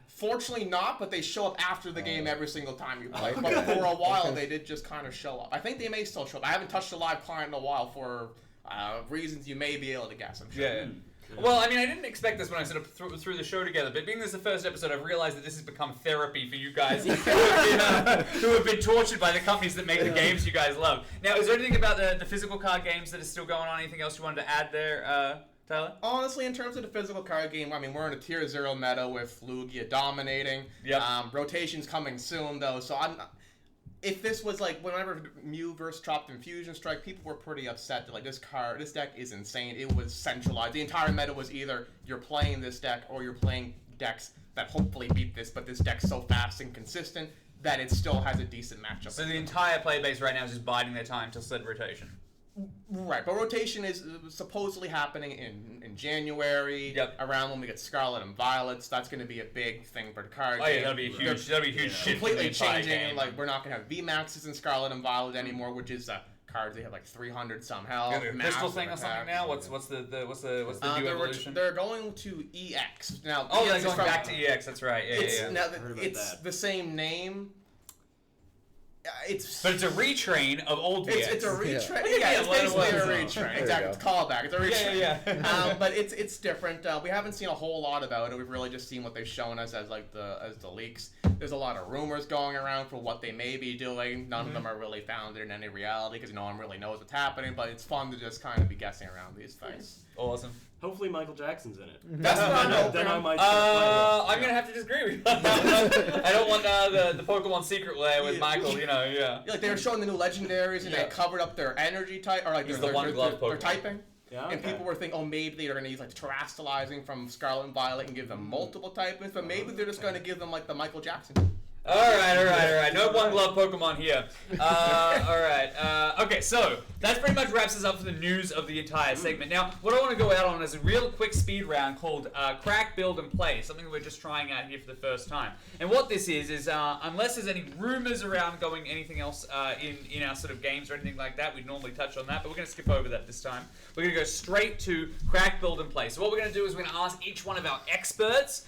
Fortunately not, but they show up after the game every single time you play. But for a while, they did just kind of show up. I think they may still show up. I haven't touched a live client in a while for reasons you may be able to guess, I'm sure. Yeah. Well, I mean, I didn't expect this when I sort of threw the show together, but being this is the first episode, I've realized that this has become therapy for you guys who have been tortured by the companies that make the games you guys love. Now, is there anything about the physical card games that is still going on? Anything else you wanted to add there, Tyler? Honestly, in terms of the physical card game, I mean, we're in a tier 0 meta with Lugia dominating. Yep. Rotation's coming soon, though, so if this was like whenever Mew versus Chopped Infusion Strike, people were pretty upset that like this deck is insane. It was centralized. The entire meta was either you're playing this deck or you're playing decks that hopefully beat this, but this deck's so fast and consistent that it still has a decent matchup. So the entire play base right now is just biding their time till said rotation. Right, but rotation is supposedly happening in January, around when we get Scarlet and Violet. So that's going to be a big thing for the card game. Oh yeah, that'll be a huge shift. Completely changing. Like we're not going to have VMAXs in Scarlet and Violet anymore, which is cards they have like 300 some health. Crystal thing or something now. What's the new evolution? They're going to EX now. Oh, they're going back to EX. That's right. Now it's the same name. But it's a retrain of old VX. It's a retrain. Yeah, it's basically a retrain. Exactly. It's a callback. It's a retrain. Yeah. But it's different. We haven't seen a whole lot about it. We've really just seen what they've shown us as the leaks. There's a lot of rumors going around for what they may be doing. None of them are really founded in any reality because no one really knows what's happening. But it's fun to just kind of be guessing around these things. Awesome. Hopefully Michael Jackson's in it. That's what I'm hoping. Then I might I'm gonna have to disagree with you. I don't want the Pokemon Secret Lair with Michael. Like they were showing the new legendaries and they covered up their energy type or like their typing. Yeah, and people were thinking, maybe they're going to use like terastallizing from Scarlet and Violet and give them multiple typings, but maybe they're just going to give them like the Michael Jackson. All right. No one glove Pokemon here. All right. Okay, so that pretty much wraps us up for the news of the entire segment. Now, what I want to go out on is a real quick speed round called Crack, Build, and Play, something that we're just trying out here for the first time. And what this is unless there's any rumors around going anything else in our sort of games or anything like that, we'd normally touch on that, but we're going to skip over that this time. We're going to go straight to Crack, Build, and Play. So what we're going to do is we're going to ask each one of our experts,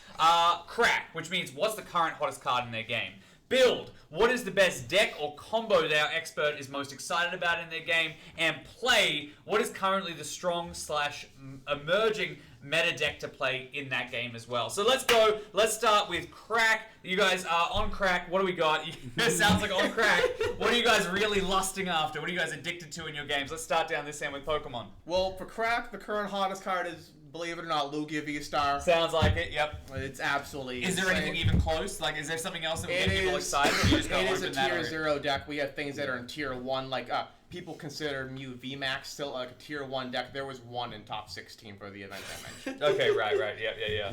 Crack, which means what's the current hottest card in their game? Build, what is the best deck or combo that our expert is most excited about in their game? And Play, what is currently the strong / emerging meta deck to play in that game as well? So let's go. Let's start with Crack. You guys are on Crack. What do we got? It sounds like on Crack. What are you guys really lusting after? What are you guys addicted to in your games? Let's start down this end with Pokemon. Well, for Crack, the current hottest card is, believe it or not, Lugia V-Star. Sounds like it, yep. It's absolutely Is there anything even close? Like, is there something else that would get people excited? Or you just it is a tier 0 deck. We have things that are in tier 1, like people consider Mew VMAX still like a tier 1 deck. There was one in top 16 for the event I mentioned. Okay, right, yeah.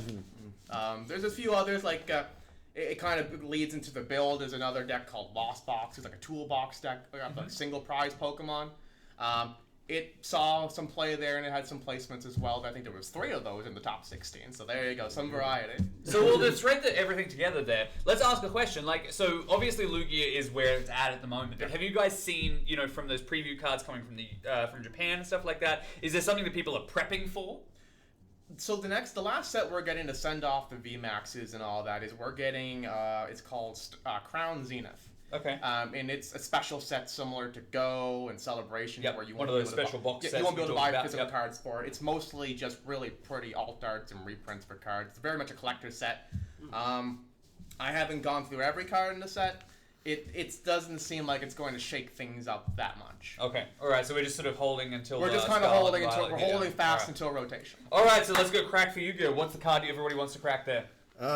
There's a few others, like it kind of leads into the build. There's another deck called Lost Box. It's like a toolbox deck, like single prize Pokemon. it saw some play there, and it had some placements as well. I think there was 3 of those in the top 16. So there you go, some variety. So well, to thread everything together there, let's ask a question. Like, so obviously Lugia is where it's at the moment. But have you guys seen, from those preview cards coming from Japan and stuff like that? Is there something that people are prepping for? So the last set we're getting to send off the VMAXs and all that is we're getting, it's called Crown Zenith. Okay. And it's a special set similar to Go and Celebration, where you one won't of those special box sets you won't be able to buy physical yep. cards for it. It's mostly just really pretty alt arts and reprints for cards. It's very much a collector's set. I haven't gone through every card in the set. It doesn't seem like it's going to shake things up that much. Okay. All right. So we're just sort of holding until we're just kind of holding fast until rotation. All right. So let's go crack for Yu-Gi-Oh! What's the card everybody wants to crack there?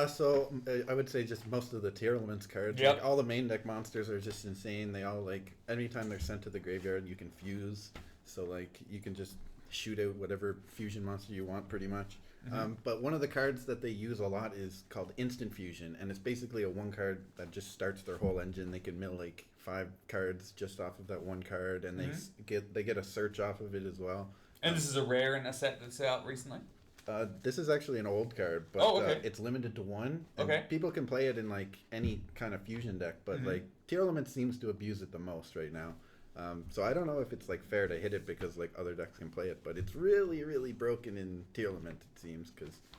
So I would say just most of the tier elements cards. Yep. Like, all the main deck monsters are just insane. They all anytime they're sent to the graveyard, you can fuse. So you can just shoot out whatever fusion monster you want, pretty much. Mm-hmm. But one of the cards that they use a lot is called Instant Fusion, and it's basically a 1 card that just starts their whole engine. They can mill 5 cards just off of that 1 card, and they get a search off of it as well. And this is a rare in a set that's out recently? This is actually an old card, but it's limited to 1. Okay. People can play it in any kind of fusion deck, but Tier Element seems to abuse it the most right now. So I don't know if it's fair to hit it because other decks can play it, but it's really, really broken in Tier Element, it seems,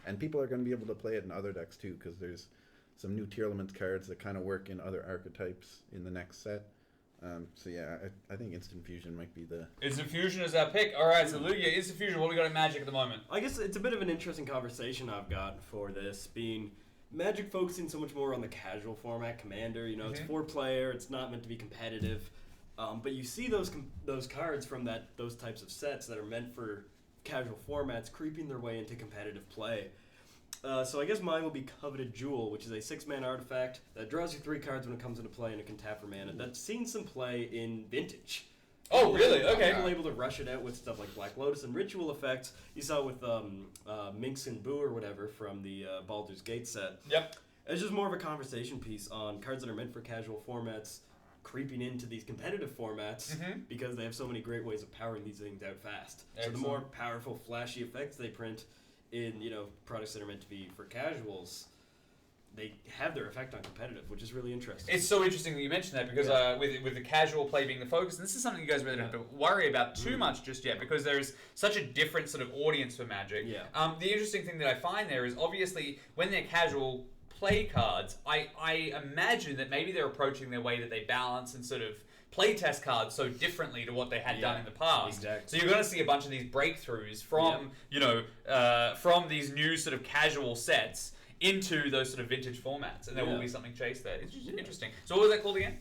and people are going to be able to play it in other decks too, because there's some new Tier Element cards that kind of work in other archetypes in the next set. So yeah, I think Instant Fusion might be the... Instant Fusion is our pick. All right, so Lugia, Instant Fusion, what do we got in Magic at the moment? I guess it's a bit of an interesting conversation I've got for this, being Magic focusing so much more on the casual format, Commander. It's 4-player, it's not meant to be competitive. But you see those cards from those types of sets that are meant for casual formats creeping their way into competitive play. So I guess mine will be Coveted Jewel, which is a 6-mana artifact that draws you 3 cards when it comes into play and it can tap for mana. That's seen some play in Vintage. Oh, really? Okay. People able to rush it out with stuff like Black Lotus and Ritual effects. You saw it with Minx and Boo or whatever from the Baldur's Gate set. Yep. It's just more of a conversation piece on cards that are meant for casual formats creeping into these competitive formats because they have so many great ways of powering these things out fast. Excellent. So the more powerful, flashy effects they print in products that are meant to be for casuals, they have their effect on competitive, which is really interesting. It's so interesting that you mentioned that because with the casual play being the focus, and this is something you guys really don't have to worry about too much just yet because there's such a different sort of audience for Magic. Yeah. The interesting thing that I find there is obviously when they're casual play cards, I imagine that maybe they're approaching their way that they balance and sort of playtest cards so differently to what they had done in the past. Exactly. So you're going to see a bunch of these breakthroughs from from these new sort of casual sets into those sort of vintage formats, and there will be something chased there. It's just interesting. So what was that called again?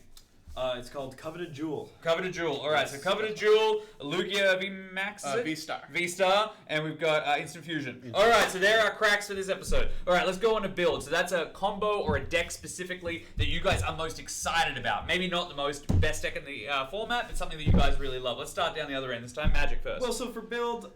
It's called Coveted Jewel. Coveted Jewel. All right, so Coveted Jewel, Lugia V-Max, V-Star. V-Star, and we've got Instant Fusion. All right, so there are cracks for this episode. All right, let's go on to build. So that's a combo or a deck specifically that you guys are most excited about. Maybe not the best deck in the format, but something that you guys really love. Let's start down the other end. This time, Magic first. Well, so for build,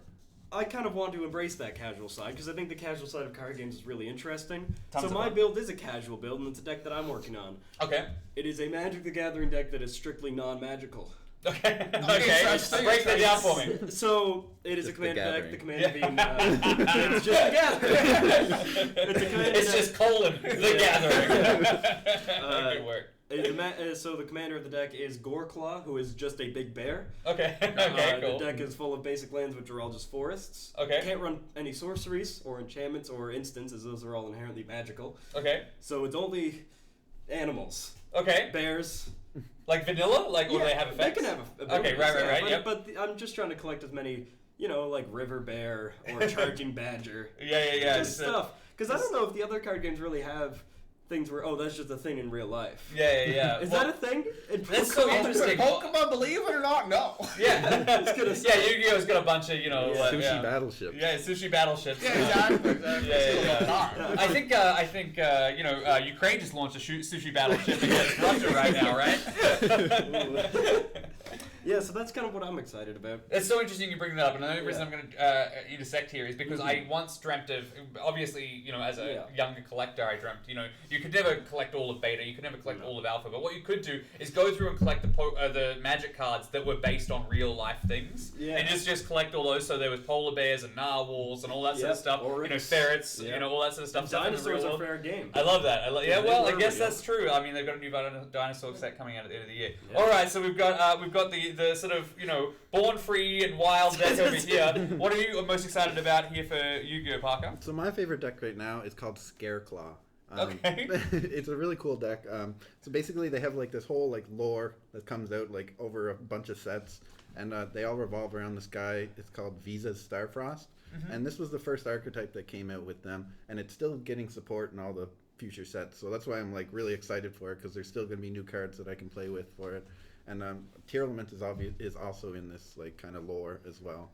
I kind of want to embrace that casual side because I think the casual side of card games is really interesting. Tons so of my fun. build is a casual build, and it's a deck that I'm working on. Okay. It is a Magic the Gathering deck that is strictly non-magical. Okay. Interesting. Break that down for me. So it is a Just the commander deck. gathering. The commander being it's just the gathering. It's a commander It's deck. just colon the gathering. Good work. So the commander of the deck is Goreclaw, who is just a big bear. Okay. Okay. Cool. The deck is full of basic lands, which are all just forests. Okay. Can't run any sorceries or enchantments or instants, as those are all inherently magical. Okay. So it's only animals. Okay. Bears. Like vanilla? Or do they have effects? They can have abilities, Okay, right, yep. But I'm just trying to collect as many, like River Bear or Charging Badger. Yeah. Just stuff. Because I don't know if the other card games really have things where, that's just a thing in real life. Yeah. Is that a thing? That's so interesting. Pokemon, believe it or not, no. Yeah. say. Yu-Gi-Oh's got a bunch of, Sushi battleship. Yeah, sushi battleships. Yeah, exactly. Yeah. I think Ukraine just launched a sushi battleship against Russia right now, right? Yeah, so that's kind of what I'm excited about. It's so interesting you bring that up, and the only reason I'm going to intersect here is because I once dreamt of, obviously, as a younger collector, I dreamt, you could never collect all of beta, you could never collect all of alpha, but what you could do is go through and collect the magic cards that were based on real life things, and just collect all those. So there was polar bears and narwhals and all that sort of stuff, ferrets, all that sort of stuff. Dinosaurs are fair game. I love that. I guess that's true. I mean, they've got a new dinosaur set coming out at the end of the year. Yeah. All right, so we've got the sort of born free and wild deck over here. What are you most excited about here for Yu-Gi-Oh, Parker? So my favorite deck right now is called Scareclaw. Okay. It's a really cool deck. So basically, they have like this whole like lore that comes out like over a bunch of sets, and they all revolve around this guy. It's called Visa's Starfrost, and this was the first archetype that came out with them, and it's still getting support in all the future sets. So that's why I'm like really excited for it, because there's still going to be new cards that I can play with for it. And Tier Element is also in this like kind of lore as well,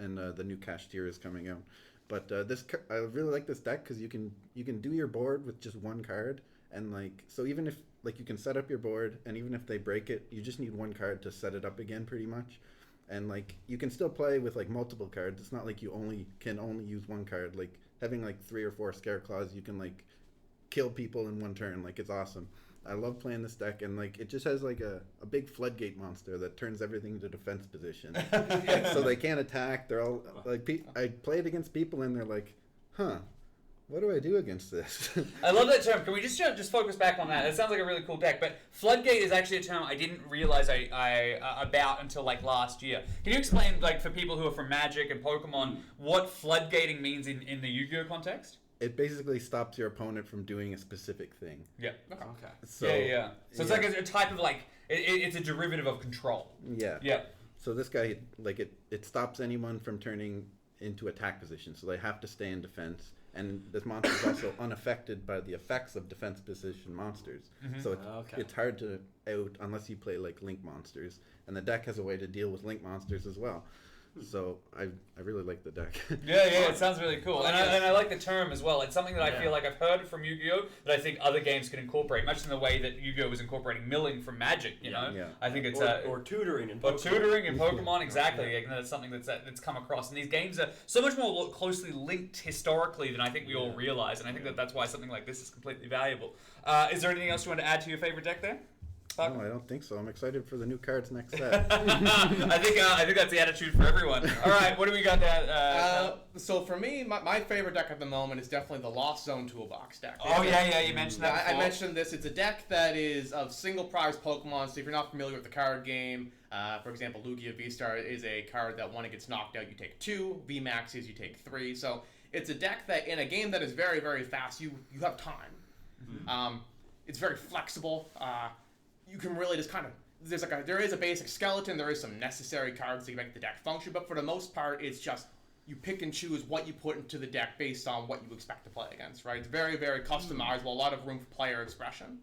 and the new Cash Tier is coming out. But I really like this deck because you can do your board with just one card, and like so even if like you can set up your board, and even if they break it, you just need one card to set it up again, pretty much. And like you can still play with like multiple cards. It's not like you can only use one card. Like having like 3 or 4 Scareclaws, you can like kill people in one turn. Like it's awesome. I love playing this deck, and like it just has like a big floodgate monster that turns everything into defense position. So they can't attack. They're all like I play it against people, and they're like, huh, what do I do against this? I love that term. Can we just focus back on that? It sounds like a really cool deck, but floodgate is actually a term I didn't realize I about until like last year. Can you explain, like, for people who are from Magic and Pokemon, what floodgating means in the Yu-Gi-Oh context? It basically stops your opponent from doing a specific thing. Yeah. Okay. So, So it's like a type of like it's a derivative of control. Yeah. Yeah. So this guy, like it stops anyone from turning into attack position, so they have to stay in defense. And this monster is also unaffected by the effects of defense position monsters. So it's hard to out unless you play like link monsters. And the deck has a way to deal with link monsters as well. So I really like the deck. Yeah, it sounds really cool, and I like the term as well. It's something that I feel like I've heard from Yu-Gi-Oh that I think other games can incorporate, much in the way that Yu-Gi-Oh was incorporating milling from Magic. You know, I think it's or tutoring in Pokemon. Or tutoring in Pokemon, exactly. And that's something that's come across, and these games are so much more closely linked historically than I think we all realize, and I think that's why something like this is completely valuable. Is there anything else you want to add to your favorite deck there? No, I don't think so. I'm excited for the new cards next set. I think that's the attitude for everyone. All right, what do we got there? So for me, my favorite deck at the moment is definitely the Lost Zone Toolbox deck. Oh yeah, you mentioned that before. I mentioned this. It's a deck that is of single prize Pokemon. So if you're not familiar with the card game, for example, Lugia V-Star is a card that when it gets knocked out, you take 2. VMAX is you take 3. So it's a deck that in a game that is very, very fast, you have time. It's very flexible. You can really just kind of there is a basic skeleton, there is some necessary cards to make the deck function, but for the most part it's just you pick and choose what you put into the deck based on what you expect to play against, right? It's very, very customizable, a lot of room for player expression,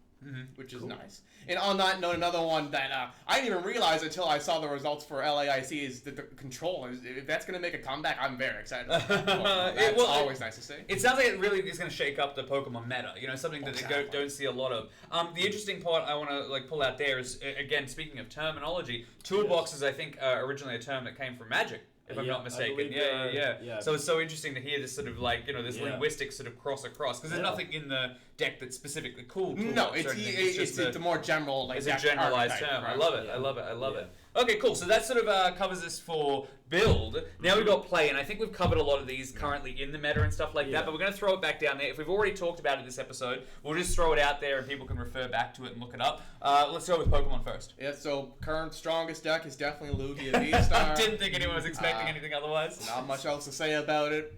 which is nice. And on that note, another one that I didn't even realize until I saw the results for LAIC is that the control, if that's going to make a comeback, I'm very excited about that. That's always nice to see. It sounds like it really is going to shake up the Pokemon meta, something that they don't see a lot of. The interesting part I want to pull out there is, again, speaking of terminology, toolbox is, I think, originally a term that came from Magic. If I'm not mistaken. Yeah. So it's so interesting to hear this sort of this linguistic sort of cross across, because there's nothing in the deck that's specifically called. No, it's a more general, it's a generalized term. Right? I love it. I love it. Okay, cool. So that sort of covers this for build. Now we've got play, and I think we've covered a lot of these currently in the meta and stuff like that, but we're going to throw it back down there. If we've already talked about it this episode, we'll just throw it out there and people can refer back to it and look it up. Let's go with Pokemon first. Yeah, so current strongest deck is definitely Lugia V-Star. Didn't think anyone was expecting anything otherwise. Not much else to say about it.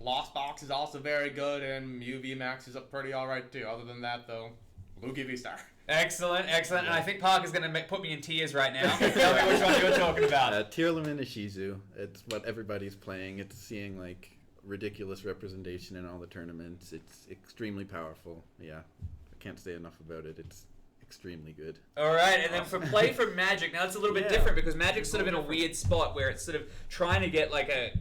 Lost Box is also very good, and Mew VMAX is up pretty alright too. Other than that, though, Lugia V-Star. Excellent. And I think Parker's going to put me in tears right now. Tell me which one you're talking about. Tier Element Ishizu. It's what everybody's playing. It's seeing ridiculous representation in all the tournaments. It's extremely powerful. Yeah, I can't say enough about it. It's extremely good. All right, and then for play from Magic, now it's a little bit different because Magic's sort of in a weird spot where it's sort of trying to get like a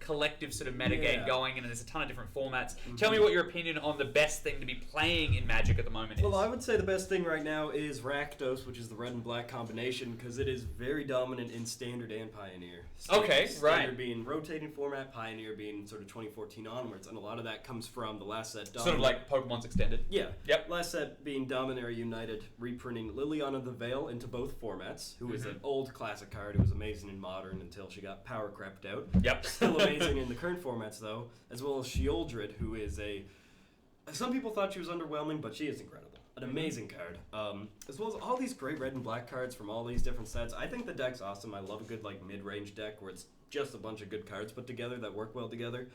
collective sort of metagame going, and there's a ton of different formats. Tell me what your opinion on the best thing to be playing in Magic at the moment is. Well, I would say the best thing right now is Rakdos, which is the red and black combination, because it is very dominant in Standard and Pioneer. Standard being rotating format, Pioneer being sort of 2014 onwards, and a lot of that comes from the last set. Sort of like Pokemon's Extended. Yeah. Yep. Last set being Dominaria United, reprinting Liliana the Veil into both formats, who is an old classic card who was amazing in Modern until she got power crept out. Yep. Still amazing in the current formats, though, as well as Sheoldred, who is some people thought she was underwhelming, but she is incredible. An amazing card. As well as all these great red and black cards from all these different sets. I think the deck's awesome. I love a good mid-range deck where it's just a bunch of good cards put together that work well together.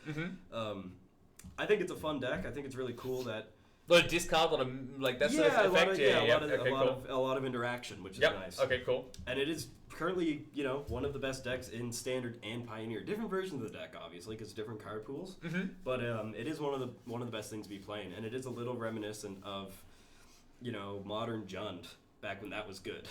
I think it's a fun deck. I think it's really cool that A lot of discard, a lot of that sort of effect. A lot of interaction, which is nice. Okay, cool. And it is currently, one of the best decks in Standard and Pioneer. Different versions of the deck, obviously, because different card pools. But it is one of the best things to be playing, and it is a little reminiscent of, Modern Jund back when that was good,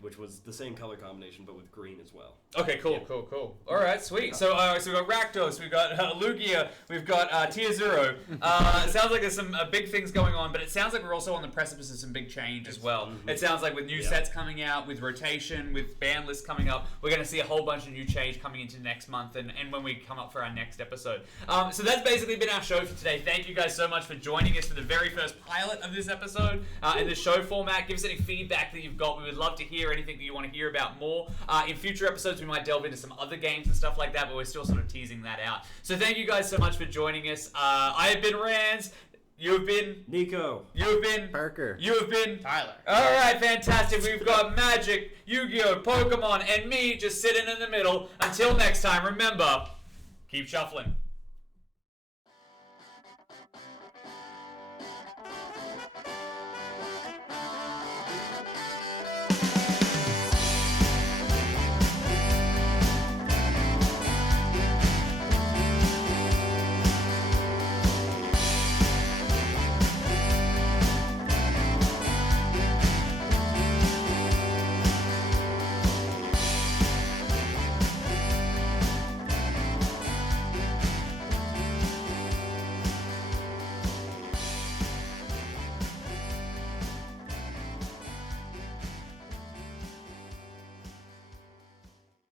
which was the same color combination but with green as well. Okay, cool, cool. All right, sweet. So we've got Rakdos, we've got Lugia, we've got Tier 0. It sounds like there's some big things going on, but it sounds like we're also on the precipice of some big change as well. It sounds like with new sets coming out, with rotation, with ban lists coming up, we're going to see a whole bunch of new change coming into next month and when we come up for our next episode. So that's basically been our show for today. Thank you guys so much for joining us for the very first pilot of this episode in the show format. Give us any feedback that you've got. We would love to hear anything that you want to hear about more. In future episodes, we might delve into some other games and stuff like that, but we're still sort of teasing that out. So thank you guys so much for joining us. I have been Rands. You have been Nico. You have been Parker. You have been Tyler. All right, fantastic. We've got Magic, Yu-Gi-Oh, Pokemon, and me just sitting in the middle. Until next time, remember, keep shuffling.